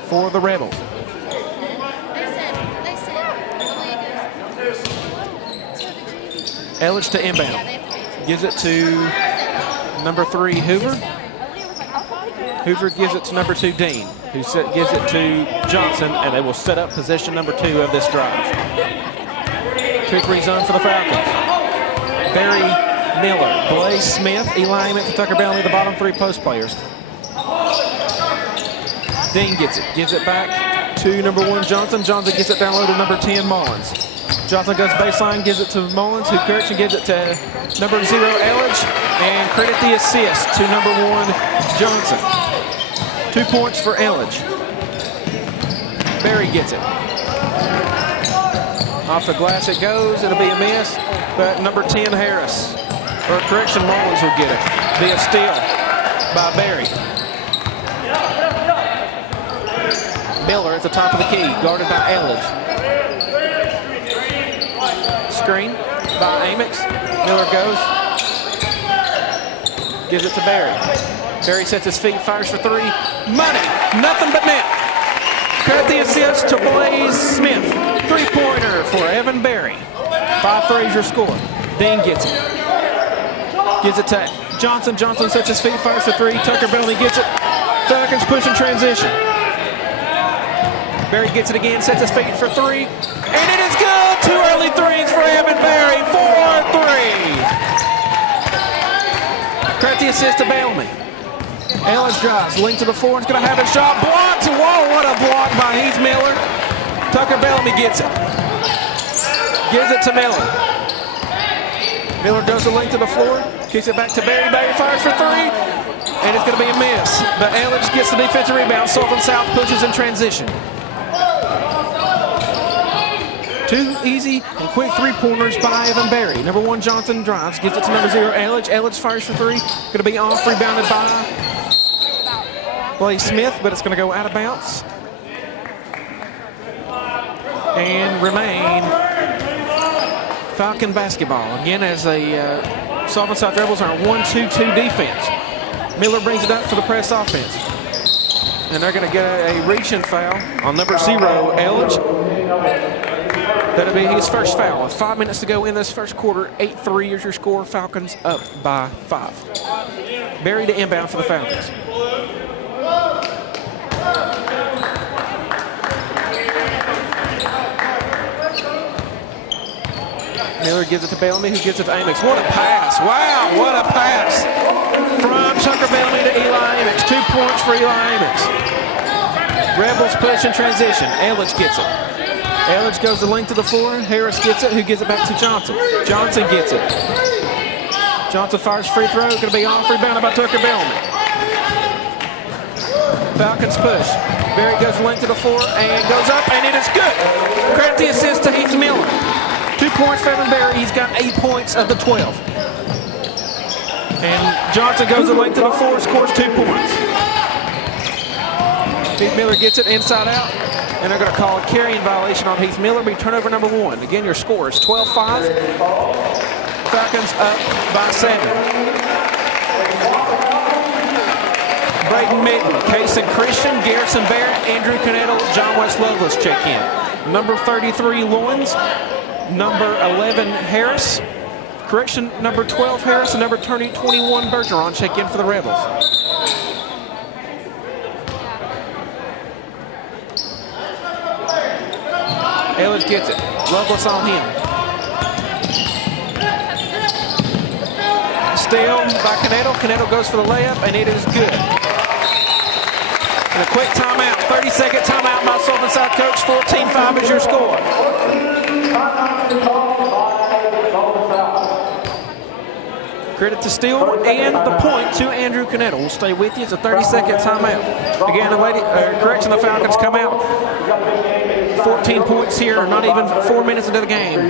for the Rebels. Elledge to inbound. Gives it to number 3, Hoover. Hoover gives it to number 2, Dean, who gives it to Johnson, and they will set up possession number 2 of this drive. 2-3 zone for the Falcons. Barry Miller, Blaze Smith, Eli Emmett, Tucker Bellamy, the bottom 3 post players. Dean gets it, gives it back to number 1, Johnson. Johnson gets it down low to number 10, Mullins. Johnson goes baseline, gives it to Mullins, who corrects and gives it to number 0, Elledge, and credit the assist to number 1, Johnson. 2 points for Elledge. Barry gets it. Off the glass it goes, it'll be a miss, but number 10, Harris, or correction, Mullins will get it. Be a steal by Barry. Miller at the top of the key, guarded by Elledge. Screen by Amex. Miller goes. Gives it to Barry. Barry sets his feet, fires for 3. Money, nothing but net. Credit the assist to Blaze Smith. 3-pointer for Evan Barry. 5-3 is your score. Dean gets it. Gives it to Johnson. Johnson sets his feet, fires for 3. Tucker Bellamy gets it. Falcons push in transition. Barry gets it again, sets his feet for 3. And it is good! 2 early threes for Evan Barry. 4-3. Credit the assist to Bellamy. Elledge drives, link to the floor, it's going to have a shot. Blocked! Whoa, what a block by Heath Miller. Tucker Bellamy gets it. Gives it to Miller. Miller goes the length to the floor, kicks it back to Barry. Barry fires for 3, and it's going to be a miss. But Elledge gets the defensive rebound. Sullivan South pushes in transition. 2 easy and quick 3-pointers by Evan Barry. Number 1, Johnson drives, gives it to number 0, Elledge. Elledge fires for 3. Going to be off, rebounded by Blaze Smith, but it's going to go out of bounds. And remain Falcon basketball. Again, as the Sullivan South Rebels are a 1-2-2 defense. Miller brings it up for the press offense. And they're going to get a reach-in foul on number 0, Elledge. That'll be his first foul. With 5 minutes to go in this first quarter. 8-3 is your score. Falcons up by 5. Barry to inbound for the Falcons. Miller gives it to Bellamy, who gives it to Amex. What a pass. Wow, what a pass. From Tucker Bellamy to Eli Amex. 2 points for Eli Amex. Rebels push in transition. Elledge gets it. Elledge goes the length of the floor. Harris gets it, who gives it back to Johnson. Johnson gets it. Johnson fires free throw. Going to be off, rebounded by Tucker Bellamy. Falcons push. Barry goes the length of the floor and goes up, and it is good. Credit the assist to Heath Miller. 2 points for Evan Barry. He's got 8 points of the 12. And Johnson goes the length of the floor, scores 2 points. Heath Miller gets it inside out, and they're going to call a carrying violation on Heath Miller. Be turnover number 1. Again, your score is 12-5. Falcons up by 7. Braden Mitten, Kason Christian, Garrison Barrett, Andrew Canettle, John West Lovelace check in. Number 33, Lawrence. Number 11, Harris. Correction, number 12, Harris, and number 21, Bergeron check in for the Rebels. Elledge gets it. Lovelace on him. Steal by Canedo. Canedo goes for the layup, and it is good. And a quick timeout, 30-second timeout by Sullivan South coach. 14-5 is your score. Credit to Steele and the point to Andrew Canedo. We'll stay with you. It's a 30-second timeout. Again, correction, the Falcons come out. 14 points here, not even 4 minutes into the game.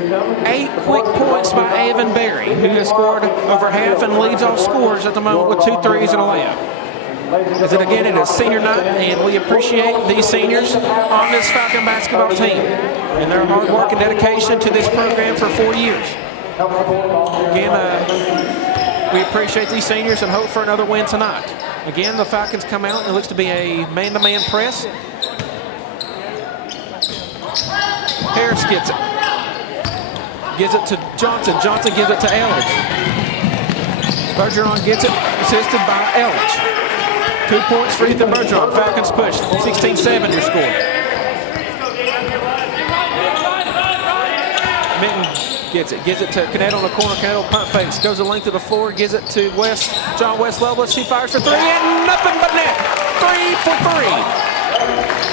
8 quick points by Avon Berry, who has scored over half and leads all scorers at the moment with 2 threes and a layup. As it again, it is senior night, and we appreciate these seniors on this Falcon basketball team and their hard work and dedication to this program for 4 years. Again, we appreciate these seniors and hope for another win tonight. Again, the Falcons come out. It looks to be a man-to-man press. Harris gets it. Gives it to Johnson. Johnson gives it to Elledge. Bergeron gets it, assisted by Elledge. 2 points for Ethan Bergeron. Falcons push. 16-7 your score. Minton gets it. Gives it to Canedo on the corner. Canedo punt fakes. Goes the length of the floor. Gives it to John West Lovelace. He fires for 3 and nothing but net. 3 for 3.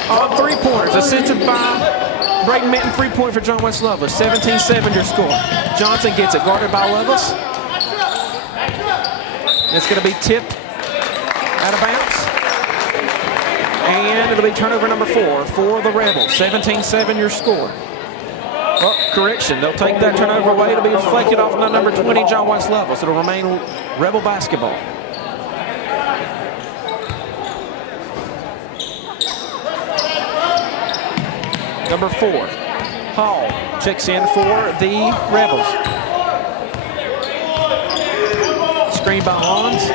On 3-pointers. Assisted by Braden Minton. 3-point for John West Lovelace. 17-7 your score. Johnson gets it. Guarded by Lovelace. It's going to be tipped out of bounds. And it'll be turnover number 4 for the Rebels. 17-7 your score. Oh, correction. They'll take that turnover away. It'll be reflected off number 20, John West Lovelace. It'll remain Rebel basketball. Number 4, Hall checks in for the Rebels. Screen by Hollins.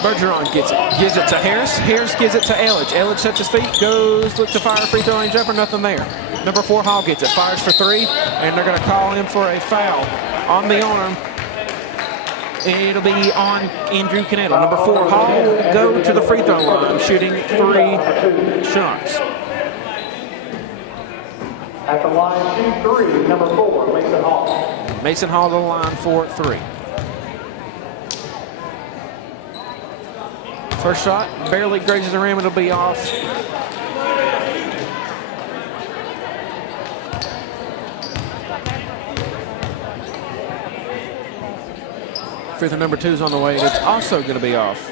Bergeron gets it. Gives it to Harris. Harris gives it to Elledge. Elledge sets his feet. Goes, looks to fire a free throw line jumper. Nothing there. Number 4, Hall gets it. Fires for 3. And they're going to call him for a foul on the arm. It'll be on Andrew Canedo. Number 4, Hall will go to the free throw line, shooting 3 shots. At the line, 2-3, number 4, Mason Hall. Mason Hall to the line for 3. First shot barely grazes the rim. It'll be off. Free throw number 2 is on the way. It's also going to be off.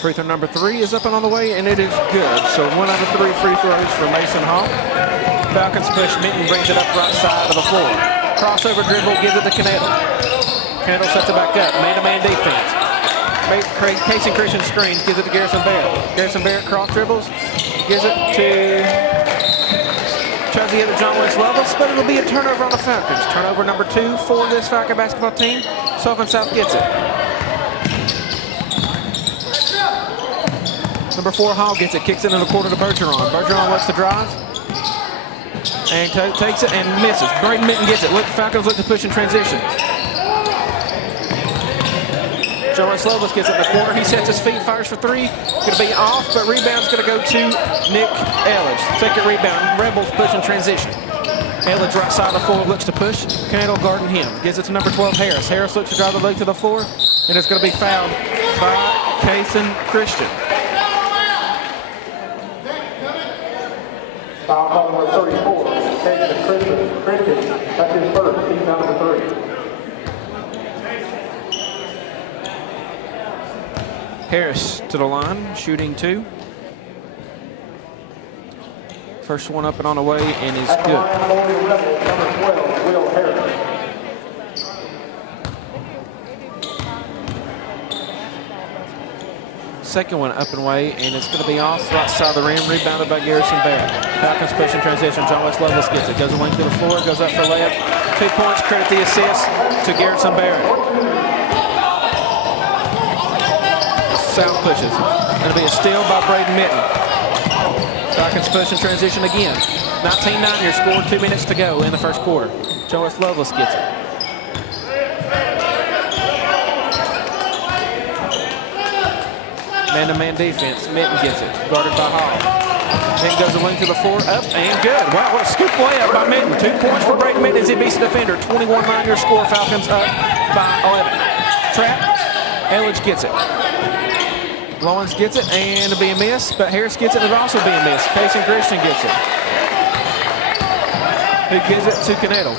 Free throw number 3 is up and on the way, and it is good. So 1 out of 3 free throws for Mason Hall. Falcons push. Minton brings it up right side of the floor. Crossover dribble, gives it to Canedo. Canedo sets it back up. Man-to-man defense. Casey Christian screens, gives it to Garrison Barrett. Garrison Barrett cross dribbles, gives it to tries to get it to John West Lovelace, but it'll be a turnover on the Falcons. Turnover number 2 for this Falcon basketball team. Sullivan South gets it. Number 4, Hall gets it, kicks it in the corner to Bergeron. Bergeron lets the drive and takes it and misses. Braden Minton gets it. Falcons look to push in transition. John West Lovelace gets it in the corner. He sets his feet, fires for 3. Going to be off, but rebound's going to go to Nick Elledge. Second rebound. Rebels push in transition. Elledge right side of the floor looks to push. Canedo guarding him. Gives it to number 12, Harris. Harris looks to drive the leg to the floor, and it's going to be fouled by Casey Christian. Foul call number 34, Casey Christian. That's his first, team number 3. Harris to the line, shooting 2. First one up and on the way, and is good. Number 12, Will Harris. Second one up and away, and it's going to be off right side of the rim, rebounded by Garrison Barrett. Falcons push in transition. John West Lovelace gets it. Goes a length to the floor, goes up for a layup. 2 points, credit the assist to Garrison Barrett. South pushes. It'll be a steal by Braden Minton. Falcons push in transition again. 19-9 your score, 2 minutes to go in the first quarter. John West Lovelace gets it. Man-to-man defense. Minton gets it. Guarded by Hall. Minton goes a link to the floor. Up and good. Wow, what a scoop layup by Minton. 2 points for Braden Minton as he beats the defender. 21-9 your score. Falcons up by 11. Trap. Elledge gets it. Lawrence gets it, and it'll be a miss, but Harris gets it, and it'll also be a miss. Casey Christian gets it. Who gives it to Canedo.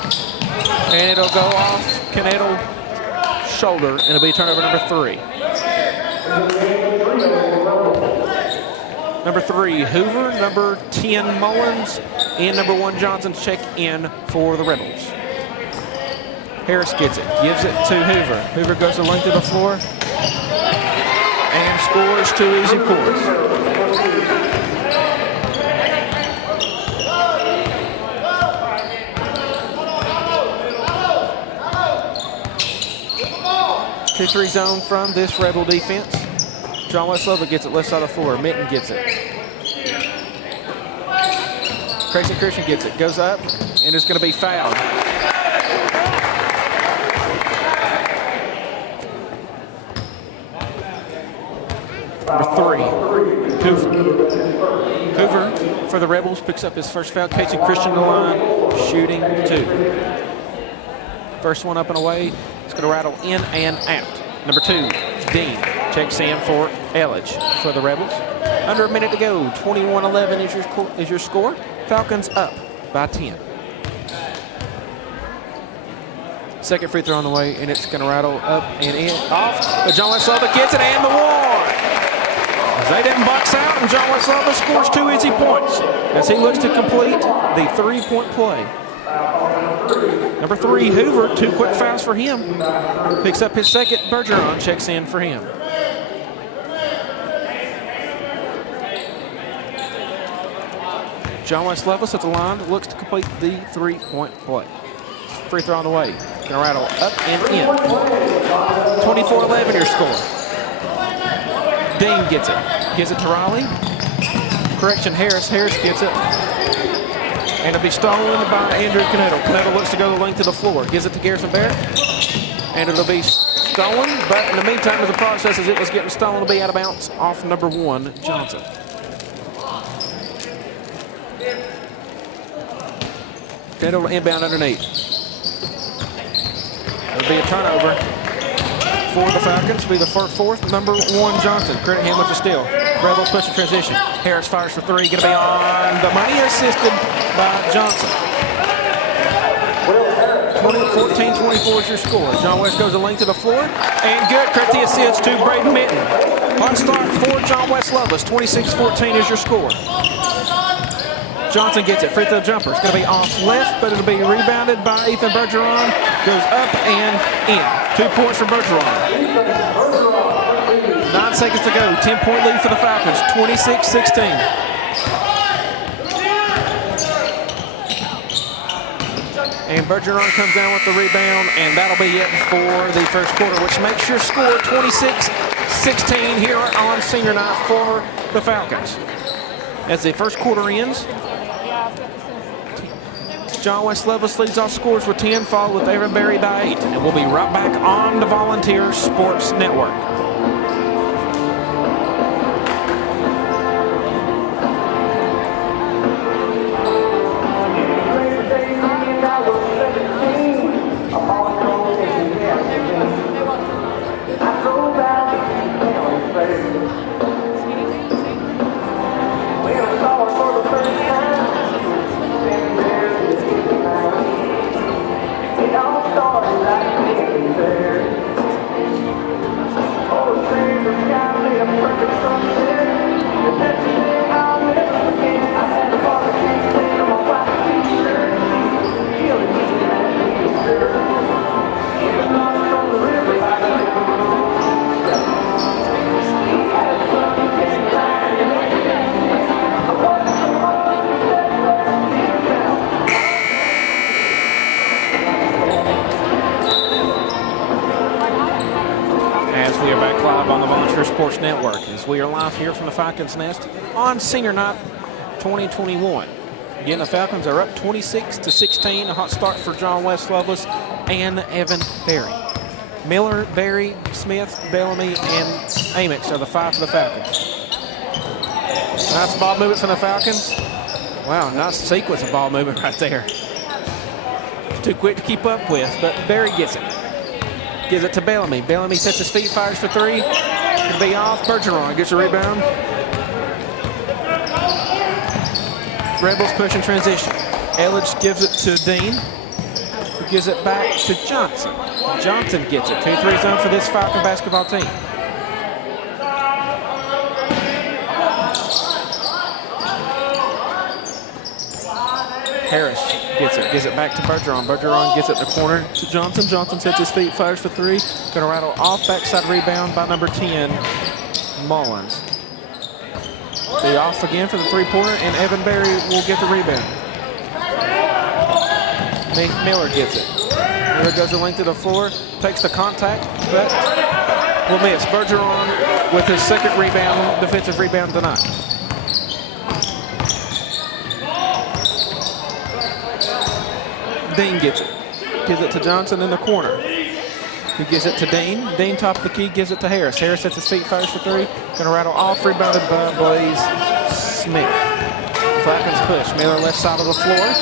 And it'll go off Canedo's shoulder, and it'll be turnover number 3. Number 3, Hoover. Number 10, Mullins. And number 1, Johnson check in for the Rebels. Harris gets it, gives it to Hoover. Hoover goes the length of the floor and scores 2 easy points. Two-3 zone from this Rebel defense. John Westlova gets it left side of the floor. Minton gets it. Grayson Christian gets it. Goes up, and it's going to be fouled. Number 3, Hoover. Hoover for the Rebels picks up his first foul. Casey Christian on the line, shooting 2. First one up and away. It's going to rattle in and out. Number 2, Dean checks in for Elledge for the Rebels. Under a minute to go. 21-11 is your score. Falcons up by 10. Second free throw on the way, and it's going to rattle up and in. Off, but John Westlova gets it, and the one. They didn't box out, and John Westlova scores 2 easy points as he looks to complete the 3-point play. Number 3, Hoover, 2 quick fouls for him. Picks up his second. Bergeron checks in for him. John Westlova at the line, looks to complete the 3-point play. Free throw on the way. Gonna rattle up and in. 24-11 your score. Dean gets it. Gives it to Riley. Correction, Harris. Harris gets it. And it'll be stolen by Andrew Canedo. Canedo looks to go the length of the floor. Gives it to Garrison Barrett. And it'll be stolen. But in the meantime, as the process as it was getting stolen, it'll be out of bounds off number 1, Johnson. Canedo will inbound underneath. It'll be a turnover for the Falcons. It'll be the fourth, number 1, Johnson. Credit him with the steal. Rebel special transition. Harris fires for 3. Going to be on the money, assisted by Johnson. 14-24 is your score. John West goes the length of the floor. And good. Credit the assist to Braden Minton. Hot start for John Westlova. 26-14 is your score. Johnson gets it. Free throw jumper. It's going to be off left, but it'll be rebounded by Ethan Bergeron. Goes up and in. 2 points for Bergeron. 9 seconds to go. 10-point lead for the Falcons. 26-16. And Bergeron comes down with the rebound, and that'll be it for the first quarter, which makes your score 26-16 here on senior night for the Falcons. As the first quarter ends, John Westlova leads off scores with 10, followed with Aaron Berry by 8. And we'll be right back on the Volunteer Sports Network. Sports Network as we are live here from the Falcons Nest on Senior Night 2021. Again, the Falcons are up 26-16. A hot start for John Westlova and Evan Berry. Miller, Berry, Smith, Bellamy, and Amix are the 5 for the Falcons. Nice ball movement from the Falcons. Wow, nice sequence of ball movement right there. It's too quick to keep up with, but Berry gets it. Gives it to Bellamy. Bellamy sets his feet, fires for 3. It'll be off. Bergeron gets a rebound. Rebels push in transition. Elledge gives it to Dean, who gives it back to Johnson. Johnson gets it. 2-3 zone for this Falcon basketball team. Harris gives it back to Bergeron. Bergeron gets it in the corner to Johnson. Johnson sets his feet, fires for 3. Going to rattle off, backside rebound by number 10, Mullins. Be off again for the 3-pointer, and Evan Berry will get the rebound. Miller gets it. Miller goes the length of the floor, takes the contact, but will miss. Bergeron with his second rebound, defensive rebound tonight. Dean gets it. Gives it to Johnson in the corner. He gives it to Dean. Dean, top of the key, gives it to Harris. Harris sets his feet, fires for 3. Gonna rattle off, rebounded by Blaze Smith. Falcons push. Miller left side of the floor.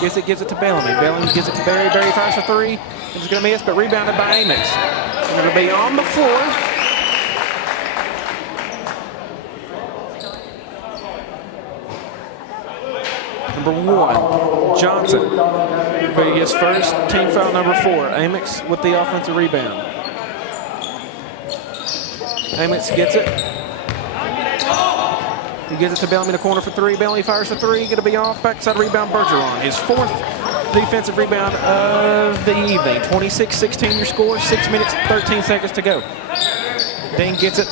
Gives it to Bellamy. Bellamy gives it to Berry. Berry fires for 3. It's gonna miss, but rebounded by Amix. It's gonna be on the floor. Number 1, Johnson. His first team foul, number 4. Amix with the offensive rebound. Amix gets it. He gives it to Bellamy in the corner for 3. Bellamy fires for 3. Going to be off. Backside rebound, Bergeron. His 4th defensive rebound of the evening. 26-16 your score. 6 minutes, 13 seconds to go. Dean gets it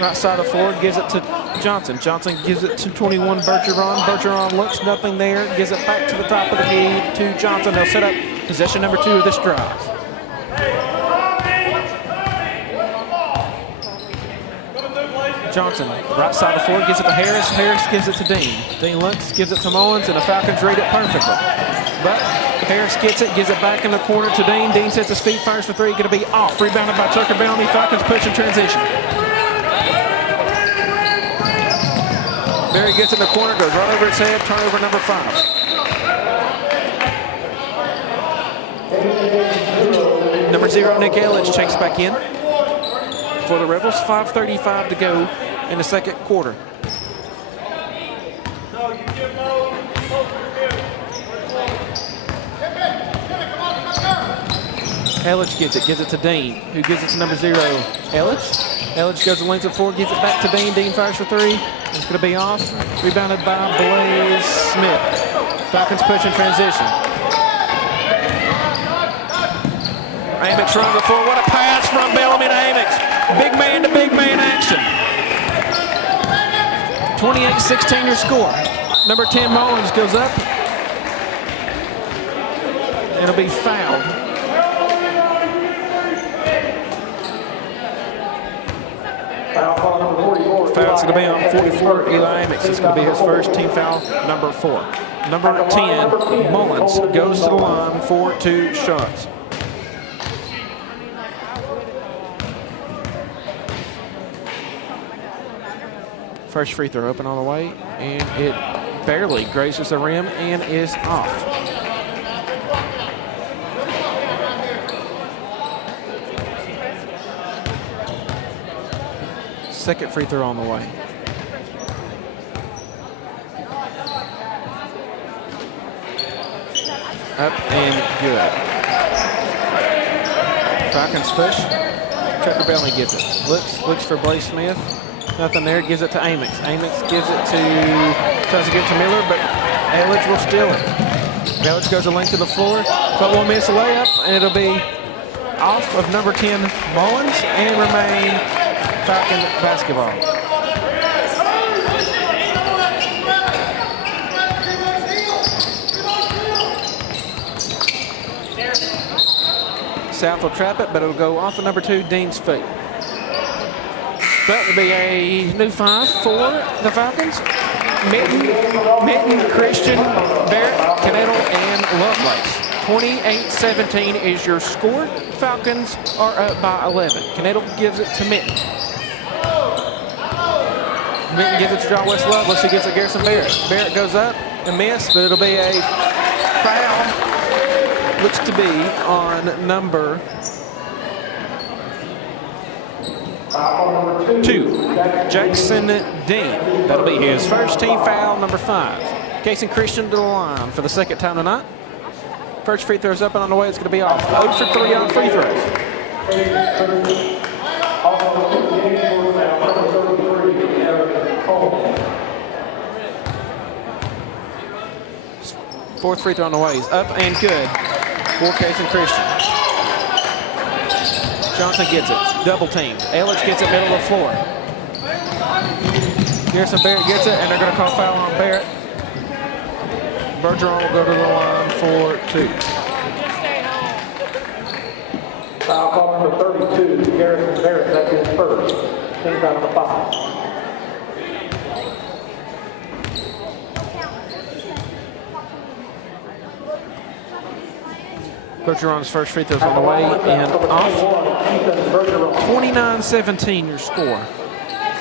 right side of the floor. Gives it to Johnson. Johnson gives it to 21, Bergeron. Bergeron looks, nothing there. Gives it back to the top of the key to Johnson. They'll set up possession number 2 of this drive. Johnson, right side of the floor, gives it to Harris. Harris gives it to Dean. Dean looks, gives it to Mullins, and the Falcons read it perfectly. But Harris gets it, gives it back in the corner to Dean. Dean sets his feet, fires for 3. Going to be off. Rebounded by Tucker Bellamy. Falcons push in transition. Berry gets in the corner, goes right over his head, turnover number 5. Number 0, Nick Elledge checks back in for the Rebels. 5:35 to go in the second quarter. Elledge gets it to Dean, who gives it to number 0, Elledge. Elledge goes the length of the floor, gives it back to Dean. Dean fires for 3. It's going to be off. Rebounded by Blaze Smith. Falcons push in transition. Amix runs the floor. What a pass from Bellamy to Amix. Big man to big man action. 28-16 your score. Number 10, Mullins goes up. It'll be fouled. Foul's going to be on 44, Eli Amix. It's going to be his first team foul, number 4. Number 10, Mullins, goes to the line for 2 shots. First free throw open all the way, and it barely grazes the rim and is off. Second free throw on the way. Up and good. Falcons push. Tucker Bellamy gets it. Looks for Blaze Smith. Nothing there. Gives it to Amix. Amix gives it to, tries to get it to Miller, but Elledge will steal it. Elledge goes the length of the floor, but will miss a layup, and it'll be off of number 10, Mullins, and remain Falcon basketball. South will trap it, but it'll go off of number 2, Dean's feet. That would be a new 5 for the Falcons. Mitten, Christian, Barrett, Canettle, and Lovelace. 28-17 is your score. Falcons are up by 11. Knedel gives it to Mitten. Mitten gives it to John West Lovelace. He gives it to Garrison Barrett. Barrett goes up and missed, but it'll be a foul. Looks to be on number 2, Jackson Dean. That'll be his first team foul, number 5. Casey Christian to the line for the second time tonight. First free throw's up and on the way. It's going to be off. 0 for 3 on free throws. Fourth free throw on the way is up and good for Casey Christian. Johnson gets it. Double teamed. Elledge gets it middle of the floor. Garrison Barrett gets it, and they're going to call foul on Barrett. Bergeron will go to the line for 2. Foul call number 32, Garrison Barrett. That's his first. Team foul number 5. Bergeron's first free throw's on the way and off. 29-17 your score.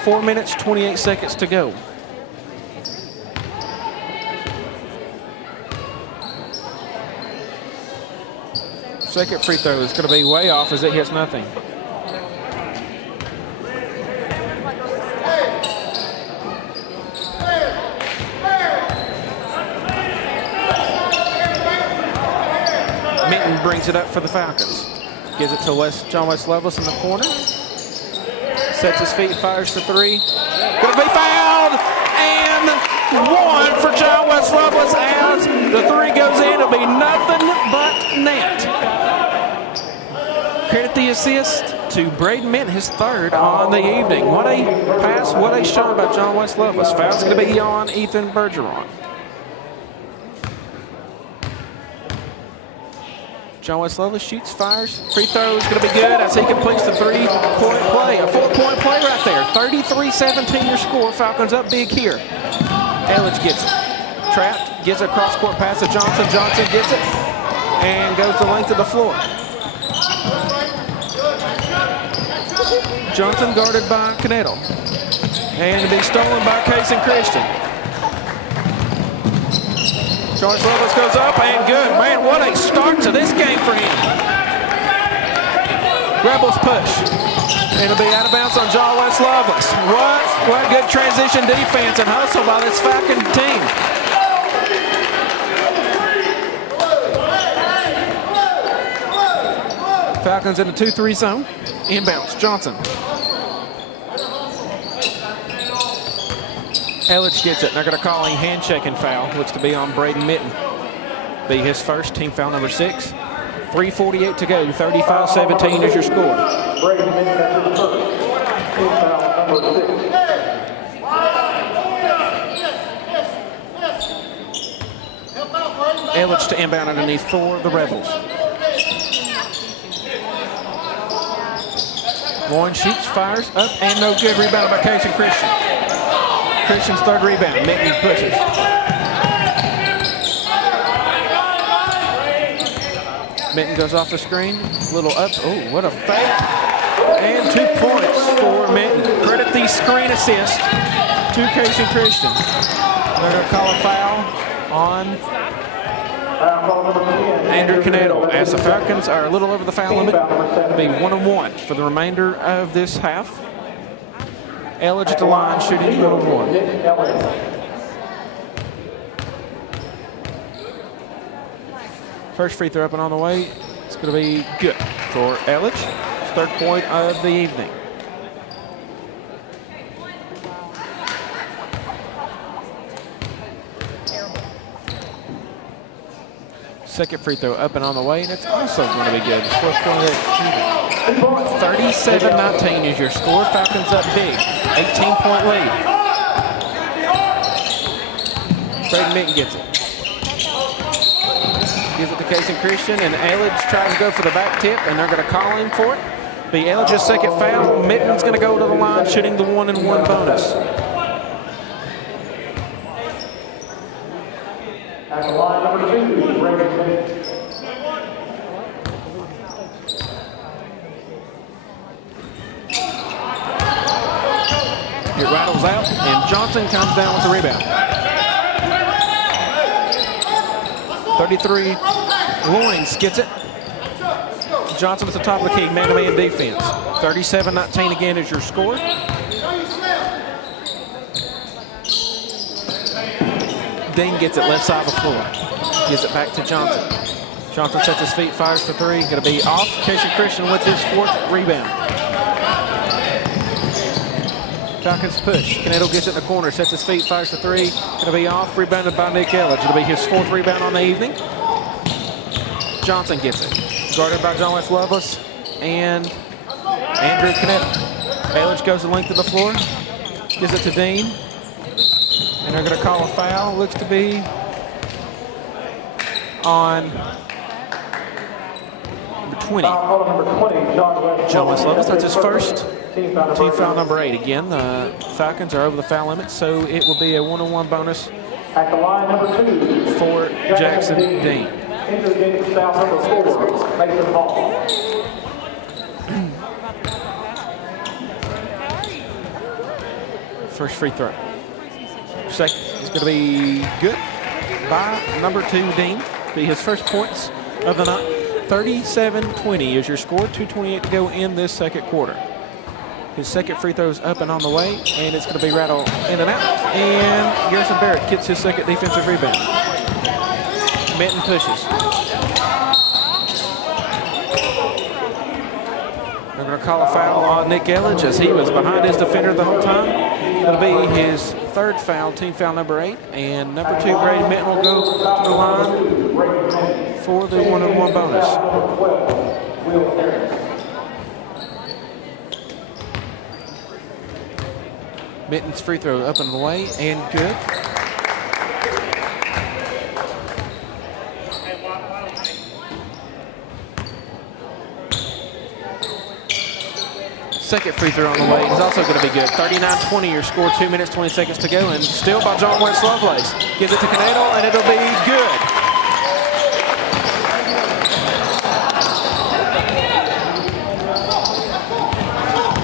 4 minutes, 28 seconds to go. Second free throw is going to be way off as it hits nothing. Mitten brings it up for the Falcons. Gives it to John West Lovelace in the corner. Sets his feet, fires for 3. Going to be fouled, and 1 for John West Lovelace as the 3 goes in. It'll be nothing but net. Credit the assist to Braden Mitten, his 3rd on the evening. What a pass, what a shot by John West Lovelace. Foul's going to be on Ethan Bergeron. John West Lovelace shoots, fires. Free throw is going to be good as he completes the 3-point play. A 4-point play right there. 33-17 your score. Falcons up big here. Elledge gets it. Trapped. Gives a cross-court pass to Johnson. Johnson gets it and goes the length of the floor. Johnson guarded by Knedel. And to be stolen by Casey Christian. John West Lovelace goes up and good. Man, what a start to this game for him. Rebels push. And it'll be out of bounds on John West Lovelace. What good transition defense and hustle by this Falcon team. Falcons in the 2-3 zone. Inbounds, Johnson. Elledge gets it. They're going to call a hand-checking foul, looks to be on Braden Mitten. Be his first, team foul number 6. 3:48 to go. 35-17 is your score. Braden Mitten, that's his first. Team foul number 6. Elledge to inbound underneath for the Rebels. Warren shoots, fires, up and no good. Rebound by Casey Christian. Christian's 3rd rebound. Mitten pushes. Mitten goes off the screen. Little up. Oh, what a fake. And 2 points for Mitten. Credit the screen assist to Casey Christian. They're going to call a foul on Andrew Knedel as the Falcons are a little over the foul limit. It'll be 1-1 for the remainder of this half. Elledge at the line, shooting 1-1. First free throw up and on the way. It's going to be good for Elledge. 3rd point of the evening. Second free throw up and on the way, and it's also going to be good. It's 4th point of the evening. 37-19 is your score. Falcons up big. 18-point lead. Braden Mitten gets it. Gives it to Casey Christian, and Elledge tries to go for the back tip, and they're going to call him for it. Be Elledge's 2nd foul. Mitten's going to go to the line, shooting the 1-and-1 bonus. At the line number 2, Braden Mitten. rattles out, and Johnson comes down with the rebound. 33, Loins gets it. Johnson at the top of the key, man-to-man defense. 37-19 again is your score. Dean gets it left side of the floor. Gives it back to Johnson. Johnson sets his feet, fires for three. Going to be off. Casey Christian with his 4th rebound. Falcons push. Canedo gets it in the corner, sets his feet, fires for three. Going to be off. Rebounded by Nick Elledge. It'll be his 4th rebound on the evening. Johnson gets it. Guarded by John West Lovelace and Andrew Canedo. Elledge goes the length of the floor. Gives it to Dean. And they're going to call a foul. Looks to be on number 20. John West Lovelace. That's his first team foul number 8. Again, the Falcons are over the foul limit, so it will be a 1-on-1 bonus At the line, number 2, for Jackson Dean. Into the game, foul number 4, Mason Hall. First free throw. Second is going to be good by number 2, Dean. Be his first points of the night. 37-20 is your score. 2:28 to go in this second quarter. His second free throw is up and on the way, and it's going to be rattled in and out. And Garrison Barrett gets his second defensive rebound. Minton pushes. They're going to call a foul on Nick Elledge as he was behind his defender the whole time. It'll be his 3rd foul, team foul number 8. And number 2, Brady Minton, will go to the line for the 1-on-1 bonus. Minton's free throw up and away and good. Second free throw on the way is also going to be good. 39-20, your score, 2 minutes, 20 seconds to go. And still by John West Lovelace. Gives it to Canedo, and it'll be good.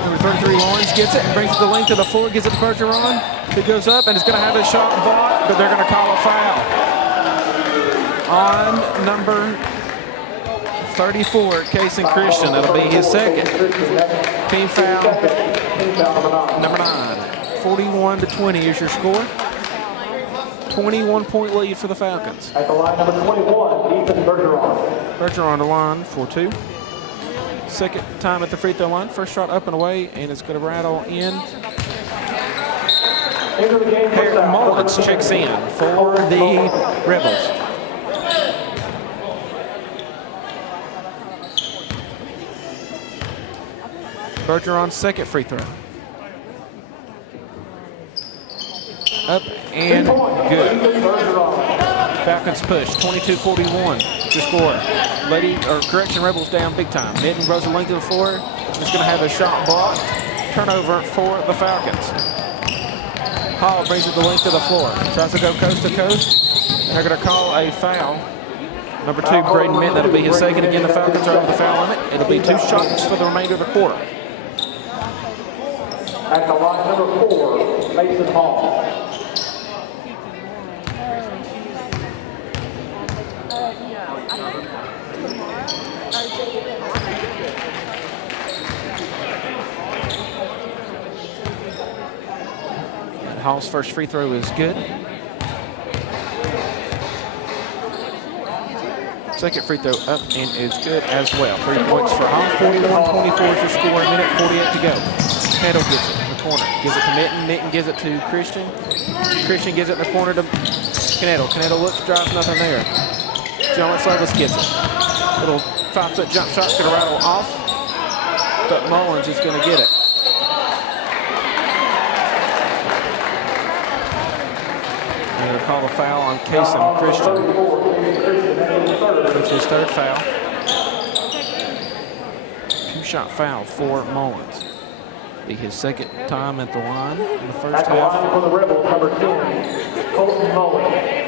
Number 33, Lawrence gets it and brings it the length of the floor, gives it to Bergeron. He goes up, and it's going to have his shot blocked, but they're going to call a foul on number 34, Casey Christian. That'll be his second. Team foul number 9. 41-20 is your score. 21-point lead for the Falcons. At the line, number 21, Ethan Bergeron. Bergeron on the line for 2. Second time at the free throw line. First shot up and away, and it's going to rattle in. Harry Mullins checks in for the Rebels. Bergeron's second free throw. Up and good. Falcons push, 22-41 to score. Rebels down big time. Minton goes the length of the floor. He's going to have a shot blocked. Turnover for the Falcons. Hall brings it the length of the floor. Tries to go coast to coast. They're going to call a foul. Number 2, Braden Minton. That'll be his second. Again, the Falcons are over the foul limit. It'll be 2 shots for the remainder of the quarter. At the line, number 4, Mason Hall. And Hall's first free throw is good. Second free throw up and is good as well. 3 points for Hall. 41-24 is your score. 1:48 to go. Canedo gets it in the corner. Gives it to Minton. Minton gives it to Christian. Christian gives it in the corner to Canedo. Canedo looks, drives, nothing there. John West Lovelace gets it. Little 5-foot jump shot's going to rattle off, but Mullins is going to get it. They're going to call the foul on Casey Christian. It's his 3rd foul. 2-shot foul for Mullins. Be his second time at the line in the first half. At the line for the Rebels, number 10, Colton Mullins.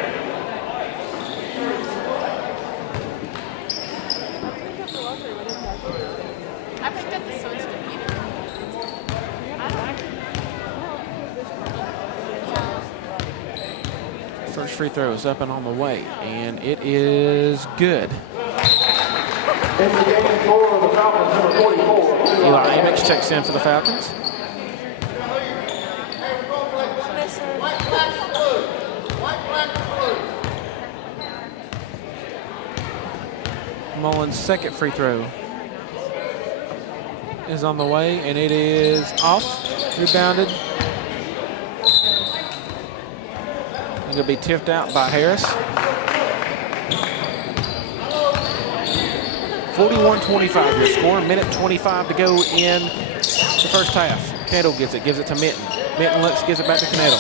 First free throw is up and on the way, and it is good. In the game for the Falcons, number 44. Eli Amix checks in for the Falcons. Mullins' second free throw is on the way, and it is off. Rebounded. Going to be tipped out by Harris. 41-25 your score. Minute 25 to go in the first half. Knedel gets it, gives it to Minton. Minton looks, gives it back to Knedel.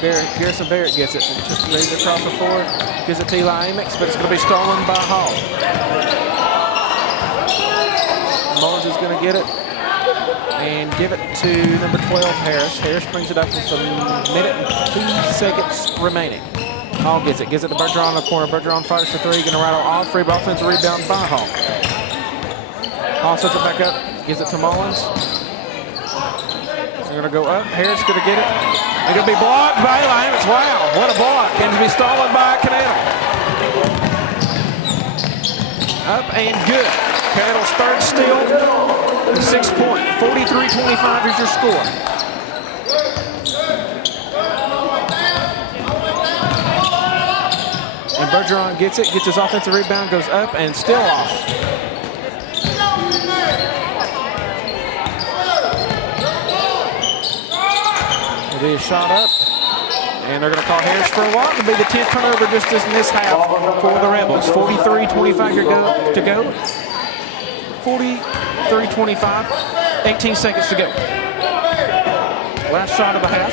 Garrison Barrett gets it, moves it across the floor, gives it to Eli Amix, but it's going to be stolen by Hall. Mullins is going to get it and give it to number 12, Harris. Harris brings it up with a minute and 2 seconds remaining. Hall gets it to Bergeron in the corner. Bergeron fires for three, going to rattle off. Free offensive rebound by Hall. Hall sets it back up, gives it to Mullins. They're going to go up. Harris going to get it. They're going to be blocked by Eli Amix. Wow, what a block. And to be stolen by Knedel. Up and good. Knedel's third steal. 6 point. 43-25 is your score. And Bergeron gets it, gets his offensive rebound, goes up and still off. It'll be a shot up. And they're going to call Harris for a walk. It'll be the 10th turnover just in this half for the Rebels. 43-25 to go. 43-25. 18 seconds to go. Last shot of the half.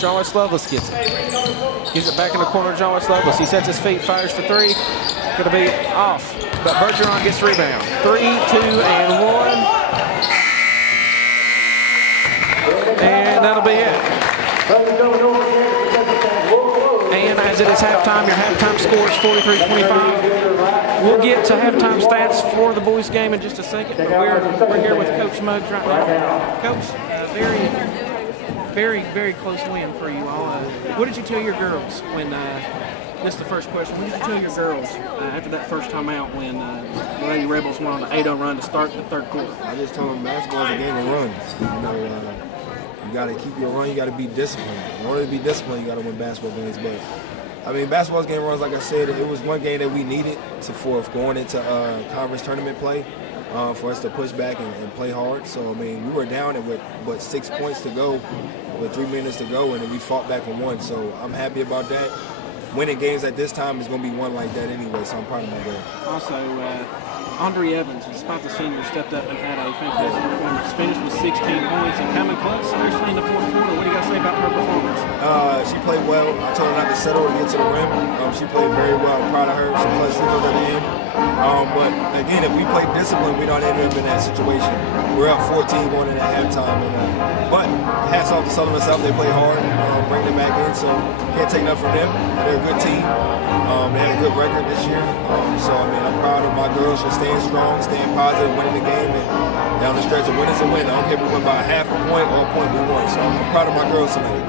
John West Lovelace gets it. Gives it back in the corner, John West Lovelace. He sets his feet, fires for three. Going to be off. But Bergeron gets the rebound. 3, 2, and 1. And that'll be it. And as it is halftime, your halftime score is 43-25. We'll get to halftime stats for the boys' game in just a second, but we're here with Coach Muggs right now. Coach, very close win for you all. What did you tell your girls when, this is the first question, what did you tell your girls after that first time out when the Lady Rebels went on the 8-0 run to start the third quarter? I just told them basketball is a game of runs. You know, you got to keep your run, you got to be disciplined. In order to be disciplined, you got to win basketball games. But, I mean, basketball's game of runs, like I said, it was one game that we needed for going into conference tournament play. For us to push back and play hard. So, I mean, we were down with 6 points to go, with 3 minutes to go, and then we fought back and won. So I'm happy about that. Winning games at this time is going to be one like that anyway, so I'm proud of my girl. Also, Andre Evans, despite the senior, stepped up and had a fantastic performance. Finished with 16 points and coming close, especially in the fourth quarter. What do you got to say about her performance? She played well. I told her not to settle to get to the rim. She played very well. I'm proud of her. She played free throws at the end. But again, if we play discipline, we don't end up in that situation. We're up 14 going into halftime. But hats off to Southern South. They play hard, bring them back in. So can't take enough from them. They're a good team. They had a good record this year. So I mean, I'm proud of my girls for staying strong, staying positive, winning the game, and down the stretch, a win is a win. I don't care if we win by half a point or a point we won. So I'm proud of my girls tonight.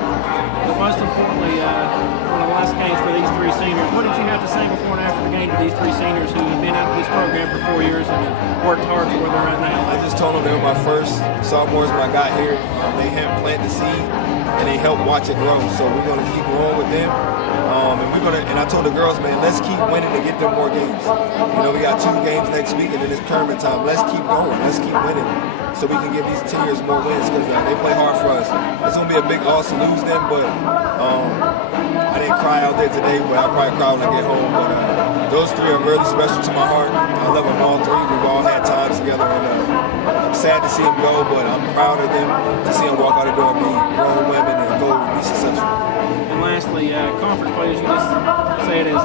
But most importantly, one of the last games for these three seniors, what did you have to say before and after the game to these three seniors who have been out of this program for 4 years and have worked hard to where they're at now? I just told them they were my first sophomores when I got here. They helped plant the seed and they helped watch it grow. So we're going to keep growing with them. And I told the girls, man, let's keep winning to get them more games. You know, we got 2 games next week and then it's tournament time. Let's keep going. Let's keep winning so we can give these seniors more wins because they play hard for us. It's going to be a big loss to lose them, but I didn't cry out there today, but I'll probably cry when I get home. But those 3 are really special to my heart. I love them all 3. We've all had times together, and I'm sad to see them go, but I'm proud of them to see them walk out the door and be grown women and go be successful. And lastly, conference players, you just said is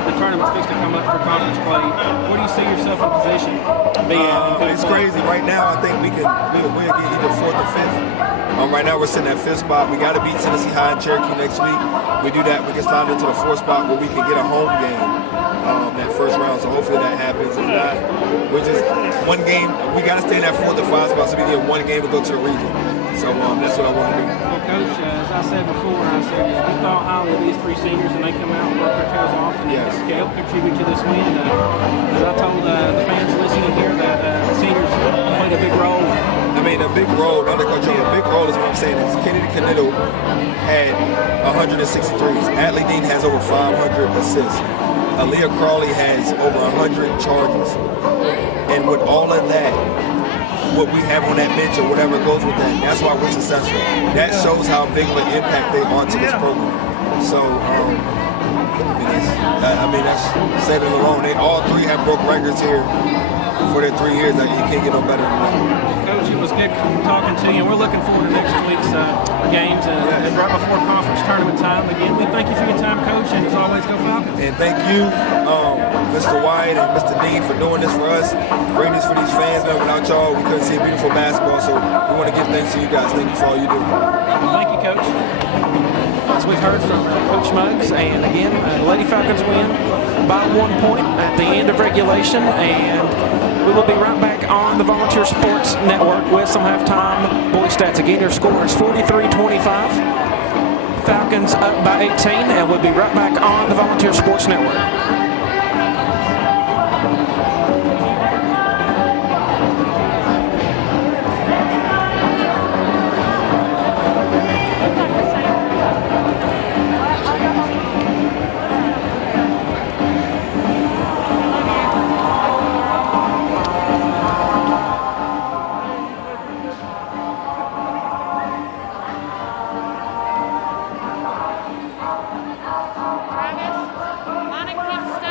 the tournament's fixed to come up for conference play. Where do you see yourself in position being? It's crazy. Right now, I think we'll get either 4th or 5th. Right now, we're sitting at 5th spot. We got to beat Tennessee High and Cherokee next week. We do that, we can slide into the 4th spot where we can get a home game that first round. So hopefully that happens. If not, we just one game. We got to stay in that 4th to 5 spot so we get one game to go to the region. So that's what I want to do. Well, Coach, as I said before, I said we thought highly of these 3 seniors, and they come out and work their tails off, and Yes. they help contribute to this win. As I told the fans listening here, that the seniors played a big role. I mean, a big role, under Coach Joe, a big role is what I'm saying is Kennedy Canitto had 163s. Atlee Dean has over 500 assists. Aaliyah Crawley has over 100 charges. And with all of that, what we have on that bench or whatever goes with that, that's why we're successful. That shows how big of an impact they are to this program. So, that's said it alone. They all 3 have broke records here for their 3 years. Like, you can't get no better than that. Coach, it was good talking to you. We're looking forward to next week's games and right before conference tournament time. Again, we thank you for your time, Coach, and as always, go Falcons. And thank you, Mr. White and Mr. Dean, for doing this for us, bringing this for these fans. Man, without y'all, we couldn't see beautiful basketball. So we want to give thanks to you guys. Thank you for all you do. Thank you, Coach. As we've heard from Coach Muggs, and again, Lady Falcons win by 1 point at the end of regulation, and we will be right back on the Volunteer Sports Network with some halftime boy stats. Again, your score is 43-25. Falcons up by 18, and we'll be right back on the Volunteer Sports Network. Travis, line and keep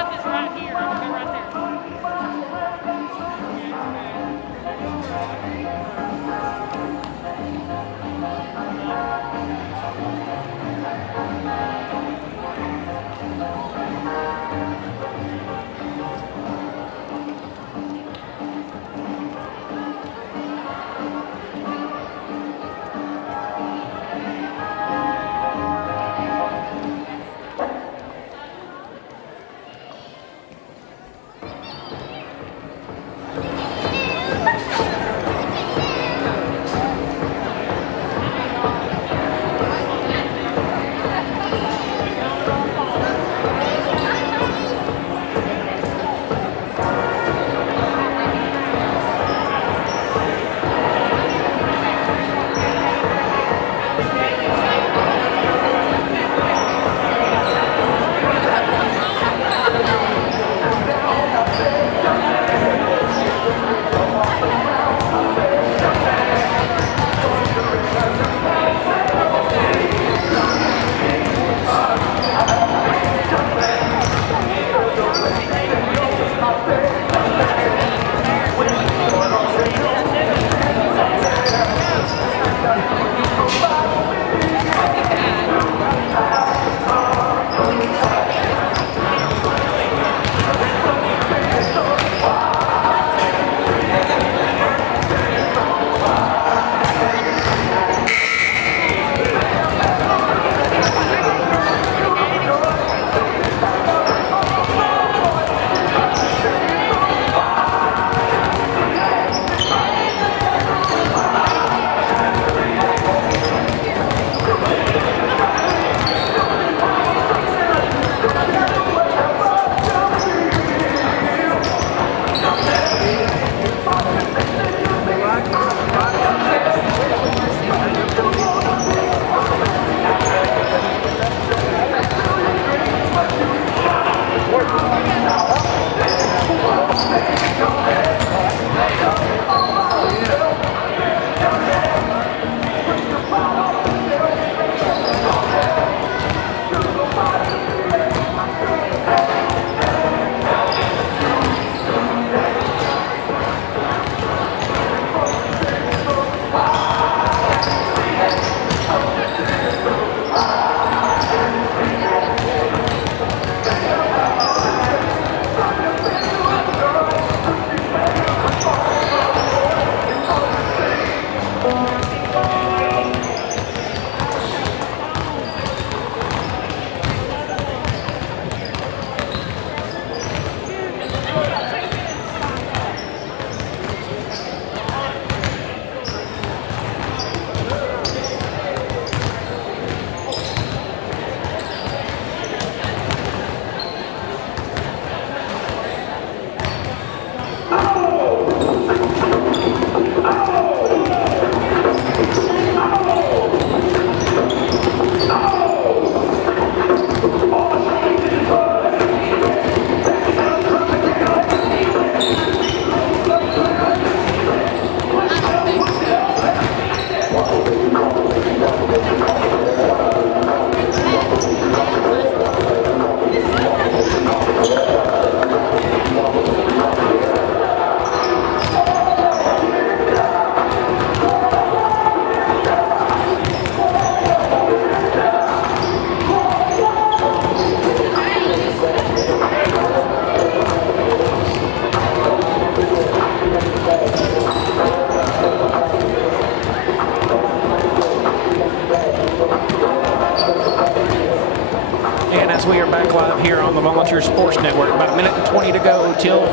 as we are back live here on the Volunteer Sports Network. About a minute and 20 to go till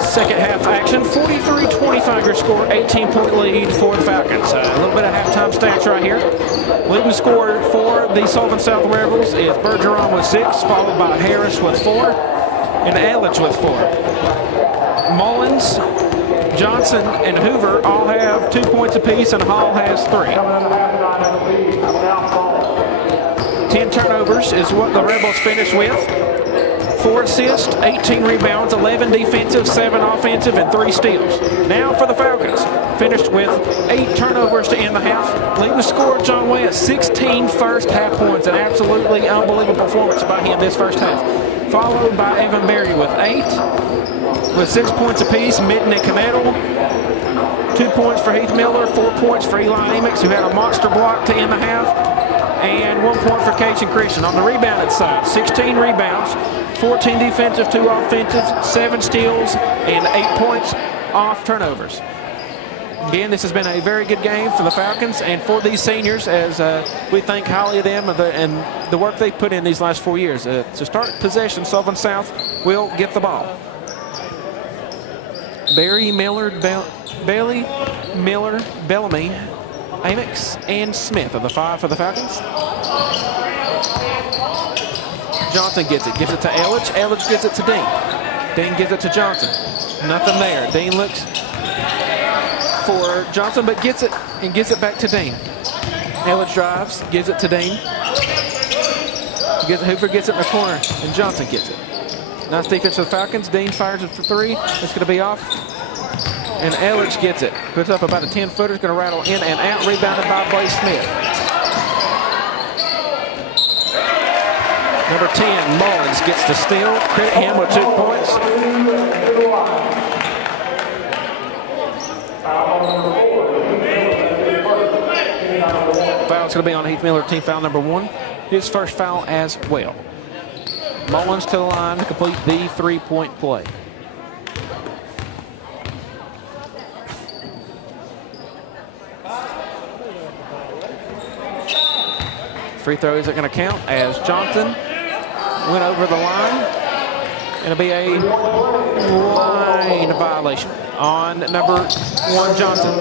second half action. 43-25 your score, 18-point lead for the Falcons. A little bit of halftime stats right here. Leading scorer for the Sullivan South Rebels is Bergeron with 6, followed by Harris with 4, and Elledge with 4. Mullins, Johnson, and Hoover all have 2 points apiece, and Hall has 3. 10 turnovers is what the Rebels finished with. 4 assists, 18 rebounds, 11 defensive, 7 offensive, and 3 steals. Now for the Falcons, finished with 8 turnovers to end the half. Leading the scorer, John West, 16 first half points. An absolutely unbelievable performance by him this first half. Followed by Evan Berry with 8, with 6 points apiece. Mitten and Canettle, 2 points for Heath Miller, 4 points for Eli Amix, who had a monster block to end the half, and 1 point for Cation Christian. On the rebounded side, 16 rebounds, 14 defensive, 2 offensive, 7 steals, and 8 points off turnovers. Again, this has been a very good game for the Falcons and for these seniors, as we think highly of them and the work they've put in these last 4 years. To start possession, Sullivan South will get the ball. Barry, Miller, Bailey, Miller, Bellamy, Amix, and Smith are the 5 for the Falcons. Johnson gets it to Elledge. Elledge gives it to Dean. Dean gives it to Johnson. Nothing there. Dean looks for Johnson, but gets it and gives it back to Dean. Elledge drives, gives it to Dean. Hoover gets it in the corner, and Johnson gets it. Nice defense for the Falcons. Dean fires it for 3. It's going to be off. And Elledge gets it. Puts up about a 10-footer. It's going to rattle in and out. Rebounded by Blaze Smith. Number 10, Mullins gets the steal. Credit him with 2 points. Foul's going to be on Heath Miller, team foul number 1. His first foul as well. Mullins to the line to complete the 3-point play. Free throw isn't going to count as Johnson went over the line. It'll be a line violation on number 1, Johnson.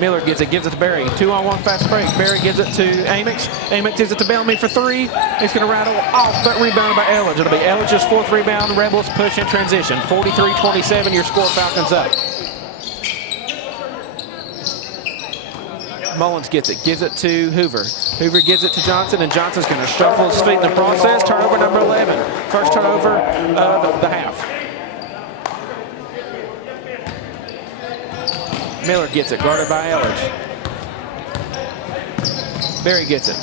Miller gives it to Barry. 2-on-1 fast break. Barry gives it to Amix. Amix gives it to Bellamy for 3. It's going to rattle off, but rebounded by Elledge. It'll be Elledge's 4th rebound. Rebels push in transition. 43-27, your score, Falcons up. Mullins gets it, gives it to Hoover. Hoover gives it to Johnson, and Johnson's going to shuffle his feet in the process. Turnover number 11. First turnover of the half. Miller gets it, guarded by Elledge. Barry gets it.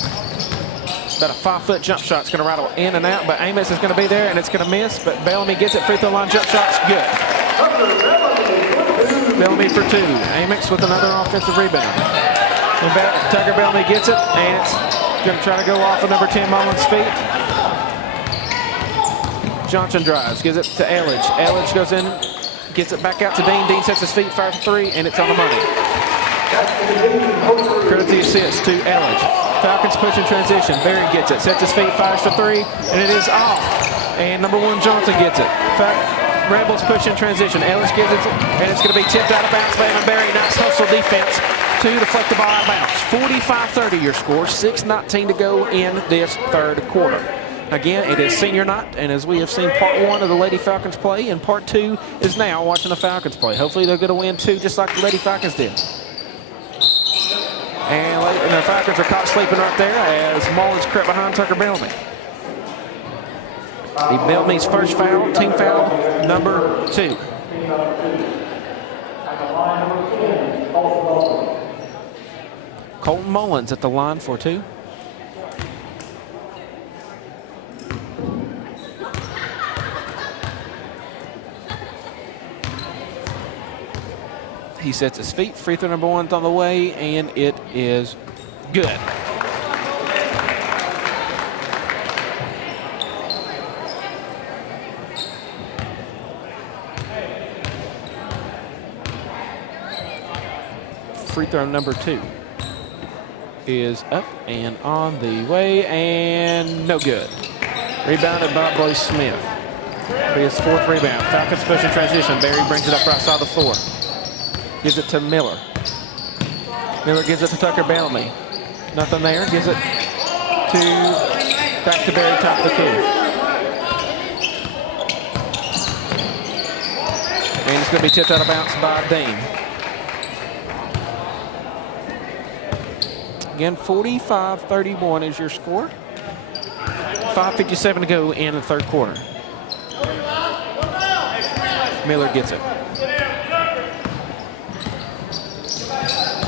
About a 5-foot jump shot. It's going to rattle in and out, but Amos is going to be there, and it's going to miss, but Bellamy gets it. Free throw line jump shot's good. Bellamy for 2. Amix with another offensive rebound. And Tucker Bellamy gets it, and it's going to try to go off of number 10 Mullins' feet. Johnson drives, gives it to Elledge. Elledge goes in, gets it back out to Dean. Dean sets his feet, fires for 3, and it's on the money. Credit the assist to Elledge. Falcons push in transition. Barry gets it, sets his feet, fires for 3, and it is off. And number 1 Johnson gets it. Rebels push in transition. Elledge gives it, and it's going to be tipped out of bounds by Evan Barry. Nice hustle defense to deflect the ball out of bounds. 45-30 your score. 6:19 to go in this 3rd quarter. Again, it is senior night, and as we have seen part 1 of the Lady Falcons play, and part 2 is now watching the Falcons play. Hopefully they're going to win 2 just like the Lady Falcons did. And the Falcons are caught sleeping right there as Mullins crept behind Tucker Bellamy. The Bellamy's first foul, team foul number 2. Colton Mullins at the line for 2. He sets his feet. Free throw number 1's on the way, and it is good. Free throw number 2. is up and on the way, and no good. Rebounded by Blaze Smith. It'll be his 4th rebound. Falcons push in transition. Berry brings it up right side of the floor. Gives it to Miller. Miller gives it to Tucker Bellamy. Nothing there. Gives it back to Berry, top of the key. And it's going to be tipped out of bounds by Dean. Again, 45-31 is your score. 5:57 to go in the 3rd quarter. Miller gets it.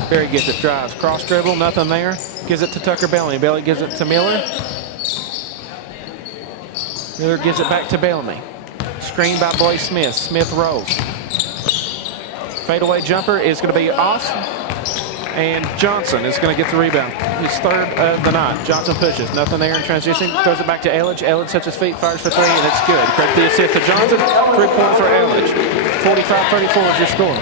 Berry gets it, drives, cross dribble, nothing there. Gives it to Tucker Bellamy. Bellamy gives it to Miller. Miller gives it back to Bellamy. Screen by Blaze Smith. Smith rolls. Fadeaway jumper is going to be off. And Johnson is going to get the rebound. His 3rd of the night. Johnson pushes. Nothing there in transition. Throws it back to Elledge. Elledge sets his feet, fires for 3, and it's good. Credit the assist to Johnson. 3-point for Elledge. 45-34 is your score.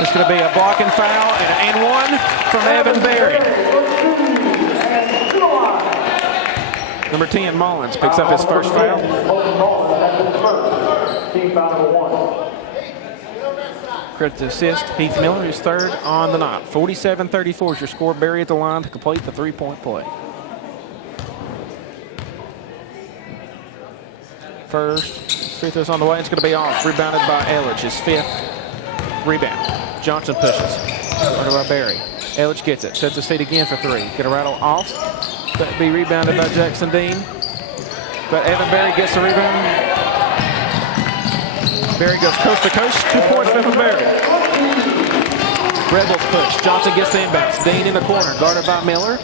It's going to be a blocking foul and one from Evan Berry. Number 10, Mullins, picks up his 1st foul. Team foul number 1. Credit to assist, Heath Miller, his 3rd on the night. 47-34 is your score. Berry at the line to complete the 3-point play. First free throw's on the way. It's going to be off. Rebounded by Elledge, his 5th rebound. Johnson pushes. Guarded by Berry. Elledge gets it. Sets his feet again for 3. Going to rattle off. That'll be rebounded by Jackson Dean. But Evan Berry gets the rebound. Berry goes coast to coast. 2 points for Evan Berry. Red Bulls push. Johnson gets the inbounds. Dean in the corner. Guarded by Miller.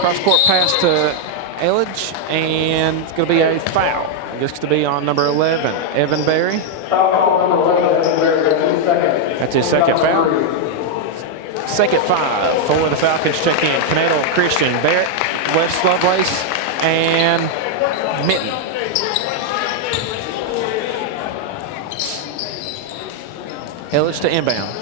Cross-court pass to Elledge. And it's going to be a foul. I guess it's to be on number 11, Evan Berry. That's his 2nd foul. 2nd 5 for the Falcons. Check in. Conato, Christian, Barrett, West Lovelace, and Mitten. Elledge to inbound.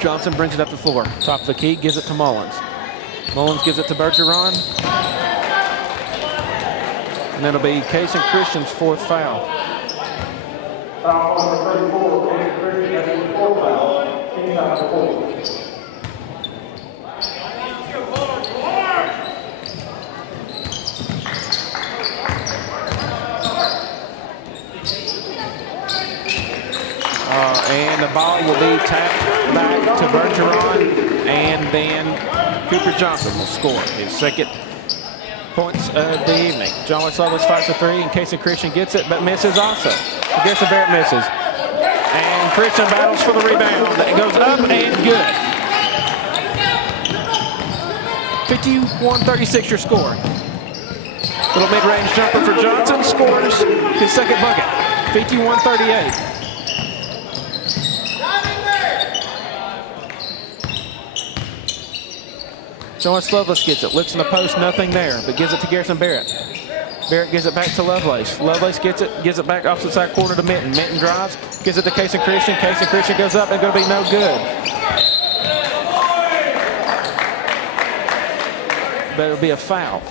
Johnson brings it up the floor. Top of the key, gives it to Mullins. Mullins gives it to Bergeron. And that'll be Kason Christian's 4th foul. Foul number 34, Kason Christian has his 4th foul. Team foul number 4. And the ball will be tapped back to Bergeron, and then Cooper Johnson will score his 2nd points of the evening. John West Lovelace fires for 3, and Kason Christian gets it, but misses also. Garrison Barrett misses. And Christian battles for the rebound. It goes up and good. 51-36 your score. Little mid-range jumper for Johnson, scores his 2nd bucket. 51-38. John West Lovelace gets it, looks in the post, nothing there, but gives it to Garrison Barrett. Barrett gives it back to Lovelace. Lovelace gets it back opposite side corner to Mitten. Mitten drives, gives it to Kason Christian. Kason Christian goes up and going to be no good. But it'll be a foul.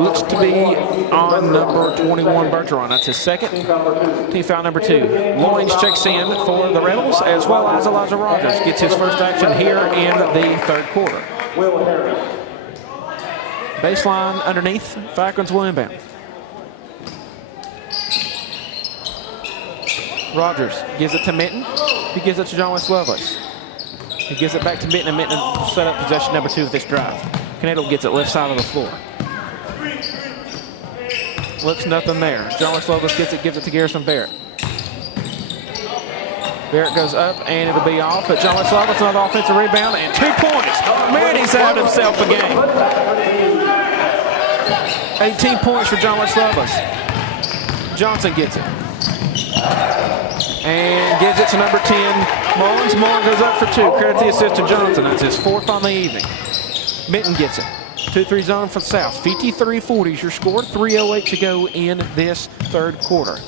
Looks to be on number 21, Bergeron. That's his 2nd. Team foul number 2. Loins checks in for the Rebels, as well as Elijah Rogers gets his 1st action here in the 3rd quarter. Baseline underneath, Falcons will inbound. Rogers gives it to Mitten. He gives it to John West Lovelace. He gives it back to Mitten, and Mitten set up possession number 2 of this drive. Conato gets it left side of the floor. Looks nothing there. John West Lovelace gets it, gives it to Garrison Barrett. Barrett goes up, and it'll be off, but John West Lovelace another offensive rebound, and 2 points. Man, he's had himself a game. 18 points for John West Lovelace. Johnson gets it. And gives it to number 10, Mullins. Mullins goes up for 2. Credit the assist to Johnson. That's his 4th on the evening. Mitten gets it. 2-3 zone from South. 53-40 is your score. 3:08 to go in this 3rd quarter.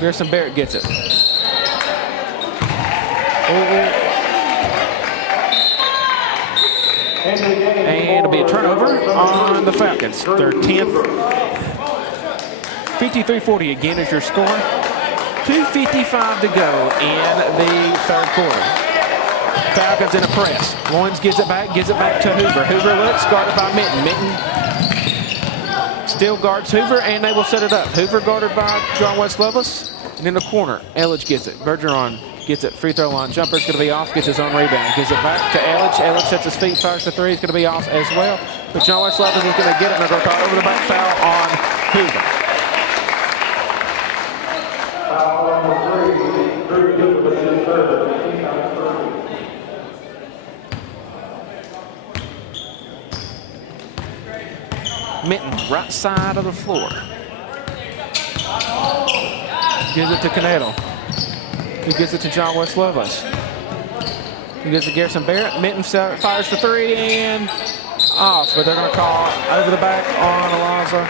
Garrison Barrett gets it. And it'll be a turnover on the Falcons. Their 10th. 53-40 again is your score. 2:55 to go in the third quarter. Falcons in a press. Loins gives it back to Hoover. Hoover looks, guarded by Mitten. Mitten still guards Hoover, and they will set it up. Hoover guarded by John West Lovelace. And in the corner, Elledge gets it. Bergeron gets it. Free throw line. Jumper's going to be off. Gets his own rebound. Gives it back to Elledge. Elledge sets his feet. Fires the three. It's going to be off as well. But John West Lovelace is going to get it. And they're going to call over the back foul on Hoover. Mitten, right side of the floor. Gives it to Canetto. He gives it to John West Lovelace. He gives it to Garrison Barrett. Mitten fires for three and off, but they're going to call over the back on Alonzo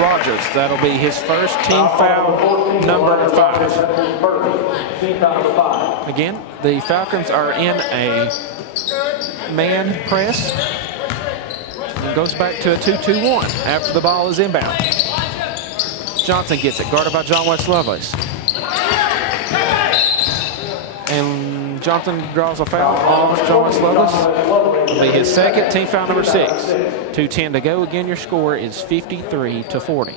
Rogers. That'll be his first team foul, number 5. Again, the Falcons are in a man press. And goes back to a 2-2-1 after the ball is inbound. Johnson gets it, guarded by John West Lovelace. And Johnson draws a foul off John West Lovelace. It'll be his second, team foul number 6. 2:10 to go. Again, your score is 53-40.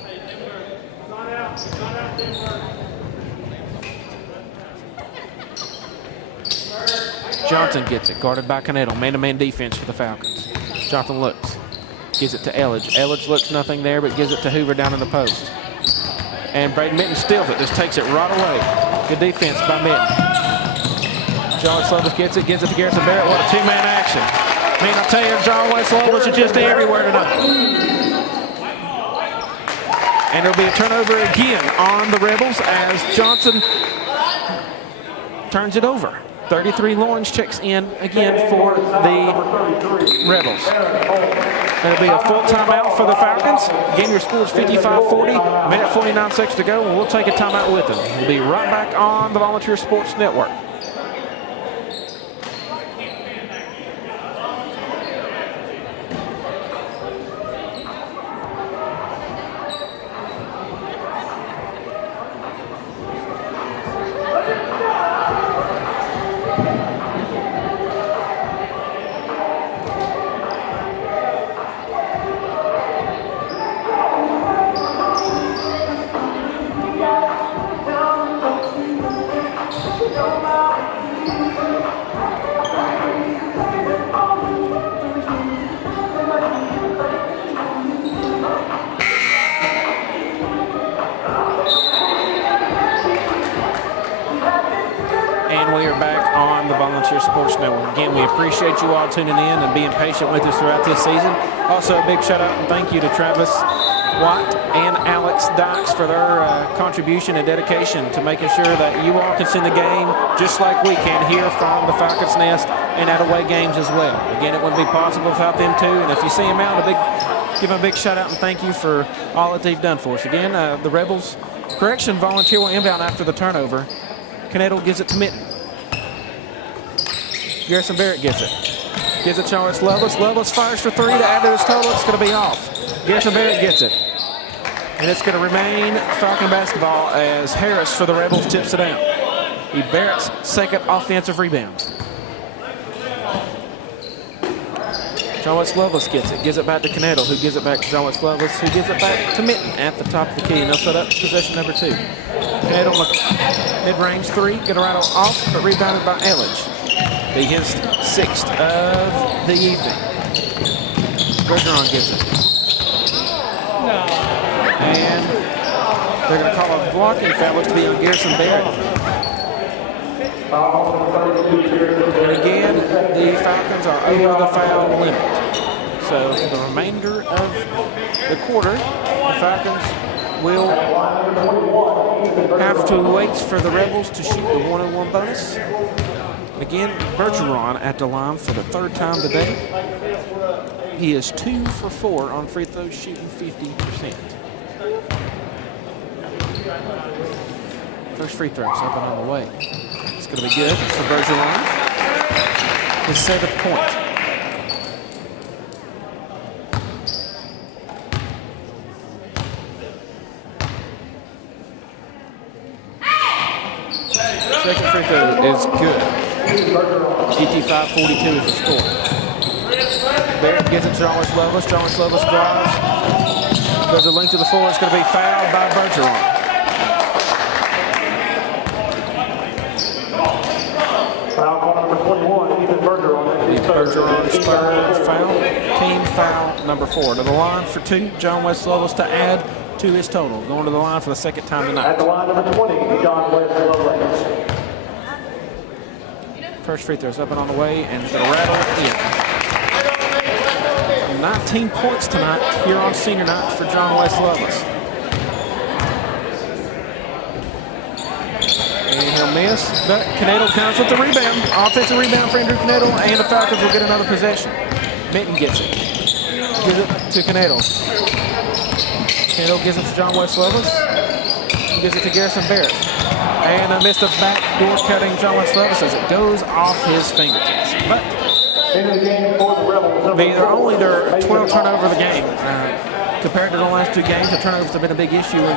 Johnson gets it, guarded by Canetto. Man-to-man defense for the Falcons. Johnson looks. Gives it to Elledge. Elledge looks nothing there, but gives it to Hoover down in the post. And Braden Mitten steals it, just takes it right away. Good defense by Mitten. John West Lovelace gets it to Garrison Barrett. What a two-man action. I mean, I tell you, John West Lovelace is just everywhere tonight. And there'll be a turnover again on the Rebels as Johnson turns it over. 33 Lawrence checks in again for the Rebels. There'll be a full timeout for the Falcons. Again, your score is 55-40. Minute 49 seconds to go, and we'll take a timeout with them. We'll be right back on the Volunteer Sports Network. Sports Network. Again, we appreciate you all tuning in and being patient with us throughout this season. Also, a big shout out and thank you to Travis White and Alex Dykes for their contribution and dedication to making sure that you all can see the game just like we can here from the Falcons Nest and at away games as well. Again, it wouldn't be possible without them too. And if you see them out, give them a big shout out and thank you for all that they've done for us. Again, the Rebels correction volunteer will inbound after the turnover. Canetto gives it to Mitten. Garrison Barrett gets it. Gives it to John West Lovelace. Lovelace fires for three to add to his total. It's going to be off. Garrison Barrett gets it. And it's going to remain Falcon basketball as Harris for the Rebels tips it out. Barrett's second offensive rebound. John West Lovelace gets it. Gives it back to Canetto, who gives it back to John West Lovelace, who gives it back to Mitten at the top of the key. And they'll set up possession number 2. Canetto on the mid-range three. Going to rattle off, but rebounded by Elledge. Be his 6th of the evening. Bergeron gets it. And they're going to call a blocking foul, which will be on Garrison Barrett. And again, the Falcons are over the foul limit. So for the remainder of the quarter, the Falcons will have to wait for the Rebels to shoot the 101 bonus. Again, Bergeron at the line for the 3rd time today. He is 2 for 4 on free throws, shooting 50%. First free throw is up and on the way. It's going to be good for Bergeron. His 7th point. Second free throw is good. GT5-42 is the score. Barrett gives it to John West Lovelace. John West Lovelace drives. Goes a length to the floor. It's going to be fouled by Bergeron. Foul call number 21, Ethan Bergeron. Bergeron's 3rd foul. Team foul number 4. To the line for 2. John West Lovelace to add to his total. Going to the line for the 2nd time tonight. At the line number 20, John West Lovelace. First free throw's up and on the way, and it's going to rattle in. 19 points tonight here on senior night for John West Lovelace. And he'll miss, but Canadle comes with the rebound. Offensive rebound for Andrew Canadle, and the Falcons will get another possession. Minton gets it. Gives it to Canadle. Canadle gives it to John West Lovelace. Gives it to Garrison Barrett. And I missed a backdoor cutting John West Lovelace as it goes off his fingertips. But they're only their 12th turnover of the game. Compared to the last 2 games, the turnovers have been a big issue when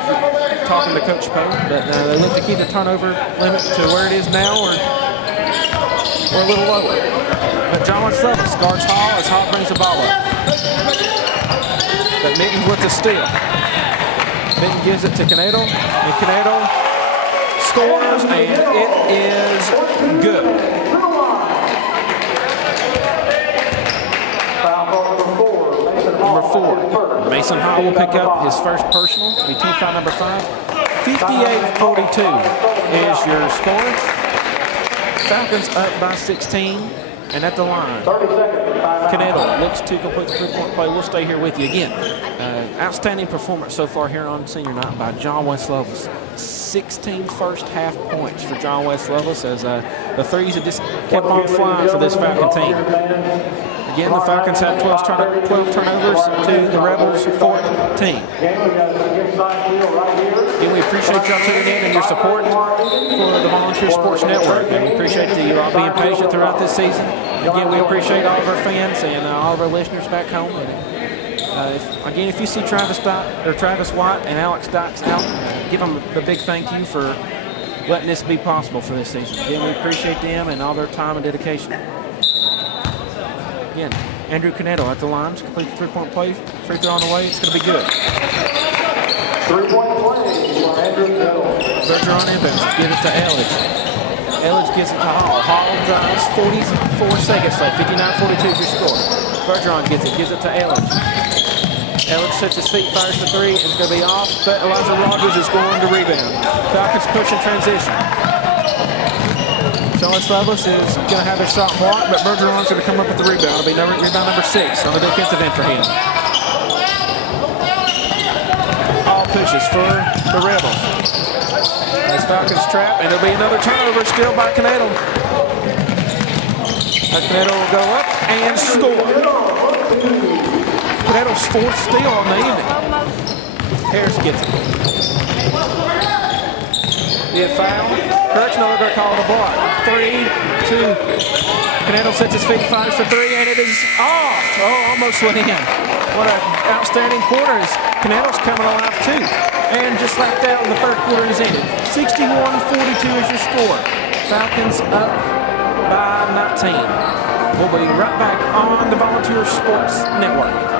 talking to Coach Poe. But they look to keep the turnover limit to where it is now or a little lower. But John West Lovelace guards Hall as Hall brings the ball up. But Minton with the steal. Minton gives it to Canadle, and Canadle scores, and it is good. Number 4, Mason Hall will pick up his first personal. It'll be team foul number 5. 58-42 is your score. Falcons up by 16, and at the line, Canadle looks to complete the 3-point play. We'll stay here with you again. Outstanding performance so far here on senior night by John West Lovelace. 16 first half points for John West Lovelace as the threes have just kept on flying for this Falcon team. Again, the Falcons have 12 turnovers to the Rebels 14. Again, we appreciate y'all tuning in and your support for the Volunteer Sports Network. And we appreciate you all being patient throughout this season. Again, we appreciate all of our fans and all of our listeners back home. And if you see Travis White and Alex Dykes out, give them the big thank you for letting this be possible for this season. Again, we appreciate them and all their time and dedication. Again, Andrew Canadle at the line to complete the 3-point play. Free throw on the way. It's going to be good. 3-point play for Andrew Canadle. Bergeron inbounds. Give it to Elledge. Elledge gives it to Hall. Hall drives. 44 seconds left. 59-42 is your score. Bergeron gives it to Elledge. Elledge sets his feet, fires for 3. It's going to be off, but Elijah Rogers is going to rebound. Falcons push in transition. John West Lovelace is going to have a shot blocked, but Bergeron's going to come up with the rebound. It'll be rebound number 6 on the defensive end for him. All pushes for the Rebels. As Falcons trap, and there'll be another turnover still by Canadle. Canadle will go up and score. Canadle's 4th steal on the evening. Harris gets it. Be a foul. Correctional order called a block. 3-2. Canadle sets his feet, fires for 3, and it is off. Oh, almost went in. What an outstanding quarter. Canadle's coming alive too. And just like that, when the 3rd quarter is ended. 61-42 is your score. Falcons up by 19. We'll be right back on the Volunteer Sports Network.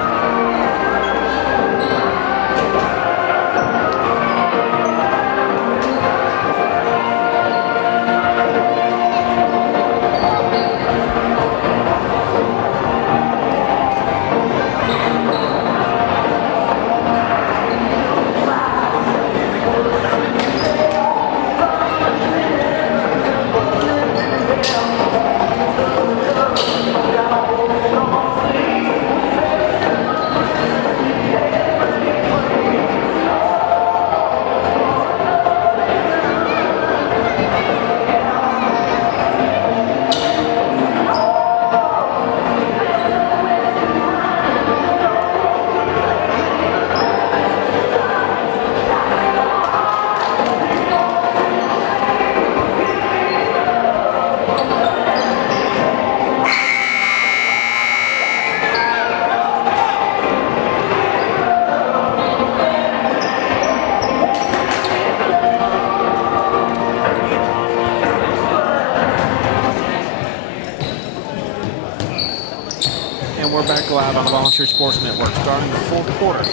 And we're back live on the Volunteer Sports Network, starting the fourth quarter.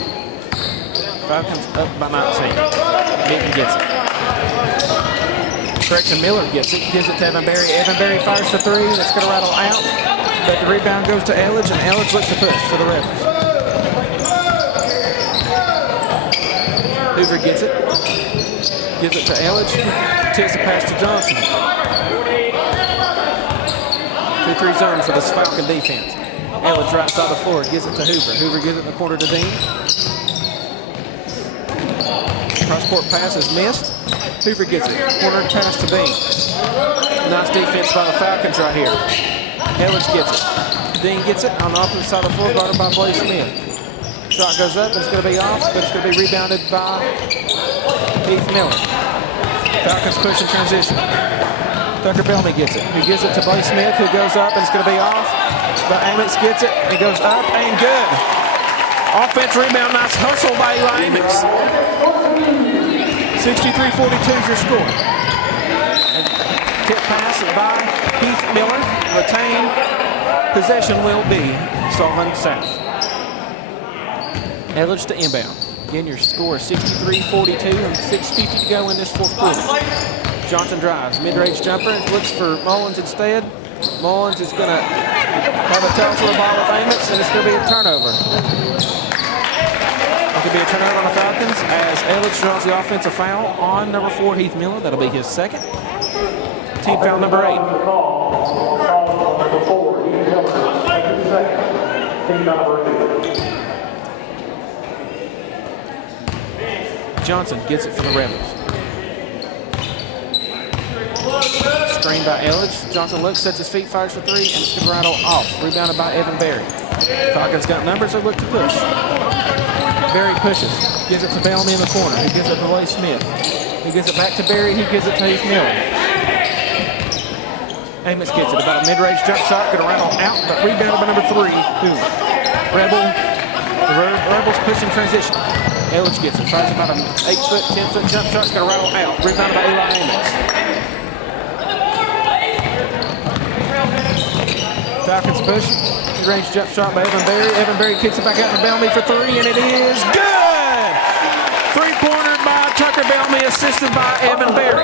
Falcons up by 19. Minton gets it. Gretchen Miller gets it, gives it to Evan Berry. Evan Berry fires for three. That's going to rattle out. But the rebound goes to Elledge, and Elledge looks to push for the Rebels. Hoover gets it. Gives it to Elledge. Takes the pass to Johnson. 2-3 zone for this Falcon defense. Elledge right side of the floor. Gives it to Hoover. Hoover gives it in the corner to Dean. Cross-court pass is missed. Hoover gets it. Corner pass to Dean. Nice defense by the Falcons right here. Elledge gets it. Dean gets it on the opposite side of the floor, guarded by Blaze Smith. Shot goes up, but it's going to be off, but it's going to be rebounded by Heath Miller. Falcons push in transition. Tucker Bellamy gets it. He gives it to Blaze Smith, who goes up, and it's going to be off. But Amix gets it. It goes up and good. Offense rebound, nice hustle by Eli Amix. 63-42 is your score. And tip pass by Heath Miller. Retained possession will be Sullivan South. Elledge to inbound. Again, your score is 63-42 and 6:50 to go in this fourth quarter. Johnson drives, mid-range jumper, looks for Mullins instead. Mullins is going to have a touch of the ball with Amix, and it's going to be a turnover. It could be a turnover on the Falcons as Elledge draws the offensive foul on number 4, Heath Miller. That'll be his second. Team foul number 8. Number 4, Heath Miller, second. Team number 8. Johnson gets it for the Rebels. Screen by Elledge. Johnson looks, sets his feet, fires for three, and it's going to rattle off. Rebounded by Evan Berry. Falcons got numbers, they look to push. Berry pushes. Gives it to Bellamy in the corner. He gives it to Blaze Smith. He gives it back to Berry. He gives it to Heath Miller. Amos gets it. About a mid-range jump shot. Going to rattle out, but rebounded by number 3. The Rebels push in transition. Elledge gets it. Fires about an 8-foot, 10-foot jump shot. It's going to rattle out. Rebounded by Eli Amos. Falcons push. Mid-range jump shot by Evan Berry. Evan Berry kicks it back out to Bellamy for 3, and it is good! Three-pointer by Tucker Bellamy, assisted by Evan Berry.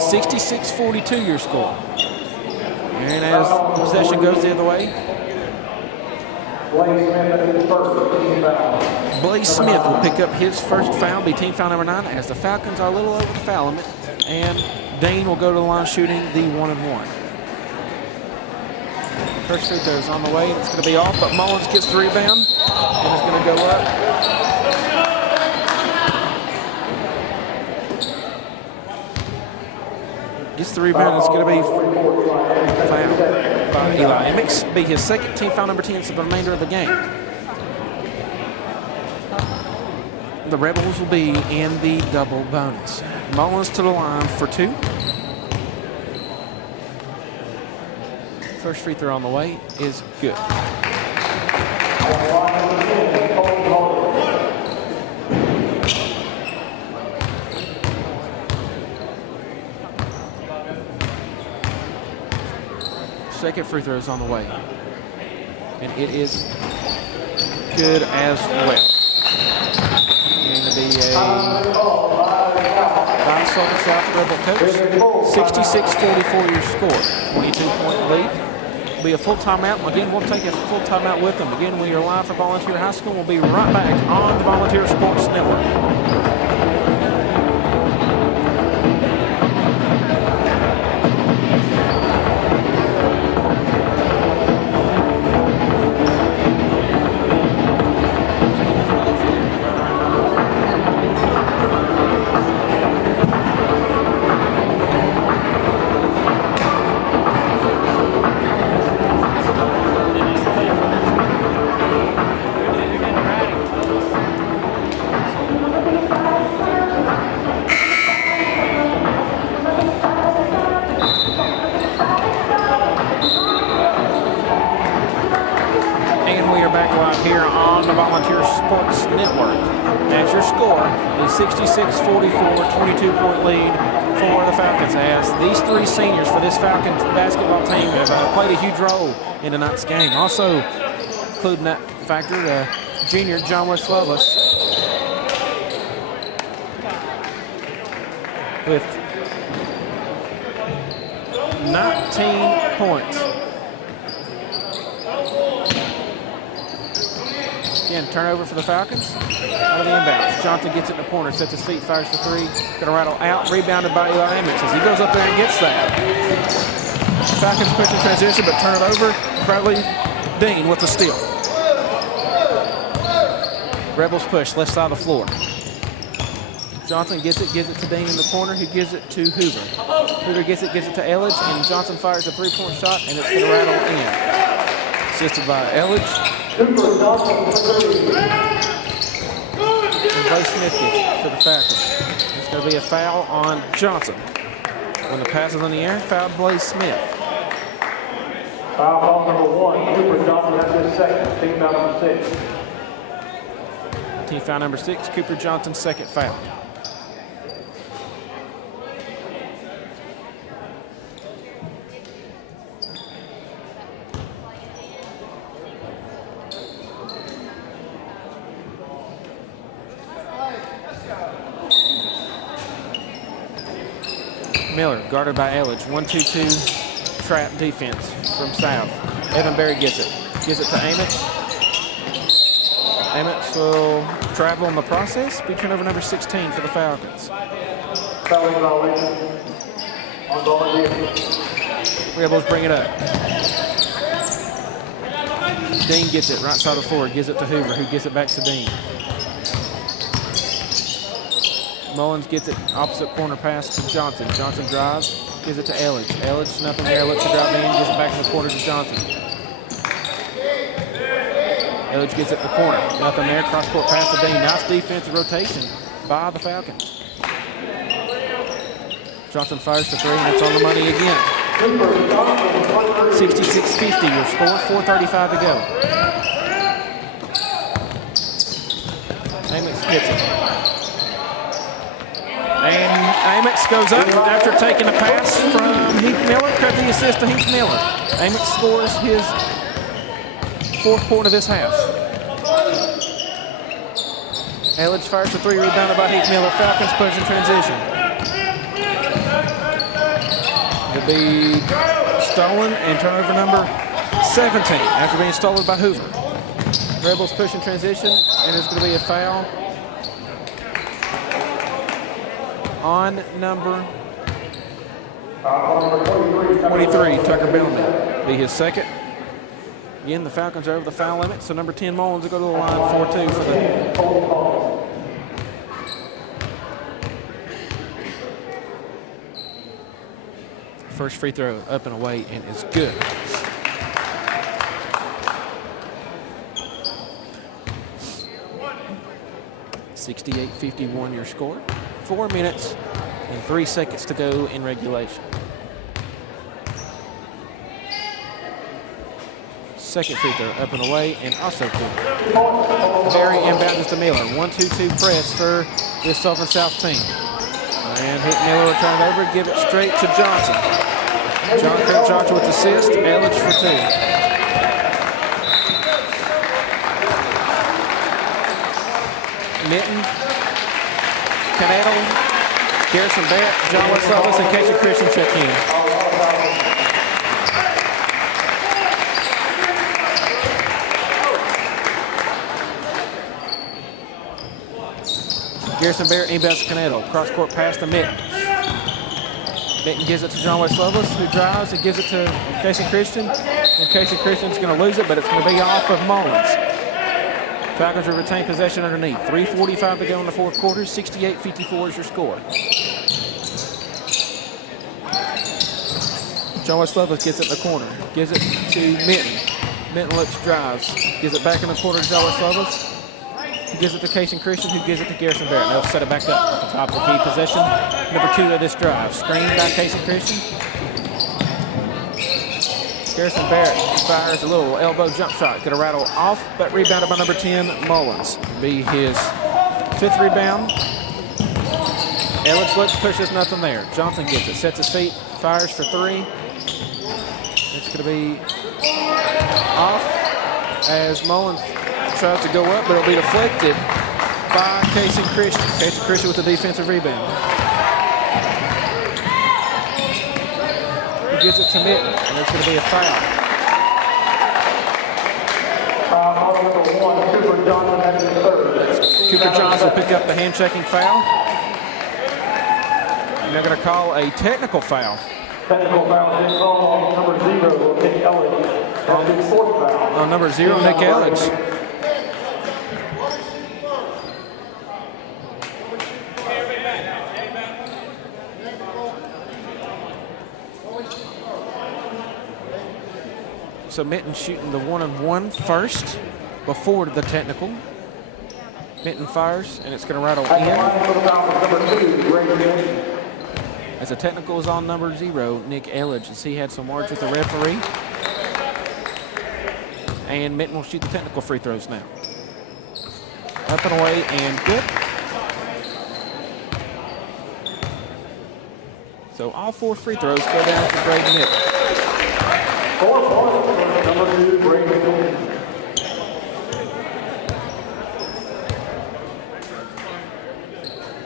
66-42 your score. And as possession goes the other way, Blaze Smith will pick up his first foul, be team foul number 9, as the Falcons are a little over the foul limit. And Dane will go to the line shooting the 1-and-1. First free throw is on the way, and it's going to be off, but Mullins gets the rebound, and it's going to go up. Gets the rebound, it's going to be fouled by Eli Amix. Be his second, team foul number 10 for the remainder of the game. The Rebels will be in the double bonus. Mullins to the line for 2. First free throw on the way is good. Second free throw is on the way. And it is good as well. Going to be a by Sullivan South Rebel coach. 66-44 your score. 22-point lead. Be a full timeout. Again, we'll take a full timeout with them. Again, we are live from Volunteer High School. We'll be right back on the Volunteer Sports Network. A 66-44, 22-point lead for the Falcons, as these three seniors for this Falcons basketball team have played a huge role in tonight's game. Also, including that factor, junior John West-Lovelace with 19 points. Again, turnover for the Falcons. Out of the inbounds. Johnson gets it in the corner, sets his feet, fires for three. Gonna rattle out, rebounded by Eli Emmons as he goes up there and gets that. Falcons push in transition, but turn it over. Bradley Dean with the steal. Rebels push, left side of the floor. Johnson gets it to Dean in the corner, who gives it to Hoover. Hoover gets it to Elledge, and Johnson fires a three-point shot, and it's gonna rattle in. Assisted by Elledge. And Bo Smith gets it for the Falcons. It's going to be a foul on Johnson. When the pass is in the air, foul Blaze Smith. Foul ball number 1, Cooper Johnson, that's his second. Team foul number 6. Team foul number 6, Cooper Johnson's second foul. Miller guarded by Elledge. 1-2-2 trap defense from South. Evan Berry gets it. Gives it to Emmons. Emmons will travel in the process. Be turnover number 16 for the Falcons. Rebels bring it up. Dean gets it right side of the floor. Gives it to Hoover, who gives it back to Dean. Mullins gets it opposite corner pass to Johnson. Johnson drives, gives it to Elledge. Elledge, nothing there, looks to drive in, gives it back to the corner to Johnson. Elledge gets it to the corner, nothing there, cross court pass to Dean. Nice defensive rotation by the Falcons. Johnson fires to three, and it's on the money again. 66-50 your score, 4:35 to go. Emmons gets it. And Emmons goes up after taking a pass from Heath Miller. Credit the assist to Heath Miller. Emmons scores his 4th point of this half. Elledge fires for three, rebounded by Heath Miller. Falcons push in transition. It'll be stolen and turnover number 17 after being stolen by Hoover. Rebels push in transition, and there's going to be a foul on number 23, Tucker Bellamy. Be his second. Again, the Falcons are over the foul limit, so number 10, Mullins, will go to the line 4-2 for the... First free throw up and away and is good. (68-51) your score. 4 minutes and 3 seconds to go in regulation. Second free throw up and away and also good. Berry inbounds to Miller. 1-2-2 press for this Southern South team. And Miller will turn it over, give it straight to Johnson. Johnson with assist, Elledge for two. Mitten, Canedo, Garrison Barrett, John West-Lovelace, and Casey Christian check in. Garrison Barrett inbounds to Canedo. Cross-court pass to Mitten. Mitten gives it to John West-Lovelace, who drives and gives it to Casey Christian. And Casey Christian's going to lose it, but it's going to be off of Mullins. Falcons will retain possession underneath. 3:45 to go in the 4th quarter. 68-54 is your score. John West-Lovelace gets it in the corner. Gives it to Mitten. Mitten looks, drives. Gives it back in the corner to John West-Lovelace. He gives it to Casey Christian, who gives it to Garrison Barrett. They'll set it back up at the top of the key possession. Number 2 of this drive. Screened by Casey Christian. Garrison Barrett fires a little elbow jump shot. Could have rattled off, but rebounded by number 10, Mullins. Be his 5th rebound Elledge looks, pushes, nothing there. Johnson gets it, sets his feet, fires for three. It's going to be off as Mullins tries to go up, but it'll be deflected by Casey Christian. Casey Christian with the defensive rebound. He gives it to Mitten, and there's going to be a foul. Foul number 1, Cooper Johnson, that's his third. Cooper Johnson will pick up the hand-checking foul. And they're going to call a technical foul. Technical foul is called on number 0, Nick Elledge. That's his fourth foul. On number 0, Nick Elledge. So Mitten shooting the 1-on-1 first before the technical. Mitten fires, and it's going to rattle in. As the technical is on number 0, Nick Elledge, as he had some words with the referee. And Mitten will shoot the technical free throws now. Up and away and good. So all 4 free throws go down for Braden Mitten. 4 points for number 2, Braden Mitten.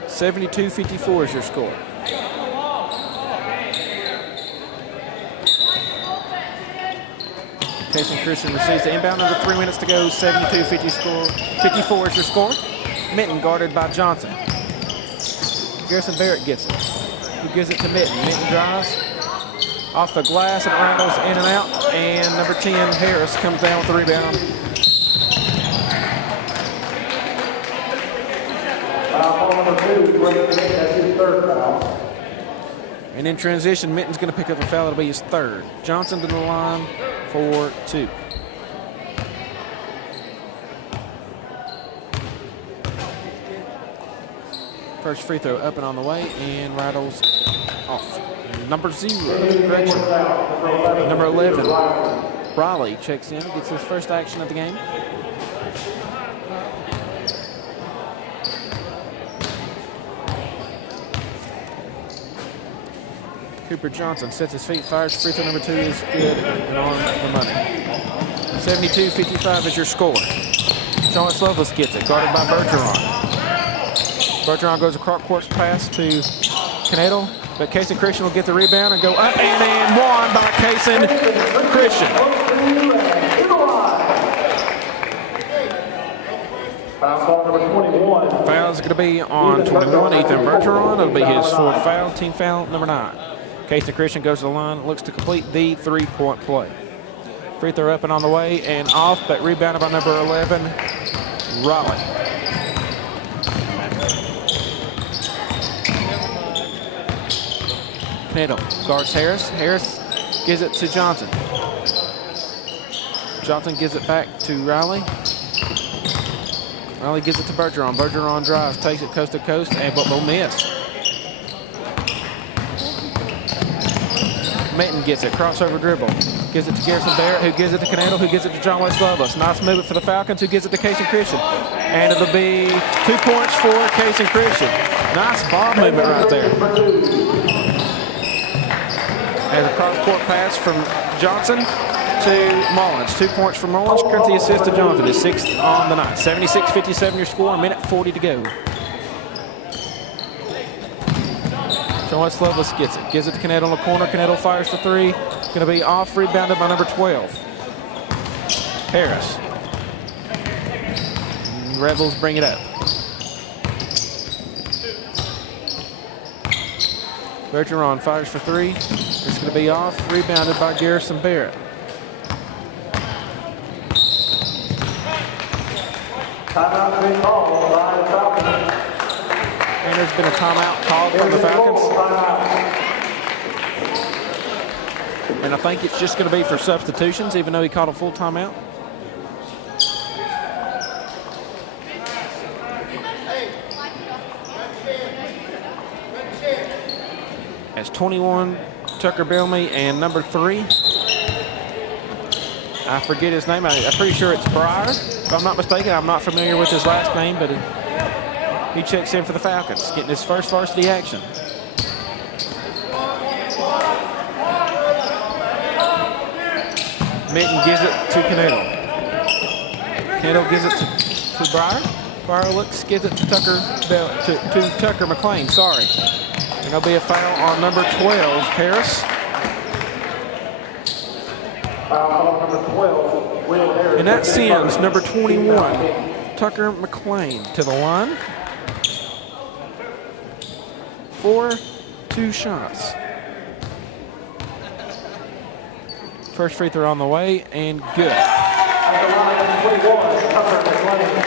$72-54 is your score. Casey Christian receives the inbound, under 3 minutes to go. 72-54 is your score. Mitten guarded by Johnson. Garrison Barrett gets it. He gives it to Mitten. Mitten drives off the glass and rattles in and out. And number 10, Harris, comes down with the rebound. Foul number 2, Braden Mitten, that's his third foul. And in transition, Mitten's going to pick up a foul. It'll be his third. Johnson to the line for 2. First free throw up and on the way, and rattles off. Number 0, correction. Number 11, Raleigh checks in, gets his first action of the game. Cooper Johnson sets his feet, fires. Free throw number 2 is good and on the money. 72-55 is your score. Charles Lovelace gets it, guarded by Bergeron. Bergeron goes across court pass to Knedel, but Casey Christian will get the rebound and go up and in. One by Casey Christian. Foul number 21. Foul's going to be on 21, Ethan Bergeron. It'll be his 4th foul, team foul number 9. Casey Christian goes to the line, looks to complete the 3-point play. Free throw up and on the way and off, but rebounded by number 11, Raleigh. Knedel guards Harris. Harris gives it to Johnson. Johnson gives it back to Riley. Riley gives it to Bergeron. Bergeron drives, takes it coast to coast, and but will miss. Mitten gets it, crossover dribble. Gives it to Garrison Barrett, who gives it to Knedel, who gives it to John West Lovelace. Nice movement for the Falcons, who gives it to Casey Christian. And it'll be 2 points for Casey Christian. Nice ball movement right there. And a cross-court pass from Johnson to Mullins. 2 points for Mullins, courtesy assist to Johnson. His 6th on the night. 76-57 your score, 1:40 to go. John West Lovelace gets it. Gives it to Knedel in the corner. Knedel fires for 3. Going to be off, rebounded by number 12. Harris. Rebels bring it up. Bergeron fires for 3. It's going to be off, rebounded by Garrison Barrett. Timeout being called by the Falcons. And there's been a timeout called from the Falcons. And I think it's just going to be for substitutions, even though he called a full timeout. As 21, Tucker Bellamy, and number 3, I forget his name. I'm pretty sure it's Breyer, if I'm not mistaken. I'm not familiar with his last name, but He checks in for the Falcons, getting his first varsity action. Minton gives it to Canelo. Canelo gives it to Breyer. Breyer looks, gives it to Tucker McLean, sorry. And there'll be a foul on number 12, Harris. Foul number 12, Will Harris. And that sends number 21, Tucker McLean, to the line for 2 shots. First free throw on the way, and good. At the line, 21, Tucker McLean.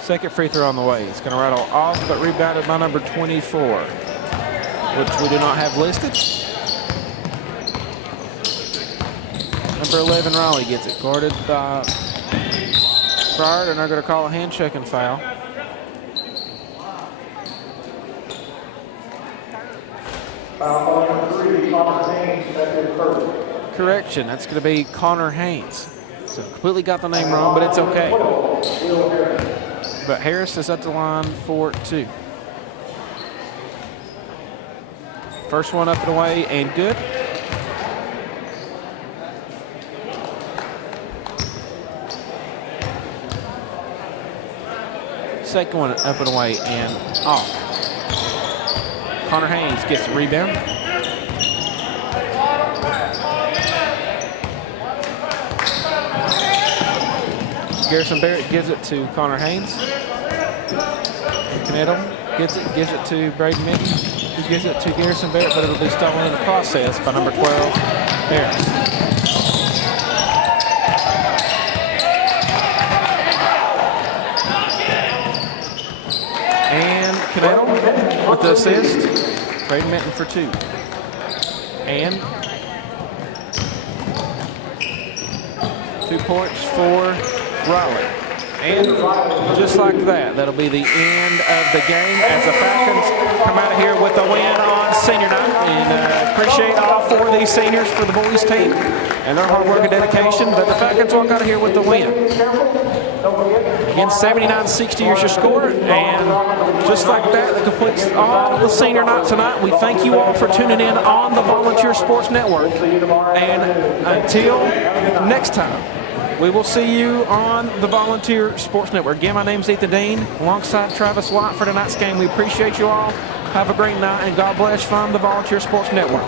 Second free throw on the way. It's going to rattle off, but rebounded by number 24, which we do not have listed. Number 11, Raleigh gets it. Guarded by Bard, and they're going to call a hand checking foul. Foul number 3, Connor Haynes, that is first. Correction, that's going to be Connor Haynes. So completely got the name wrong, but it's okay. Will Harris. But Harris is at the line for 2. First one up and away and good. Second one up and away and off. Connor Haynes gets the rebound. Garrison Barrett gives it to Connor Haynes. Canedo gives it to Braden Minton. He gives it to Garrison Barrett, but it'll be stolen in the process by number 12, Harris. And Canedo with the assist. Braden Minton for 2. And 2 points for Raleigh. And just like that, that'll be the end of the game as the Falcons come out of here with a win on senior night. And appreciate all 4 of these seniors for the boys team and their hard work and dedication. But the Falcons walk out of here with the win. Again, 79-60 is your score. And just like that, that completes all the senior night tonight. We thank you all for tuning in on the Volunteer Sports Network. And until next time, we will see you on the Volunteer Sports Network. Again, my name's Ethan Dean, alongside Travis White for tonight's game. We appreciate you all. Have a great night, and God bless from the Volunteer Sports Network.